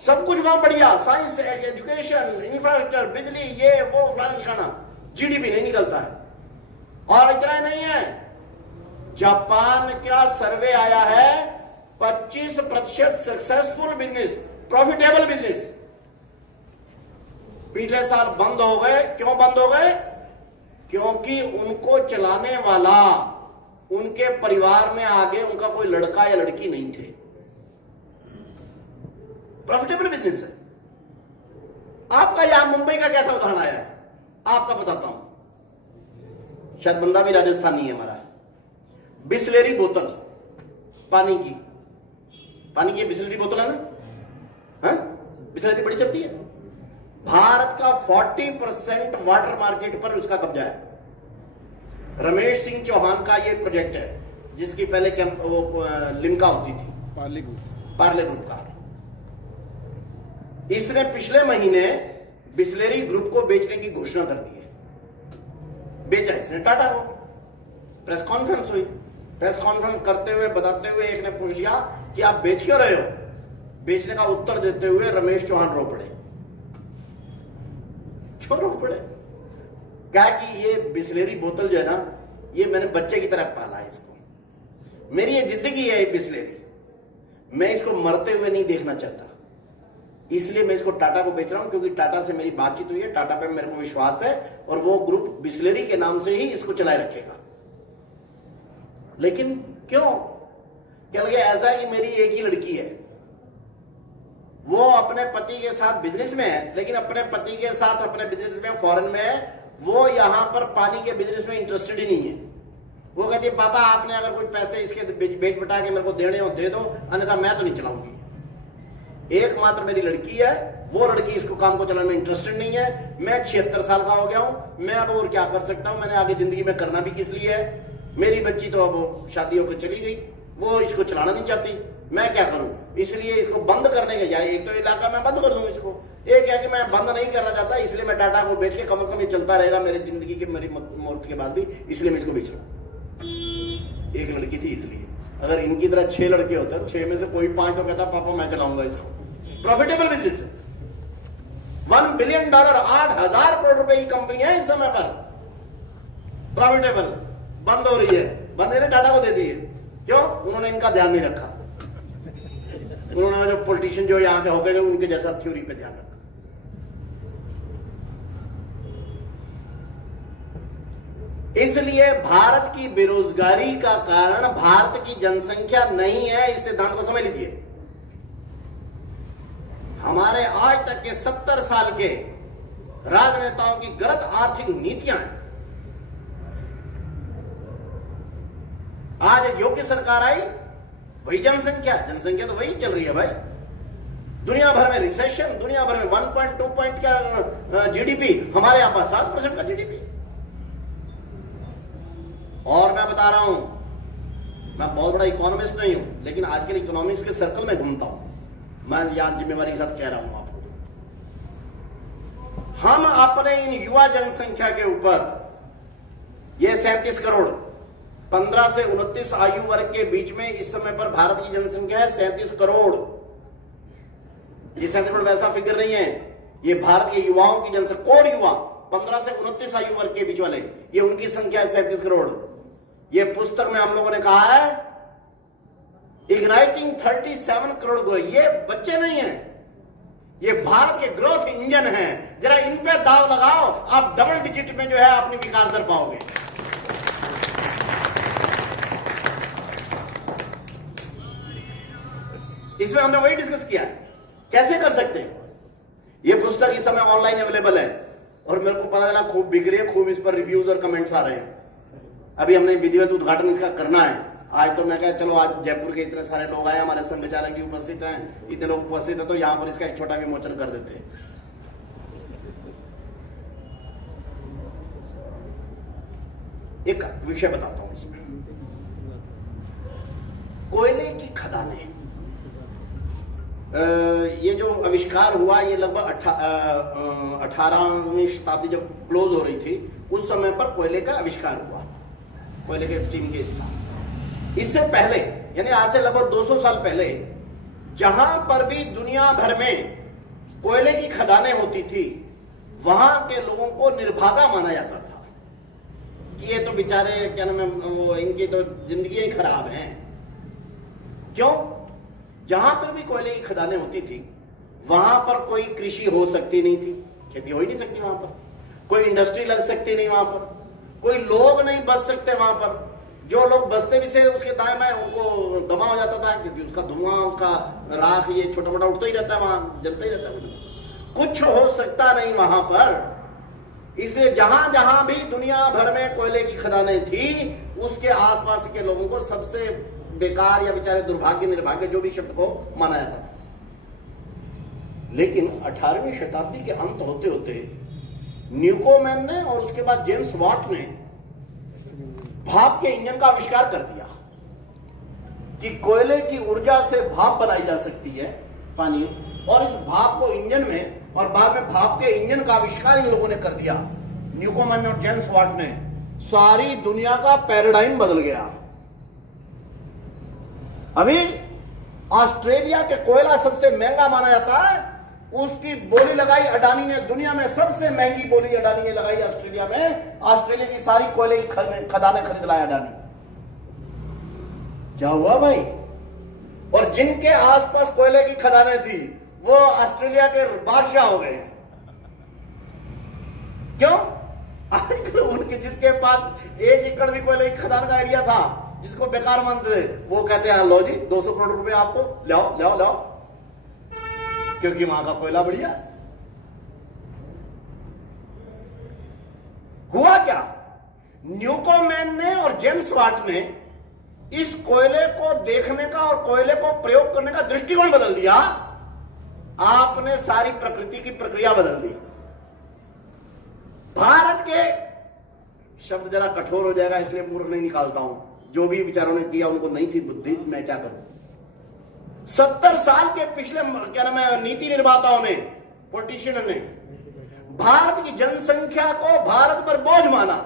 सब कुछ वहां बढ़िया, साइंस, एजुकेशन, इंफ्रास्ट्रक्चर, बिजली, ये वो फलाना ठिकाना, GDP नहीं निकलता है। और इतना ही नहीं है, जापान का सर्वे आया है 25% सक्सेसफुल बिजनेस, प्रॉफिटेबल बिजनेस पिछले साल बंद हो गए। क्यों बंद हो गए? क्योंकि उनको चलाने वाला उनके परिवार में आगे उनका कोई लड़का या लड़की नहीं थे। प्रॉफिटेबल बिजनेस है। आपका यहां मुंबई का कैसा उदाहरण आया है आपका बताता हूं, शायद बंदा भी राजस्थानी है हमारा। बिस्लेरी बोतल, पानी की बिस्लेरी बोतल है ना, हाँ? बिस्लेरी बड़ी चलती है। भारत का 40% वाटर मार्केट पर उसका कब्जा है। रमेश सिंह चौहान का ये प्रोजेक्ट है, जिसकी पहले वो लिम्का होती थी, पार्ले ग्रुप का। इसने पिछले महीने बिस्लेरी ग्रुप को बेचने की घोषणा कर दी है। बेचा इसने टाटा को। प्रेस कॉन्फ्रेंस हुई, प्रेस कॉन्फ्रेंस करते हुए बताते हुए एक ने पूछ लिया कि आप बेच क्यों रहे हो? बेचने का उत्तर देते हुए रमेश चौहान रो पड़े। क्यों रो पड़े? क्या कि ये बिस्लेरी बोतल जो है ना, ये मैंने बच्चे की तरह पाला है इसको। मेरी ये जिंदगी है ये बिस्लेरी, मैं इसको मरते हुए नहीं देखना चाहता, इसलिए मैं इसको टाटा को बेच रहा हूं। क्योंकि टाटा से मेरी बातचीत हुई है, टाटा पे मेरे को विश्वास है, और वो ग्रुप बिस्लेरी के नाम से ही इसको चलाए रखेगा। लेकिन क्यों? क्या लगे ऐसा है कि मेरी एक ही लड़की है, वो अपने पति के साथ बिजनेस में है, लेकिन अपने पति के साथ अपने बिजनेस में फॉरेन में है, वो यहां पर पानी के बिजनेस में इंटरेस्टेड ही नहीं है। वो कहती है पापा आपने अगर कोई पैसे इसके बेच बटा के मेरे को देने हो दे दो, अन्यथा मैं तो नहीं चलाऊंगी। एकमात्र मेरी लड़की है, वो लड़की इसको काम को चलाने में इंटरेस्टेड नहीं है। मैं 76 साल का हो गया हूं, मैं अब और क्या कर सकता हूं? मैंने आगे जिंदगी में करना भी किस लिए है? मेरी बच्ची तो अब शादी होकर चली गई, वो इसको चलाना नहीं चाहती, मैं क्या करूं? इसलिए इसको बंद करने के जाए, एक तो इलाका मैं बंद कर दूं इसको, एक है कि मैं बंद नहीं करना चाहता, इसलिए मैं टाटा को बेच के कम से कम ये चलता रहेगा मेरी जिंदगी के, मेरी मौत के बाद भी, इसलिए मैं इसको बेच रहा हूं। एक लड़की थी इसलिए। अगर इनकी तरह 6 लड़के होते, 6 में से कोई 5 तो कहता पापा मैं चलाऊंगा इसको। प्रॉफिटेबल बिजनेस है। $1 बिलियन, 8,000 करोड़ रुपए की कंपनी है इस समय पर, प्रॉफिटेबल। बंद हो रही है, बंद है टाटा को दे दी है। क्यों? उन्होंने इनका ध्यान नहीं रखा। उन्होंने जो पॉलिटिशियन जो यहां के हो गए उनके जैसा थ्योरी पे ध्यान रखा। इसलिए भारत की बेरोजगारी का कारण भारत की जनसंख्या नहीं है, इस सिद्धांत को समझ लीजिए। हमारे आज तक के 70 साल के राजनेताओं की गलत आर्थिक नीतियां हैं। आज योग्य सरकार आई, वही जनसंख्या तो वही चल रही है भाई। दुनिया भर में रिसेशन, दुनिया भर में 1.2 पॉइंट का GDP, हमारे यहां पर 7% का GDP। और मैं बता रहा हूं, मैं बहुत बड़ा इकोनॉमिस्ट नहीं हूं, लेकिन आजकल इकोनॉमिक्स के सर्कल में घूमता हूं। मैं यहां जिम्मेवारी के साथ कह रहा हूं आपको, हम अपने इन युवा जनसंख्या के ऊपर, ये 37 करोड़ 15 से 29 आयु वर्ग के बीच में इस समय पर भारत की जनसंख्या है 37 करोड़। ये 37 करोड़ वैसा फिगर नहीं है, ये भारत के युवाओं की जनसंख्या, कोर युवा 15 से 29 आयु वर्ग के बीच वाले, ये उनकी संख्या है 37 करोड़। ये पुस्तक में हम लोगों ने कहा है इग्नाइटिंग 37 करोड़ को। ये बच्चे नहीं हैं, ये भारत के ग्रोथ इंजन हैं। जरा इन पे दाव लगाओ, आप डबल डिजिट में जो है अपनी विकास दर पाओगे। इसमें हमने वही डिस्कस किया है, कैसे कर सकते हैं। ये पुस्तक इस समय ऑनलाइन अवेलेबल है, और मेरे को पता चला खूब बिक रही है, खूब इस पर रिव्यूज और कमेंट्स आ रहे हैं। अभी हमने विधिवत उद्घाटन इसका करना है आज। तो मैं कहा चलो आज जयपुर के इतने सारे लोग आए, हमारे संघ चालक भी उपस्थित हैं, इतने लोग उपस्थित हैं, तो यहां पर इसका एक छोटा विमोचन कर देते हैं। एक विषय बताता हूं इसमें। कोयले की खदानें, ये जो आविष्कार हुआ ये लगभग 18वीं शताब्दी जब क्लोज हो रही थी उस समय पर कोयले का आविष्कार हुआ, कोयले के स्टीम केस का। इससे पहले यानी आज से लगभग 200 साल पहले जहां पर भी दुनिया भर में कोयले की खदानें होती थी वहां के लोगों को निर्भागा माना जाता था कि ये तो बेचारे क्या नाम है वो, इनकी तो जिंदगी ही खराब है। क्यों? जहां पर भी कोयले की खदानें होती थी वहां पर कोई कृषि हो सकती नहीं थी, खेती हो ही नहीं सकती वहां पर, कोई इंडस्ट्री लग सकती नहीं वहां पर, कोई लोग नहीं बच सकते वहां पर, जो लोग बसते भी से उसके दाएं बाएं उनको दमा हो जाता था क्योंकि उसका धुआं उसका राख ये छोटा मोटा उठता ही रहता है, वहां जलता ही रहता है, कुछ हो सकता नहीं वहां पर। इसलिए जहां जहां भी दुनिया भर में कोयले की खदानें थी उसके आसपास के लोगों को सबसे बेकार या बेचारे दुर्भाग्य निर्भाग्य जो भी शब्द को माना जाता था। लेकिन 18वीं शताब्दी के अंत होते होते न्यूकोमैन ने और उसके बाद जेम्स वाट ने भाप के इंजन का आविष्कार कर दिया कि कोयले की ऊर्जा से भाप बनाई जा सकती है पानी, और इस भाप को इंजन में, और बाद में भाप के इंजन का आविष्कार इन लोगों ने कर दिया, न्यूकोमैन और जेम्स वाट ने। सारी दुनिया का पैराडाइम बदल गया। अभी ऑस्ट्रेलिया के कोयला सबसे महंगा माना जाता है, उसकी बोली लगाई अडानी ने, दुनिया में सबसे महंगी बोली अडानी ने लगाई ऑस्ट्रेलिया में। ऑस्ट्रेलिया की सारी कोयले की खदानें खरीद लाया अडानी। क्या हुआ भाई? और जिनके आसपास कोयले की खदानें थी वो ऑस्ट्रेलिया के बादशाह हो गए। क्यों? आजकल उनके जिसके पास 1 एकड़ भी कोयले की खदान का एरिया था, जिसको बेकार मानते थे, वो कहते हैं लो जी 200 करोड़ रुपए आपको, लाओ लाओ लाओ, क्योंकि वहां का कोयला बढ़िया। हुआ क्या? न्यूकोमैन ने और जेम्स वाट ने इस कोयले को देखने का और कोयले को प्रयोग करने का दृष्टिकोण बदल दिया। आपने सारी प्रकृति की प्रक्रिया बदल दी। भारत के शब्द जरा कठोर हो जाएगा इसलिए मूर्ख नहीं निकालता हूं, जो भी विचारों ने दिया उनको नहीं थी बुद्धि, मैं क्या करूं। 70 साल के पिछले क्या नाम है नीति निर्माताओं ने, पॉलिटिशियन ने भारत की जनसंख्या को भारत पर बोझ माना।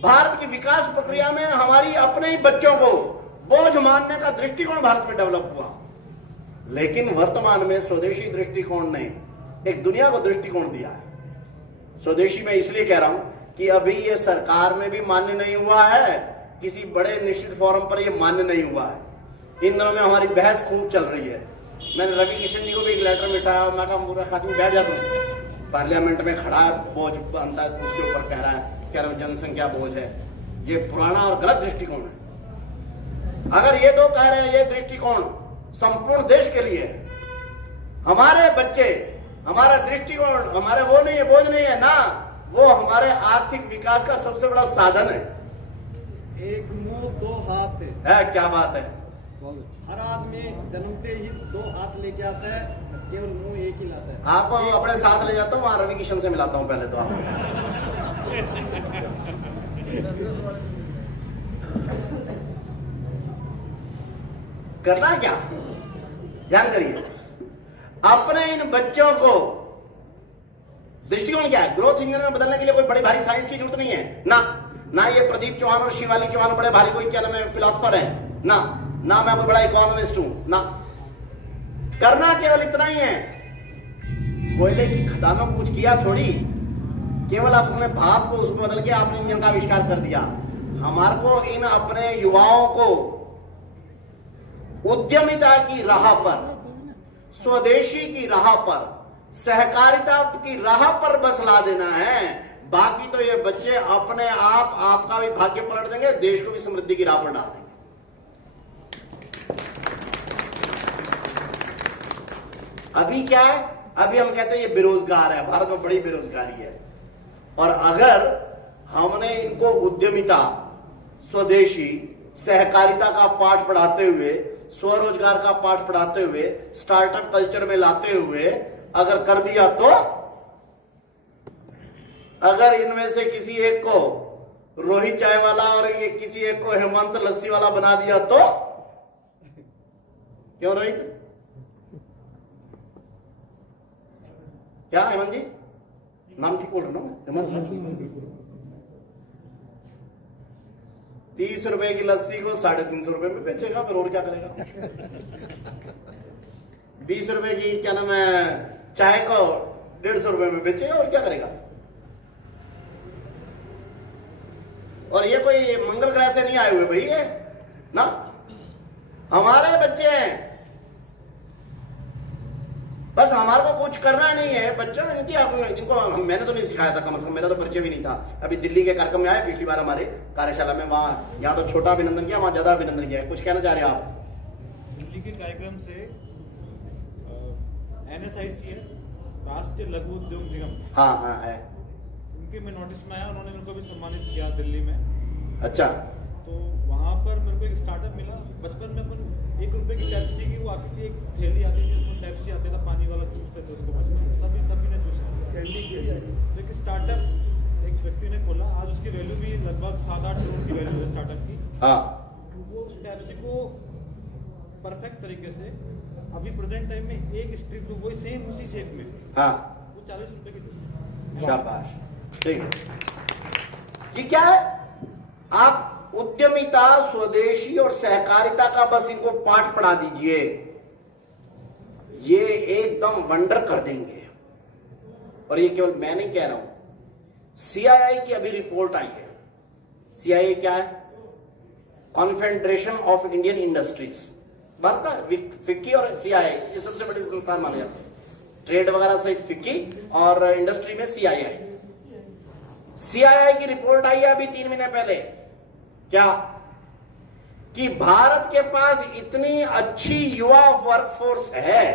भारत की विकास प्रक्रिया में हमारी अपने ही बच्चों को बोझ मानने का दृष्टिकोण भारत में डेवलप हुआ। लेकिन वर्तमान में स्वदेशी दृष्टिकोण ने एक दुनिया को दृष्टिकोण दिया है। स्वदेशी में इसलिए कह रहा हूं कि अभी ये सरकार में भी मान्य नहीं हुआ है, किसी बड़े निश्चित फोरम पर ये मान्य नहीं हुआ है। इन दिनों में हमारी बहस खूब चल रही है। मैंने रवि किशन जी को भी एक लेटर मिठाया, मैं कहा पूरा खातिर बैठ जाता हूं, पार्लियामेंट में खड़ा है, बोझ बनता है उसके ऊपर कह रहा है जनसंख्या बोझ है। ये पुराना और गलत दृष्टिकोण है। अगर ये दो कह रहे हैं ये दृष्टिकोण संपूर्ण देश के लिए, हमारे बच्चे, हमारा दृष्टिकोण, हमारे वो नहीं है, बोझ नहीं है ना, वो हमारे आर्थिक विकास का सबसे बड़ा साधन है। एक मुंह दो हाथ है। क्या बात है? हर आदमी जन्मते ही 2 हाथ लेके आता है, केवल मुंह एक ही लाता है। आपको अपने साथ ले जाता हूँ, वहां रवि किशन से मिलाता हूँ पहले तो आप। करना क्या? ध्यान करिए, अपने इन बच्चों को दृष्टिकोण क्या है? ग्रोथ इंजन में बदलने के लिए कोई बड़ी भारी साइंस की जरूरत नहीं है ना ये प्रदीप चौहान और शिवाली चौहान बड़े भारी कोई क्या नाम है फिलोसफर है ना मैं कोई बड़ा इकोनॉमिस्ट हूं ना। करना केवल इतना ही है, कोयले की खदानों को कुछ किया थोड़ी, केवल आप उसने भाप को उसमें बदल के आपने इंजन का आविष्कार कर दिया। हमारे को इन अपने युवाओं को उद्यमिता की राह पर, स्वदेशी की राह पर, सहकारिता की राह पर बस ला देना है। बाकी तो ये बच्चे अपने आप आपका भी भाग्य पलट देंगे, देश को भी समृद्धि की राह पर डाल देंगे। अभी क्या है? अभी हम कहते हैं ये बेरोजगार है, भारत में बड़ी बेरोजगारी है। और अगर हमने इनको उद्यमिता, स्वदेशी, सहकारिता का पाठ पढ़ाते हुए, स्वरोजगार का पाठ पढ़ाते हुए, स्टार्टअप कल्चर में लाते हुए अगर कर दिया तो, अगर इनमें से किसी एक को रोहित चाय वाला और ये किसी एक को हेमंत लस्सी वाला बना दिया तो क्यों रोहित? क्या हेमंत जी नाम ठीक बोल रहा हूं हेमंत? 30 रुपए की लस्सी को 350 रुपए में बेचेगा, फिर और क्या करेगा? 20 रुपए की क्या नाम है चाय को 150 रुपए में बेचेगा, और क्या करेगा? और ये कोई मंगल ग्रह से नहीं आए हुए भाई, ये ना हमारे बच्चे हैं, बस हमारे को कुछ करना नहीं है बच्चों। इनको मैंने तो नहीं सिखाया था, कम से कम मेरा तो परिचय भी नहीं था। अभी दिल्ली के कार्यक्रम में आए पिछली बार हमारे कार्यशाला में, वहां यहाँ तो छोटा अभिनंदन किया, वहां ज्यादा अभिनंदन किया। कुछ कहना चाह रहे हैं आप? दिल्ली के कार्यक्रम से NSICL राष्ट्रीय लघु उद्योग निगम, हाँ हाँ है, उनके मैं नोटिस में आया, उन्होंने मेरे को भी सम्मानित किया दिल्ली में। अच्छा। तो वहां पर मेरे को एक स्टार्टअप मिला। बचपन में अपन 1 रुपए की टैप्सी की वो आती थी, एक थैली आती थी, उसमें टैप्सी आती था, पानी वाला चूसते थे उसको, बचपन में सभी ने चूसा। तो एक स्टार्टअप एक व्यक्ति ने खोला, आज उसकी वैल्यू भी लगभग 7-8 करोड़ की वैल्यू है स्टार्टअप की। हाँ। वो उस टैप्सी को परफेक्ट तरीके से अभी प्रेजेंट टाइम में एक स्ट्रिप जो वही सेम उसी शेप में, हाँ, वो 40 रुपए की देती। शाबाश। ठीक। ये क्या है? आप उद्यमिता, स्वदेशी और सहकारिता का बस इनको पाठ पढ़ा दीजिए, ये एकदम वंडर कर देंगे। और ये केवल मैं नहीं कह रहा हूं, CII की अभी रिपोर्ट आई है। CII क्या है? Confederation of Indian industries. Bharat का फिक्की और CII ये सबसे बड़े संस्थान माने जाते हैं, ट्रेड वगैरह सहित फिक्की और इंडस्ट्री में CII। CII की रिपोर्ट आई है अभी 3 महीने पहले, क्या कि भारत के पास इतनी अच्छी युवा वर्कफोर्स है,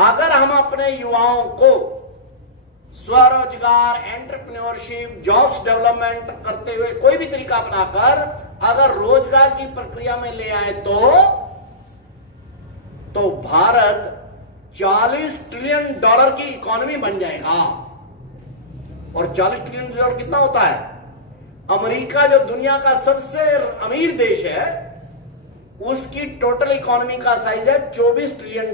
अगर हम अपने युवाओं को स्वरोजगार, एंटरप्रेन्योरशिप, जॉब्स डेवलपमेंट करते हुए कोई भी तरीका अपनाकर अगर रोजगार की प्रक्रिया में ले आए तो भारत $40 ट्रिलियन की इकोनॉमी बन जाएगा। और $40 ट्रिलियन कितना होता है? अमेरिका जो दुनिया का सबसे अमीर देश है, उसकी टोटल इकोनॉमी का साइज है $24 ट्रिलियन।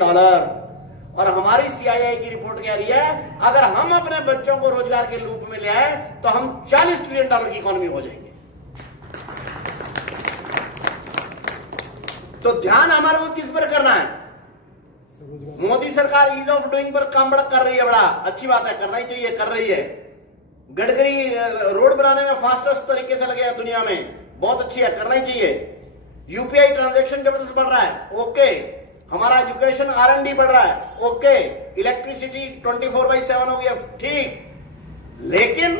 और हमारी CII की रिपोर्ट कह रही है अगर हम अपने बच्चों को रोजगार के रूप में ले आए तो हम $40 ट्रिलियन की इकोनॉमी हो जाएंगे। तो ध्यान हमारे को किस पर करना है? मोदी सरकार ईज ऑफ डूइंग पर काम बड़ा कर रही है, बड़ा अच्छी बात है, करना ही चाहिए, कर रही है। गडकरी रोड बनाने में फास्टेस्ट तरीके से लगे हैं दुनिया में, बहुत अच्छी है, करना ही चाहिए। UPI ट्रांजैक्शन जबरदस्त बढ़ रहा है, ओके। हमारा एजुकेशन R&D बढ़ रहा है, ओके। इलेक्ट्रिसिटी 24/7 हो गया, ठीक। लेकिन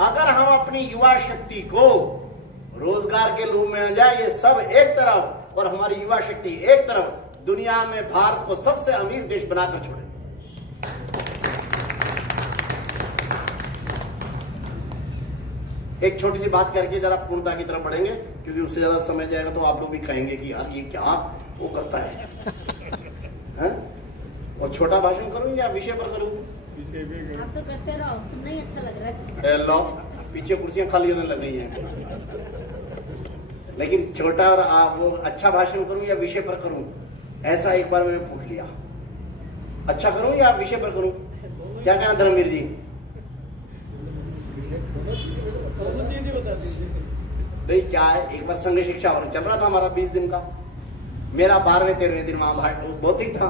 अगर हम अपनी युवा शक्ति को रोजगार के रूप में आ जाए, ये सब एक तरफ और हमारी युवा शक्ति एक तरफ, दुनिया में भारत को सबसे अमीर देश बनाकर छोड़े। एक छोटी सी बात करके जरा पूर्णता की तरफ बढ़ेंगे, क्योंकि उससे ज्यादा समय जाएगा तो आप लोग भी कहेंगे कि यार ये क्या वो करता है, है? और छोटा भाषण करूं या विषय पर करूं? आप तो करते रहो, सुनना ही अच्छा लग रहा है। लो पीछे कुर्सियां खाली होने लग गई हैं, लेकिन छोटा और वो अच्छा भाषण करूं या विषय पर करूं, ऐसा एक बार मैंने पूछ लिया। अच्छा करूं या विषय पर करूं? क्या कहना धर्मवीर जी? नहीं, क्या है, एक बार संघ शिक्षा और चल रहा था हमारा 20 दिन का, मेरा 12वें-13वें दिन वहां बौद्धिक था।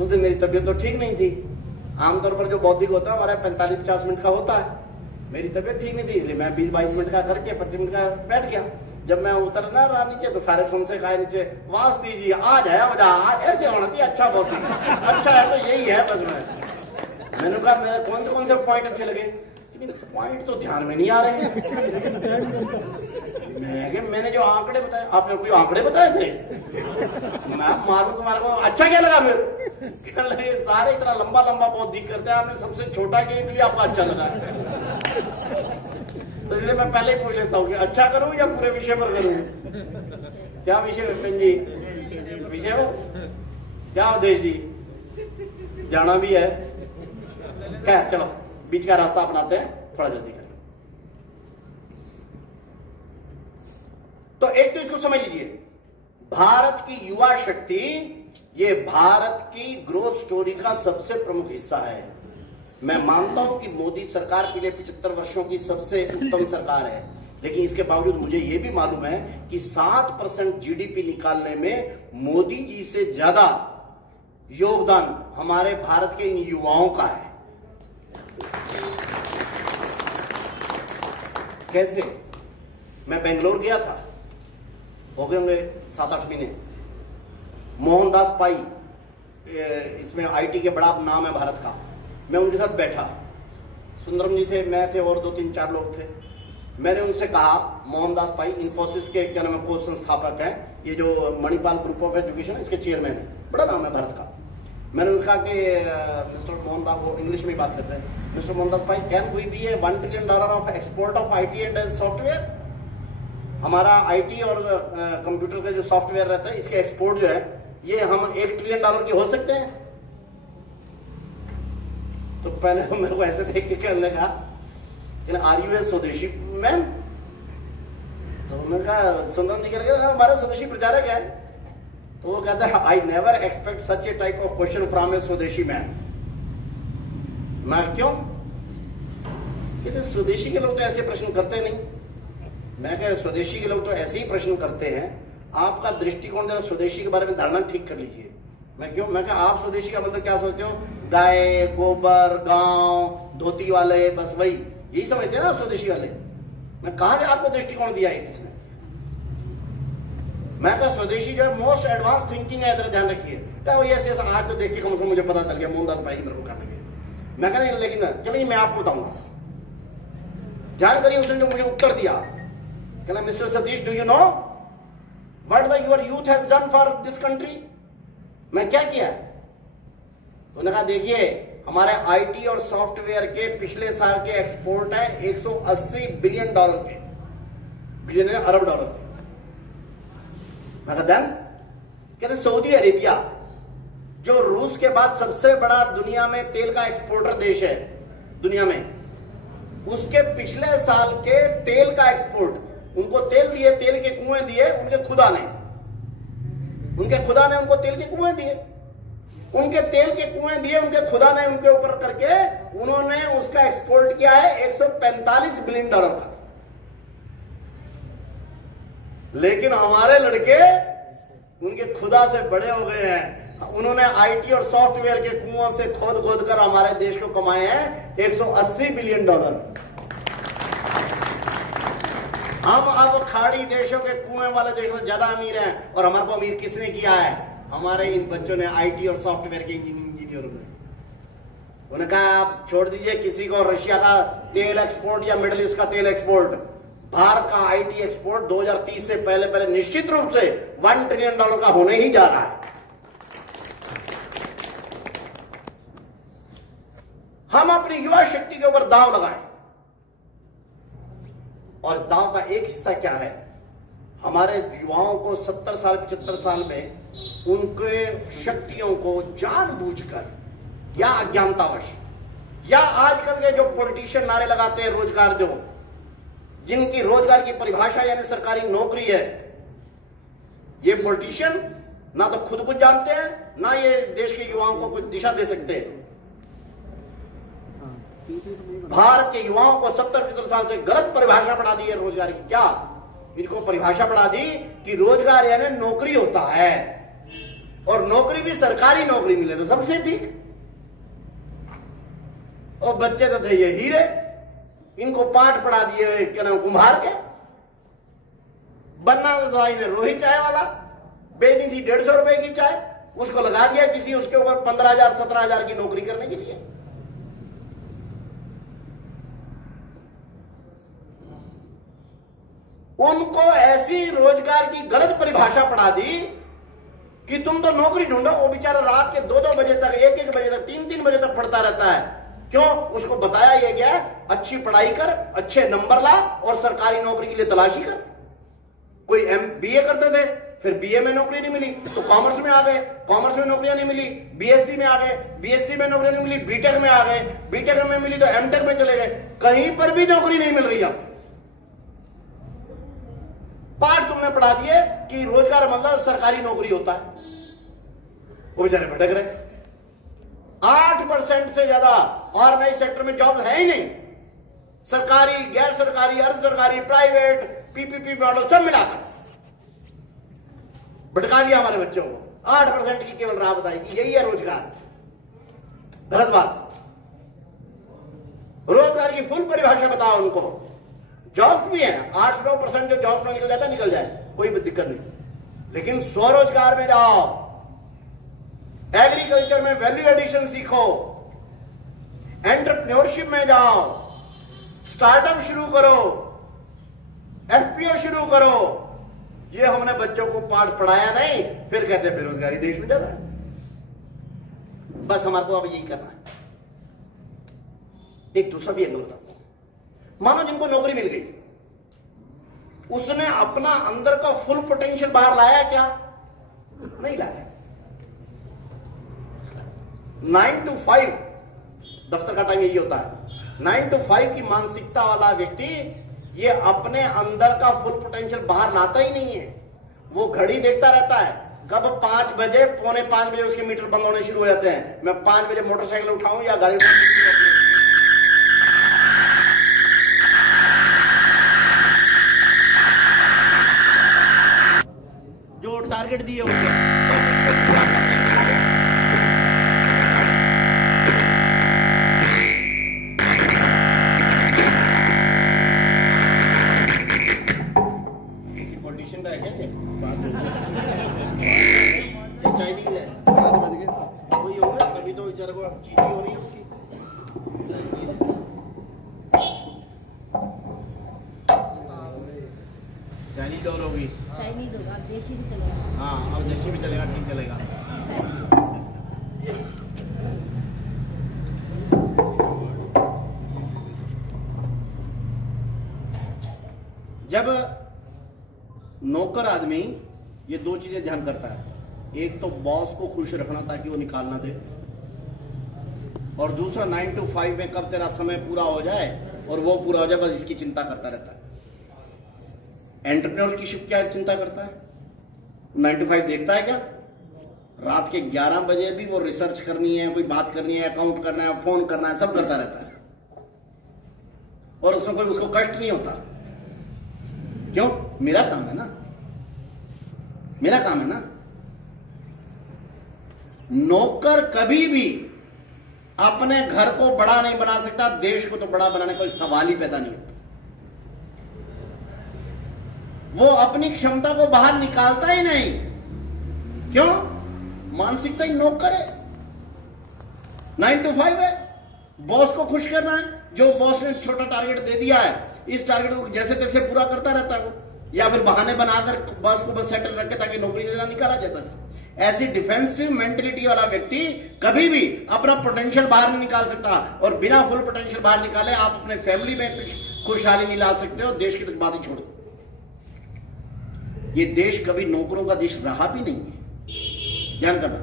उस दिन मेरी तबीयत तो ठीक नहीं थी। आमतौर पर जो बौद्धिक होता है हमारा 45-50 मिनट का होता है, मेरी तबीयत ठीक नहीं थी, इसलिए मैं 20-22 मिनट का करके 25 मिनट का बैठ गया। जब मैं उतरना रहा नीचे तो सारे संशय खाए नीचे, वास्ती जी आज है मजा, आज ऐसे होना चाहिए, अच्छा बौद्धिक, अच्छा है तो यही है बस। मैंने कहा मेरे कौन से पॉइंट अच्छे लगे? पॉइंट तो ध्यान में नहीं आ रहे हैं। मैंने जो आंकड़े बताए, आपने कोई आंकड़े बताए थे? मैं मालूम तुम्हारे को अच्छा क्या लगा? फिर लगे सारे इतना लंबा लंबा बौद्धिक करते हैं, आपने सबसे छोटा किया इसलिए आपको अच्छा लगा। तो इसलिए मैं पहले ही पूछ लेता हूँ कि अच्छा करूं या पूरे विषय पर करूं? क्या विषय विपिन जी? विषय हो क्या उद्देश्य जी? जाना भी है, खैर चलो बीच का रास्ता अपनाते हैं, थोड़ा जल्दी करें। तो एक तो इसको समझ लीजिए, भारत की युवा शक्ति ये भारत की ग्रोथ स्टोरी का सबसे प्रमुख हिस्सा है। मैं मानता हूं कि मोदी सरकार पिछले 75 वर्षों की सबसे उत्तम सरकार है, लेकिन इसके बावजूद मुझे यह भी मालूम है कि 7% जीडीपी निकालने में मोदी जी से ज्यादा योगदान हमारे भारत के इन युवाओं का है। कैसे? मैं बेंगलोर गया था, हो गए होंगे 7-8 महीने। मोहनदास पाई, इसमें आईटी के बड़ा नाम है भारत का, मैं उनके साथ बैठा, सुंदरम जी थे, मैं थे और 2-3-4 लोग थे। मैंने उनसे कहा, मोहनदास पाई इन्फोसिस के क्या नाम है को संस्थापक हैं, ये जो मणिपाल ग्रुप ऑफ एजुकेशन इसके चेयरमैन है, बड़ा नाम है भारत का। मैंने उनसे कहा कि मिस्टर मोहनदास, वो इंग्लिश में बात करते हैं, mister Mohandas Pai, can we be a $1 trillion of export of IT and software? हमारा आईटी और कंप्यूटर का जो सॉफ्टवेयर रहता है इसके एक्सपोर्ट जो है ये हम $1 ट्रिलियन की हो सकते हैं? तो पहले तो मेरे को ऐसे देख के कहने लगा, are U A swadeshi man? तो उन्होंने कहा, सुंदरम जी के हमारा स्वदेशी प्रचारक है। तो वो कहता है, I never expect such a type of question from a swadeshi man. मैं क्यों? कहते स्वदेशी के लोग तो ऐसे प्रश्न करते नहीं। मैं कह स्वदेशी के लोग तो ऐसे ही प्रश्न करते हैं, आपका दृष्टिकोण जरा स्वदेशी के बारे में धारणा ठीक कर लीजिए। मैं क्यों? मैं कहा आप स्वदेशी का मतलब क्या सोचते हो? गाय, गोबर, गांव, धोती वाले, बस वही, यही समझते हैं ना आप स्वदेशी वाले। मैं कहा से आपको दृष्टिकोण दिया है किसने? मैं कहा स्वदेशी जो है मोस्ट एडवांस थिंकिंग है, इधर ध्यान रखिए। क्या वो ऐसे आज तो देख के कम से कम मुझे पता चल गया मोहनदास भाई मेरे को करने के। मैं कहा नहीं, लेकिन चलिए मैं आपको बताऊंगा। ध्यान करिए उसने जो मुझे उत्तर दिया, कहना mister Satish, do you know what the your youth has done for this country? मैं क्या किया? उन्होंने कहा देखिए हमारे आईटी और सॉफ्टवेयर के पिछले साल के एक्सपोर्ट है $180 बिलियन के, बिलियन अरब डॉलर के। मैं कहता कहते सऊदी अरेबिया जो रूस के बाद सबसे बड़ा दुनिया में तेल का एक्सपोर्टर देश है दुनिया में, उसके पिछले साल के तेल का एक्सपोर्ट, उनको तेल दिए, तेल के कुएं दिए उनके खुदा ने उनको तेल के कुएं दिए, उनके तेल के कुएं दिए उनके खुदा ने उनके ऊपर करके उन्होंने उसका एक्सपोर्ट किया है $145 बिलियन का। लेकिन हमारे लड़के उनके खुदा से बड़े हो गए हैं, उन्होंने आईटी और सॉफ्टवेयर के कुओं से खोद खोद कर हमारे देश को कमाए हैं $180 बिलियन। हम अब खाड़ी देशों के कुएं वाले देशों से ज्यादा अमीर हैं, और हमारे को अमीर किसने किया है? हमारे इन बच्चों ने, आईटी और सॉफ्टवेयर के इंजीनियरों ने। उन्होंने कहा आप छोड़ दीजिए किसी को रशिया का तेल एक्सपोर्ट या मिडिल ईस्ट का तेल एक्सपोर्ट, भारत का आईटी एक्सपोर्ट 2030 से पहले निश्चित रूप से $1 ट्रिलियन का होने ही जा रहा है। हम अपनी युवा शक्ति के ऊपर दांव लगाएं, और इस दांव का एक हिस्सा क्या है? हमारे युवाओं को 70 साल 75 साल में उनके शक्तियों को जानबूझकर या अज्ञानतावश, या आजकल के जो पॉलिटिशियन नारे लगाते हैं रोजगार दो, जिनकी रोजगार की परिभाषा यानी सरकारी नौकरी है, ये पॉलिटिशियन ना तो खुद कुछ जानते हैं, ना ये देश के युवाओं को कुछ दिशा दे सकते हैं। भारत के युवाओं को 70-75 साल से गलत परिभाषा पढ़ा दी है रोजगार की। क्या इनको परिभाषा पढ़ा दी कि रोजगार यानी नौकरी होता है, और नौकरी भी सरकारी नौकरी मिले तो सबसे ठीक। और बच्चे तो थे ये हीरे, इनको पाठ पढ़ा दिए क्या नाम कुम्हार के। बनना तो भाई ने रोहित चाय वाला, बेचनी थी 150 रुपए की चाय, उसको लगा दिया किसी उसके ऊपर 15,000 17,000 की नौकरी करने के लिए। उनको ऐसी रोजगार की गलत परिभाषा पढ़ा दी कि तुम तो नौकरी ढूंढो। वो बेचारा रात के 2-2 बजे तक, 1-1 बजे तक, 3-3 बजे तक पढ़ता रहता है। क्यों? उसको बताया यह गया अच्छी पढ़ाई कर, अच्छे नंबर ला और सरकारी नौकरी के लिए तलाशी कर। कोई बीए करते थे, फिर बीए में नौकरी नहीं मिली तो कॉमर्स में आ गए, कॉमर्स में नौकरियां नहीं मिली, बीएससी में आ गए, बीएससी में नौकरी नहीं मिली, बीटेक में आ गए, बीटेक में मिली तो एमटेक में चले गए। कहीं पर भी नौकरी नहीं मिल रही। अब पाठ तुमने पढ़ा दिए कि रोजगार मतलब सरकारी नौकरी होता है। वो बेचारे भटक रहे। 8% से ज्यादा ऑर्गेनाइज सेक्टर में जॉब है ही नहीं। सरकारी, गैर सरकारी, अर्ध सरकारी, प्राइवेट, पीपीपी मॉडल सब मिलाकर भटका दिया हमारे बच्चों को। 8% की केवल राह बताई कि यही है रोजगार। गलत बात। रोजगार की फुल परिभाषा बताओ उनको। जॉब्स भी हैं, 8-9% जो जॉब्स में निकल जाता निकल जाए, कोई दिक्कत नहीं। लेकिन स्वरोजगार में जाओ, एग्रीकल्चर में वैल्यू एडिशन सीखो, एंटरप्रेन्योरशिप में जाओ, स्टार्टअप शुरू करो, एफपीओ शुरू करो। ये हमने बच्चों को पाठ पढ़ाया नहीं, फिर कहते हैं बेरोजगारी देश में ज्यादा है। बस हमारे को अब यही करना है। एक दूसरा भी एंगल बताता हूं। मानो जिनको नौकरी मिल गई, उसने अपना अंदर का फुल पोटेंशियल बाहर लाया क्या? नहीं लाया। 9 to 5 दफ्तर का टाइम यही होता है। 9 to 5 की मानसिकता वाला व्यक्ति ये अपने अंदर का फुल पोटेंशियल बाहर लाता ही नहीं है। वो घड़ी देखता रहता है, कब 5 बजे, 4:45 बजे उसके मीटर बंद होने शुरू हो जाते हैं। मैं 5 बजे मोटरसाइकिल उठाऊं या गाड़ी जो टारगेट दिए होंगे चाइनीज है, 5 बज गए वही होगा। अभी तो बेचारे को चीची हो रही है उसकी। चाइनीज और होगी, चाइनीज होगा, देशी भी चलेगा। हाँ अब देशी भी चलेगा, ठीक चलेगा। जब नौकर आदमी ये 2 चीजें ध्यान करता है, एक तो बॉस को खुश रखना ताकि वो निकालना दे, और दूसरा 9 to 5 में कब तेरा समय पूरा हो जाए और वो पूरा हो जाए, बस इसकी चिंता करता रहता है। एंटरप्रेन्योर की शिफ्ट क्या चिंता करता है? 9 to 5 देखता है क्या? रात के 11 बजे भी वो रिसर्च करनी है, कोई बात करनी है, अकाउंट करना है, फोन करना है, सब करता रहता है और उसमें कोई उसको कष्ट नहीं होता। क्यों? मेरा काम है ना, मेरा काम है ना। नौकर कभी भी अपने घर को बड़ा नहीं बना सकता, देश को तो बड़ा बनाने का कोई सवाल ही पैदा नहीं होता। वो अपनी क्षमता को बाहर निकालता ही नहीं। क्यों? मानसिकता ही नौकर है, 9 to 5 है। बॉस को खुश करना है, जो बॉस ने छोटा टारगेट दे दिया है, इस टारगेट को जैसे तैसे पूरा करता रहता है वो, या फिर बहाने बनाकर बॉस को बस सेटल रखे ताकि नौकरी ना निकाला जाए। बस ऐसी डिफेंसिव मेंटेलिटी वाला व्यक्ति कभी भी अपना पोटेंशियल बाहर नहीं निकाल सकता, और बिना फुल पोटेंशियल बाहर निकाले आप अपने फैमिली में खुशहाली नहीं ला सकते हो। देश की तो बात ही छोड़ो। ये देश कभी नौकरों का देश रहा भी नहीं है, ध्यान करना।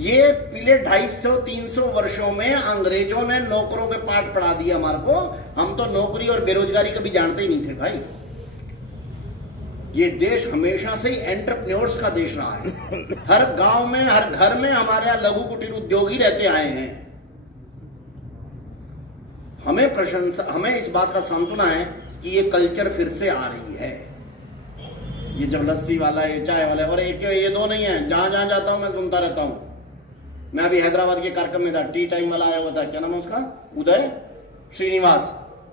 ये पिछले 250-300 वर्षों में अंग्रेजों ने नौकरों के पाठ पढ़ा दिए हमारे को। हम तो नौकरी और बेरोजगारी कभी जानते ही नहीं थे भाई। ये देश हमेशा से ही एंटरप्रेन्योर्स का देश रहा है। हर गांव में, हर घर में हमारे यहां लघु कुटीर उद्योगी रहते आए हैं। हमें इस बात का सांत्वना है कि ये कल्चर फिर से आ रही है। ये जब लस्सी वाला, ये चाय वाला, और एक ये 2 नहीं है, जहां जहां जाता हूं मैं सुनता रहता हूं। मैं अभी हैदराबाद के कार्यक्रम में था, टी टाइम वाला आया हुआ था, क्या नाम है उसका, उदय श्रीनिवास,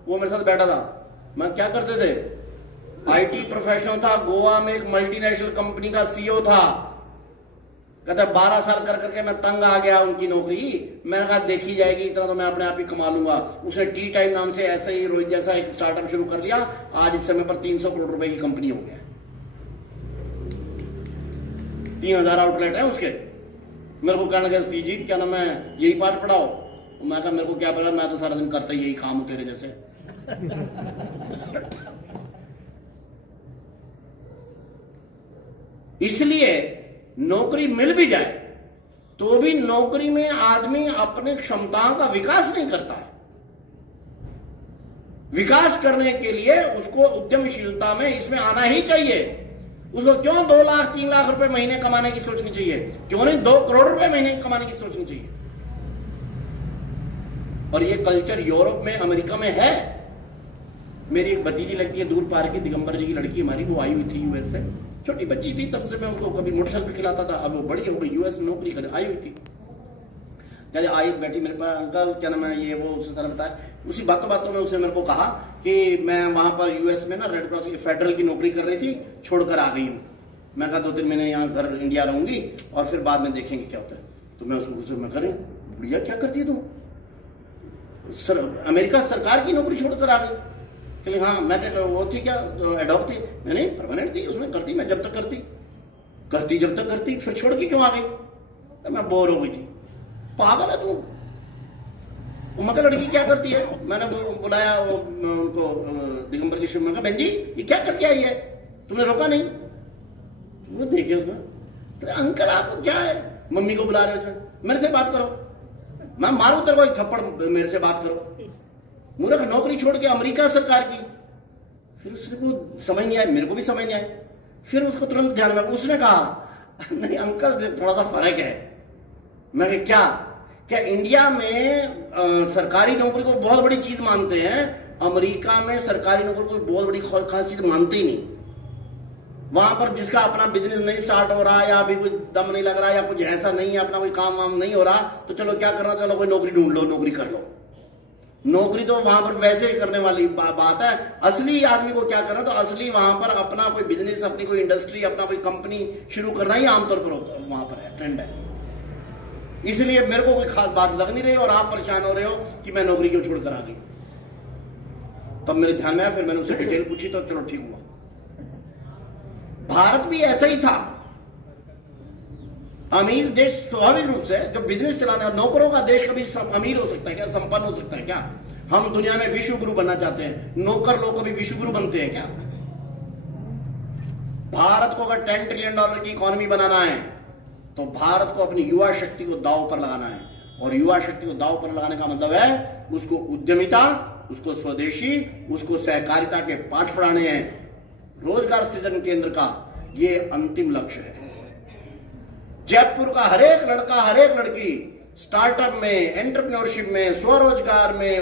वो मेरे साथ बैठा था। मैं क्या करते थे, आईटी प्रोफेशनल था, गोवा में एक मल्टीनेशनल कंपनी का सीईओ था। कहता 12 साल कर करके मैं तंग आ गया उनकी नौकरी। मैंने कहा देखी जाएगी, इतना तो मैं अपने आप ही कमा लूंगा। उसने टी टाइम नाम से ऐसे ही रोहित जैसा एक स्टार्टअप शुरू कर लिया। आज इस समय पर 300 करोड़ रुपए की कंपनी हो गया, 3000 आउटलेट है उसके। मेरे को कहने लगे स्टीजीत क्या नाम है, यही पाठ पढ़ाओ। मैं कहा मेरे को क्या पता, मैं तो सारा दिन करता ही यही काम हूं तेरे जैसे। इसलिए नौकरी मिल भी जाए तो भी नौकरी में आदमी अपने क्षमताओं का विकास नहीं करता है। विकास करने के लिए उसको उद्यमशीलता में इसमें आना ही चाहिए। उसको क्यों 2 लाख 3 लाख रुपए महीने कमाने की सोचनी चाहिए, क्यों नहीं 2 करोड़ रुपए महीने कमाने की सोचनी चाहिए। और ये कल्चर यूरोप में, अमेरिका में है। मेरी एक भतीजी लगती है दूर पार की, दिगंबर जी की लड़की हमारी, वो आई हुई थी यूएस से, छोटी बच्ची थी तब से मैं उसको कभी मोटरसाइकिल खिलाता था, अब वो बड़ी हो गई, यूएस में नौकरी कर आई हुई थी। चले आई बैठी मेरे पास, अंकल क्या नाम है, ये वो उसने सारा बताया। उसी बातों में उसने मेरे को कहा कि मैं वहां पर यूएस में ना रेड क्रॉस की फेडरल की नौकरी कर रही थी, छोड़कर आ गई हूं। मैं कहा 2-3 महीने यहाँ घर इंडिया रहूंगी और फिर बाद में देखेंगे क्या होता है। तो मैं उसको मैं करें बुढ़िया क्या करती है तुम, अमेरिका सरकार की नौकरी छोड़कर आ गई। कहले हाँ, मैं क्या वो थी क्या एडॉप्ट थी, मैं नहीं परमानेंट थी, उसमें करती मैं जब तक करती जब तक करती, फिर छोड़ के क्यों आ गई। तो मैं बोर हो गई थी। पागल है तू, मगर लड़की क्या करती है। मैंने बुलाया उनको दिगंबर की शिव, मैं कहा बहन जी ये क्या करके आई है, तुमने रोका नहीं। वो देखे उसमें, अंकल आपको क्या है, मम्मी को बुला रहे उसमें, मेरे से बात करो, मैं मारू तेरे को एक थप्पड़, मेरे से बात करो। मूर्ख, नौकरी छोड़ के अमेरिका सरकार की। फिर उसको समझ नहीं आया, मेरे को भी समझ नहीं आया। फिर उसको तुरंत ध्यान में, उसने कहा नहीं अंकल थोड़ा सा फर्क है। मैं क्या इंडिया में सरकारी नौकरी को बहुत बड़ी चीज मानते हैं, अमेरिका में सरकारी नौकरी को बहुत बड़ी खास चीज मानते ही नहीं। वहां पर जिसका अपना बिजनेस नहीं स्टार्ट हो रहा, या अभी कोई दम नहीं लग रहा, या कुछ ऐसा नहीं है, अपना कोई काम वाम नहीं हो रहा, तो चलो क्या करना, चलो कोई नौकरी ढूंढ लो, नौकरी कर लो। नौकरी तो वहां पर वैसे ही करने वाली बात है। असली आदमी को क्या करना, तो असली वहां पर अपना कोई बिजनेस, अपनी कोई इंडस्ट्री, अपना कोई कंपनी शुरू करना ही आमतौर पर होता है, वहां पर है, ट्रेंड है। इसलिए मेरे को कोई खास बात लग नहीं रही और आप परेशान हो रहे हो कि मैं नौकरी क्यों छोड़कर आ गई। तब मेरे ध्यान में आया, फिर मैंने उससे डिटेल पूछी तो चलो ठीक हुआ। भारत भी ऐसा ही था, अमीर देश स्वाभाविक रूप से, जो बिजनेस चलाने वाले नौकरों का देश कभी अमीर हो सकता है क्या, संपन्न हो सकता है क्या। हम दुनिया में विश्व गुरु बनना चाहते हैं, नौकर लोग कभी विश्व गुरु बनते हैं क्या। भारत को अगर $10 ट्रिलियन की इकोनॉमी बनाना है तो भारत को अपनी युवा शक्ति को दांव पर लगाना है। और युवा शक्ति को दांव पर लगाने का मतलब है उसको उद्यमिता, उसको स्वदेशी, उसको सहकारिता के पाठ पढ़ाने हैं। रोजगार सृजन केंद्र का ये अंतिम लक्ष्य है। जयपुर का हरेक लड़का, हरेक लड़की स्टार्टअप में, एंटरप्रेन्योरशिप में, स्वरोजगार में,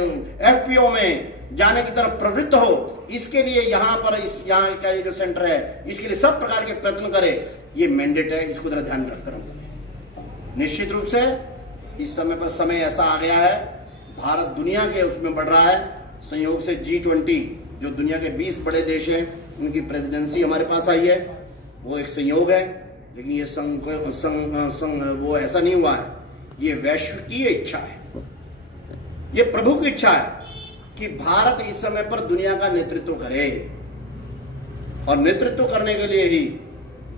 एफपीओ में जाने की तरफ प्रवृत्त हो, इसके लिए यहाँ पर यहाँ का ये जो सेंटर है, इसके लिए सब प्रकार के प्रयत्न करे। ये मैंडेट है, इसको जरा ध्यान रखकर हम निश्चित रूप से इस समय पर समय ऐसा आ गया है, भारत दुनिया के उसमें बढ़ रहा है। संयोग से G20 जो दुनिया के 20 बड़े देश हैं, उनकी प्रेसिडेंसी हमारे पास आई है। वो एक संयोग है, लेकिन ये वो ऐसा नहीं हुआ है, ये वैश्विकीय इच्छा है, ये प्रभु की इच्छा है कि भारत इस समय पर दुनिया का नेतृत्व करे। और नेतृत्व करने के लिए ही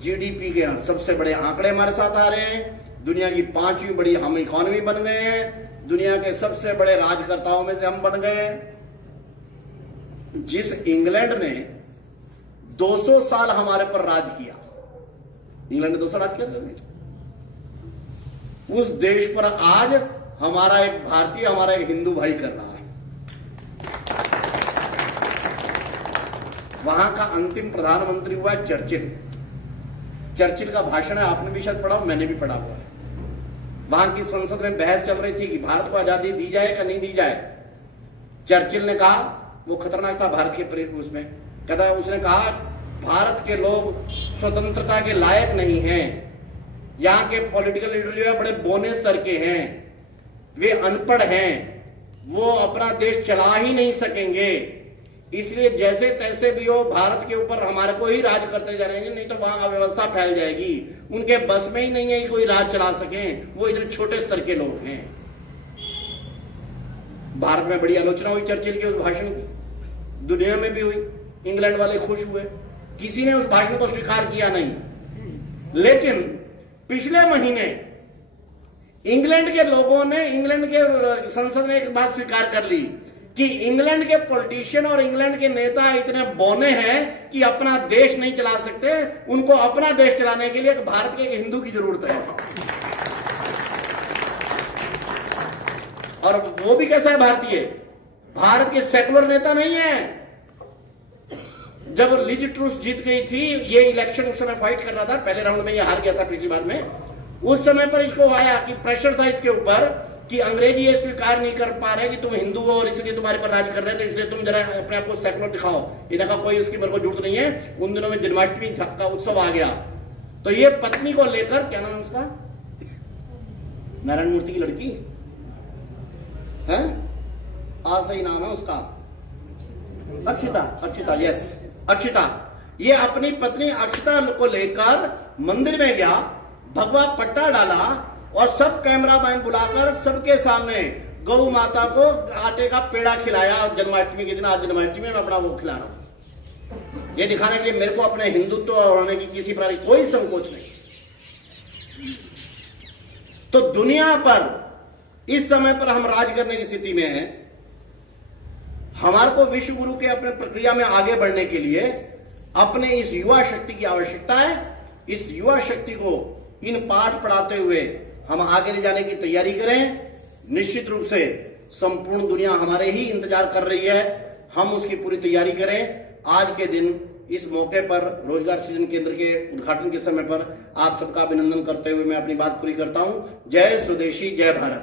जीडीपी के सबसे बड़े आंकड़े हमारे साथ आ रहे हैं, दुनिया की 5वीं बड़ी हम इकोनॉमी बन गए हैं, दुनिया के सबसे बड़े राजकर्ताओं में से हम बन गए हैं। जिस इंग्लैंड ने 200 साल हमारे पर राज किया, इंग्लैंड ने 200 राज किया, उस देश पर आज हमारा एक भारतीय, हमारा एक हिंदू भाई कर रहा है। वहां का अंतिम प्रधानमंत्री हुआ है चर्चिल का भाषण है, आपने भी शायद पढ़ा हो, मैंने भी पढ़ा हुआ है। वहां की संसद में बहस चल रही थी कि भारत को आजादी दी जाए या नहीं दी जाए। चर्चिल ने कहा, वो खतरनाक था भारत के उसमें, कहता है, उसने कहा भारत के लोग स्वतंत्रता के लायक नहीं हैं, यहाँ के पॉलिटिकल लीडर जो है बड़े बौने स्तर के हैं, वे अनपढ़ हैं, वो अपना देश चला ही नहीं सकेंगे, इसलिए जैसे तैसे भी हो भारत के ऊपर हमारे को ही राज करते जाएंगे, नहीं तो वहां अव्यवस्था फैल जाएगी। उनके बस में ही नहीं है कि कोई राज चला सके, वो इतने छोटे स्तर के लोग हैं। भारत में बड़ी आलोचना हुई चर्चिल के उस भाषण की, दुनिया में भी हुई, इंग्लैंड वाले खुश हुए, किसी ने उस भाषण को स्वीकार किया नहीं। लेकिन पिछले महीने इंग्लैंड के लोगों ने, इंग्लैंड के संसद ने एक बात स्वीकार कर ली कि इंग्लैंड के पॉलिटिशियन और इंग्लैंड के नेता इतने बौने हैं कि अपना देश नहीं चला सकते, उनको अपना देश चलाने के लिए भारत के एक हिंदू की जरूरत है। और वो भी कैसा है भारतीय, भारत के सेकुलर नेता नहीं है। जब लिज ट्रूस जीत गई थी, ये इलेक्शन उस समय फाइट कर रहा था, पहले राउंड में ये हार गया था पिछली बार में, उस समय पर इसको आया कि प्रेशर था इसके ऊपर कि अंग्रेजी ये स्वीकार नहीं कर पा रहे कि तुम हिंदू हो और इसलिए तुम्हारे पर राज कर रहे थे, इसलिए तुम जरा अपने आप को सेकुलर दिखाओ। इन्हें कहा कोई उसकी मेरे को जरूरत नहीं है। उन दिनों में जन्माष्टमी का उत्सव आ गया, तो ये पत्नी को लेकर, क्या नाम उसका, नारायण मूर्ति की लड़की है, सही नाम है उसका, अक्षिता, यस अक्षिता, ये अपनी पत्नी अक्षिता को लेकर मंदिर में गया, भगवा पट्टा डाला और सब कैमरामैन बुलाकर सबके सामने गौ माता को आटे का पेड़ा खिलाया। जन्माष्टमी के दिन, आज जन्माष्टमी में अपना वो खिला रहा हूं, ये दिखाने के लिए मेरे को अपने हिंदुत्व होने की किसी प्रकार की कोई संकोच नहीं। तो दुनिया पर इस समय पर हम राज करने की स्थिति में हैं। हमारे को विश्व गुरु के अपने प्रक्रिया में आगे बढ़ने के लिए अपने इस युवा शक्ति की आवश्यकता है। इस युवा शक्ति को इन पाठ पढ़ाते हुए हम आगे ले जाने की तैयारी करें। निश्चित रूप से संपूर्ण दुनिया हमारे ही इंतजार कर रही है, हम उसकी पूरी तैयारी करें। आज के दिन इस मौके पर रोजगार सृजन केंद्र के उद्घाटन के समय पर आप सबका अभिनंदन करते हुए मैं अपनी बात पूरी करता हूं। जय स्वदेशी, जय भारत।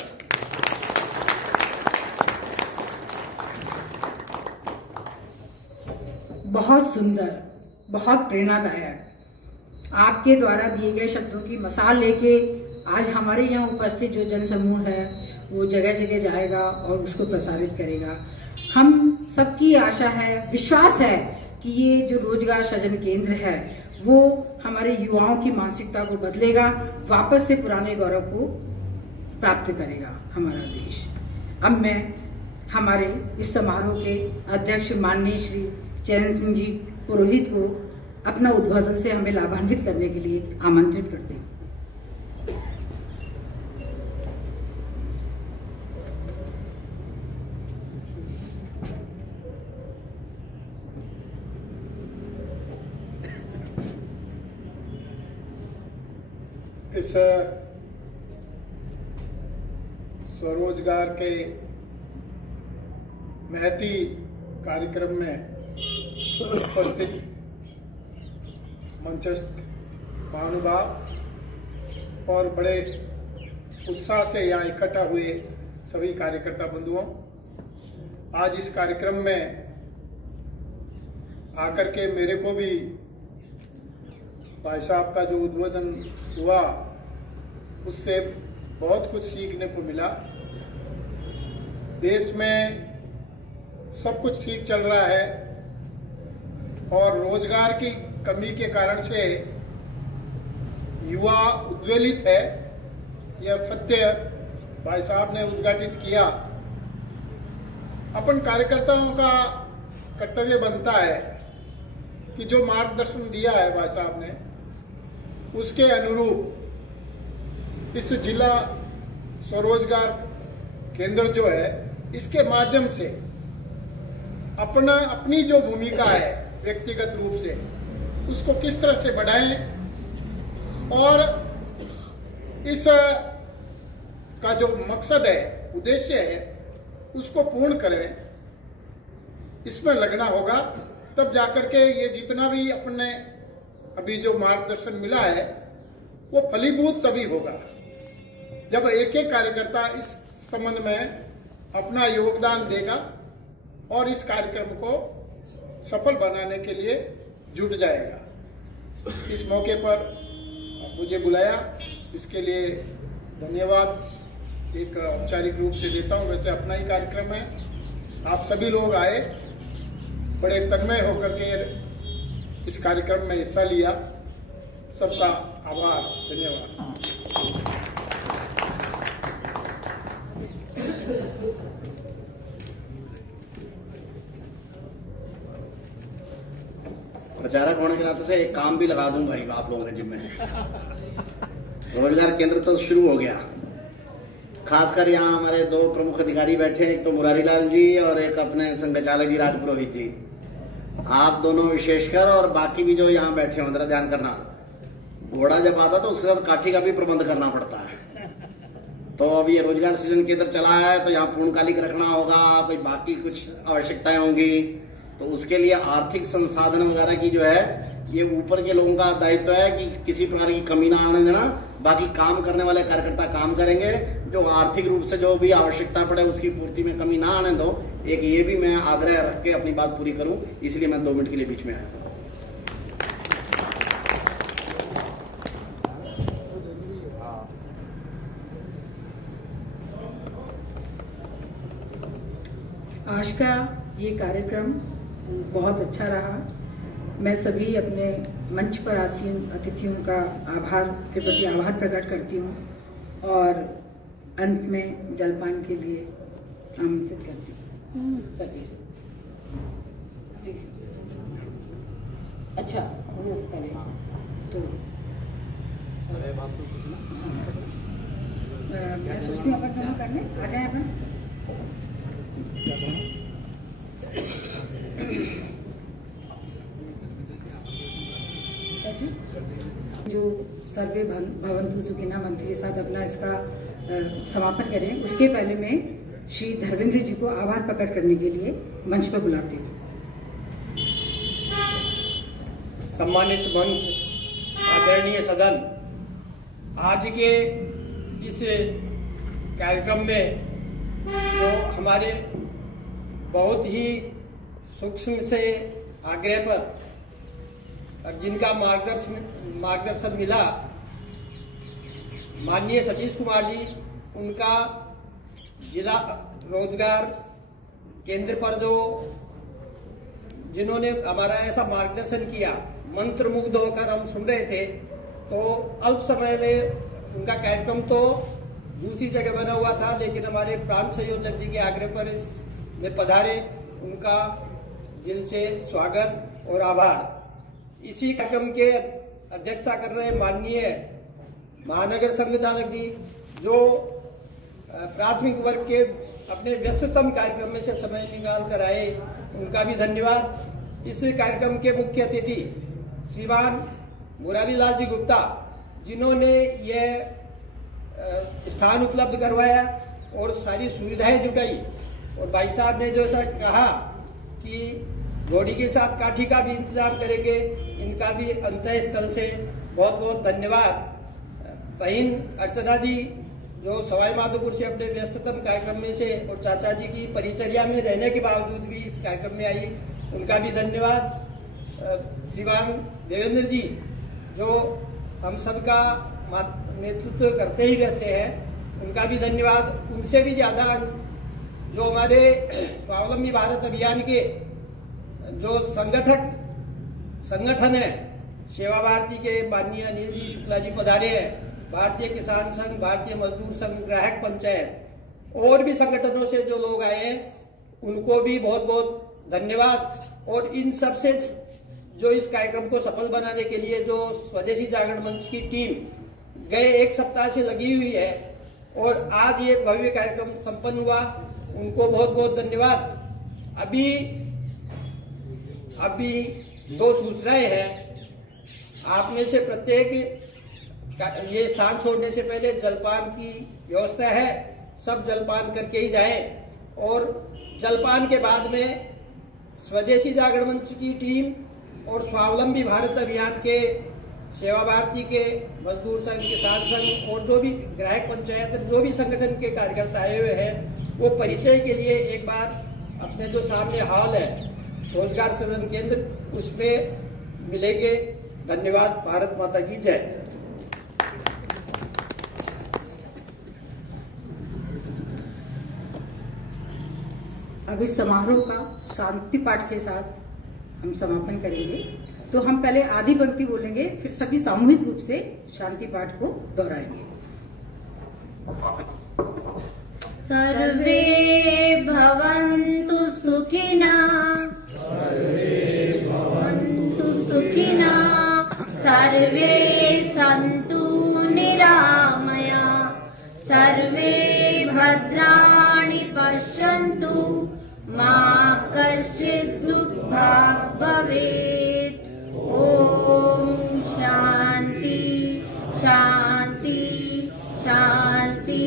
बहुत सुंदर, बहुत प्रेरणादायक, आपके द्वारा दिए गए शब्दों की मसाल लेके आज हमारे यहाँ उपस्थित जो जनसमूह है वो जगह जगह जाएगा और उसको प्रसारित करेगा। हम सबकी आशा है, विश्वास है कि ये जो रोजगार सृजन केंद्र है वो हमारे युवाओं की मानसिकता को बदलेगा, वापस से पुराने गौरव को प्राप्त करेगा हमारा देश। अब मैं हमारे इस समारोह के अध्यक्ष माननीय श्री चैन सिंह जी पुरोहित को अपना उद्बोधन से हमें लाभान्वित करने के लिए आमंत्रित करते हैं। इस स्वरोजगार के महती कार्यक्रम में उपस्थित मंचस्थ महानुभाव और बड़े उत्साह से यहाँ इकट्ठा हुए सभी कार्यकर्ता बंधुओं, आज इस कार्यक्रम में आकर के मेरे को भी भाई साहब का जो उद्बोधन हुआ उससे बहुत कुछ सीखने को मिला। देश में सब कुछ ठीक चल रहा है और रोजगार की कमी के कारण से युवा उद्वेलित है, यह सत्य भाई साहब ने उद्घाटित किया। अपन कार्यकर्ताओं का कर्तव्य बनता है कि जो मार्गदर्शन दिया है भाई साहब ने उसके अनुरूप इस जिला स्वरोजगार केंद्र जो है इसके माध्यम से अपनी जो भूमिका है व्यक्तिगत रूप से उसको किस तरह से बढ़ाएं और इस का जो मकसद है, उद्देश्य है, उसको पूर्ण करें। इसमें लगना होगा, तब जाकर के ये जितना भी अपने अभी जो मार्गदर्शन मिला है वो फलीभूत तभी होगा जब एक एक कार्यकर्ता इस संबंध में अपना योगदान देगा और इस कार्यक्रम को सफल बनाने के लिए जुट जाएगा। इस मौके पर मुझे बुलाया, इसके लिए धन्यवाद एक औपचारिक रूप से देता हूं। वैसे अपना ही कार्यक्रम है, आप सभी लोग आए, बड़े तन्मय होकर के इस कार्यक्रम में हिस्सा लिया, सबका आभार, धन्यवाद। प्रचारक होने के नाते से एक काम भी लगा दूं भाई आप लोगों के जिम्मे। रोजगार केंद्र तो शुरू हो गया, खासकर यहाँ हमारे दो प्रमुख अधिकारी बैठे हैं, एक तो मुरारी लाल जी और एक अपने संघचालक जी राजपुरोहित जी। आप दोनों विशेषकर और बाकी भी जो यहाँ बैठे हो, जरा ध्यान करना, घोड़ा जब आता तो उसके साथ काठी का भी प्रबंध करना पड़ता है। तो अब ये रोजगार सृजन केंद्र चला है, तो यहाँ पूर्णकालिक रखना होगा, कोई बाकी कुछ आवश्यकताएं होंगी, तो उसके लिए आर्थिक संसाधन वगैरह की जो है ये ऊपर के लोगों का दायित्व है कि किसी प्रकार की कमी ना आने देना। बाकी काम करने वाले कार्यकर्ता काम करेंगे, जो आर्थिक रूप से जो भी आवश्यकता पड़े उसकी पूर्ति में कमी ना आने दो। एक ये भी मैं आग्रह रख के अपनी बात पूरी करूं, इसलिए मैं 2 मिनट के लिए बीच में आया। आज का ये कार्यक्रम बहुत अच्छा रहा। मैं सभी अपने मंच पर आसीन अतिथियों का आभार के प्रति आभार प्रकट करती हूँ और अंत में जलपान के लिए आमंत्रित करती हूँ सभी। अच्छा वो पहले तो मैं सोचती हूँ अपन दोनों करने आ जाए अपन। जो सर्वे भवन्तु सुखिनः मंत्र के साथ अपना इसका समापन करें, उसके पहले मैं श्री धर्मेंद्र जी को आभार प्रकट करने के लिए मंच पर बुलाती हूँ। सम्मानित मंच, आदरणीय सदन, आज के इस कार्यक्रम में जो हमारे बहुत ही सूक्ष्म से आग्रह पर और जिनका मार्गदर्शन मिला, माननीय सतीश कुमार जी, उनका जिला रोजगार केंद्र पर जो जिन्होंने हमारा ऐसा मार्गदर्शन किया, मंत्र मुग्ध होकर हम सुन रहे थे। तो अल्प समय में उनका कार्यक्रम तो दूसरी जगह बना हुआ था, लेकिन हमारे प्रांत संयोजक जी के आग्रह पर इसमें पधारे, उनका दिल से स्वागत और आभार। इसी कार्यक्रम के अध्यक्षता कर रहे माननीय महानगर संघ चालक जी, जो प्राथमिक वर्ग के अपने व्यस्ततम कार्यक्रम में से समय निकाल कर आए, उनका भी धन्यवाद। इस कार्यक्रम के मुख्य अतिथि श्रीमान मुरारी लाल जी गुप्ता, जिन्होंने यह स्थान उपलब्ध करवाया और सारी सुविधाएं जुटाई, और भाई साहब ने जो ऐसा कहा कि घोड़ी के साथ काठी का भी इंतजाम करेंगे, इनका भी अंतः स्थल से बहुत बहुत धन्यवाद। बहन अर्चना जी, जो सवाई माधोपुर से अपने व्यस्ततम कार्यक्रम में से और चाचा जी की परिचर्या में रहने के बावजूद भी इस कार्यक्रम में आई, उनका भी धन्यवाद। श्रीमान देवेंद्र जी, जो हम सबका नेतृत्व करते ही रहते हैं, उनका भी धन्यवाद। उनसे भी ज्यादा जो हमारे स्वावलंबी भारत अभियान के जो संगठन है, सेवा भारती के माननीय अनिल जी शुक्ला जी पधारे हैं, भारतीय किसान संघ, भारतीय मजदूर संघ, ग्राहक पंचायत और भी संगठनों से जो लोग आए हैं, उनको भी बहुत बहुत धन्यवाद। और इन सब से जो इस कार्यक्रम को सफल बनाने के लिए जो स्वदेशी जागरण मंच की टीम गए 1 सप्ताह से लगी हुई है और आज ये भव्य कार्यक्रम संपन्न हुआ, उनको बहुत बहुत धन्यवाद। अभी 2 सूचनाएं हैं। आप में से प्रत्येक ये स्थान छोड़ने से पहले जलपान की व्यवस्था है, सब जलपान करके ही जाएं। और जलपान के बाद में स्वदेशी जागरण मंच की टीम और स्वावलंबी भारत अभियान के, सेवा भारती के, मजदूर संघ, किसान संघ और जो भी ग्राहक पंचायत, जो भी संगठन के कार्यकर्ता आए हुए हैं, वो परिचय के लिए एक बार अपने जो सामने हॉल है रोजगार सृजन केंद्र, उसमें मिलेंगे। धन्यवाद। भारत माता की जय। अब इस समारोह का शांति पाठ के साथ हम समापन करेंगे। तो हम पहले आधी पंक्ति बोलेंगे, फिर सभी सामूहिक रूप से शांति पाठ को दोहराएंगे। सर्वे भवन्तु सुखिनः, सर्वे सन्तु निरामया, सर्वे भद्राणि पश्यन्तु, मा कश्चित् दुःखभाग् भवेत्। ॐ शान्ति शान्ति शान्ति।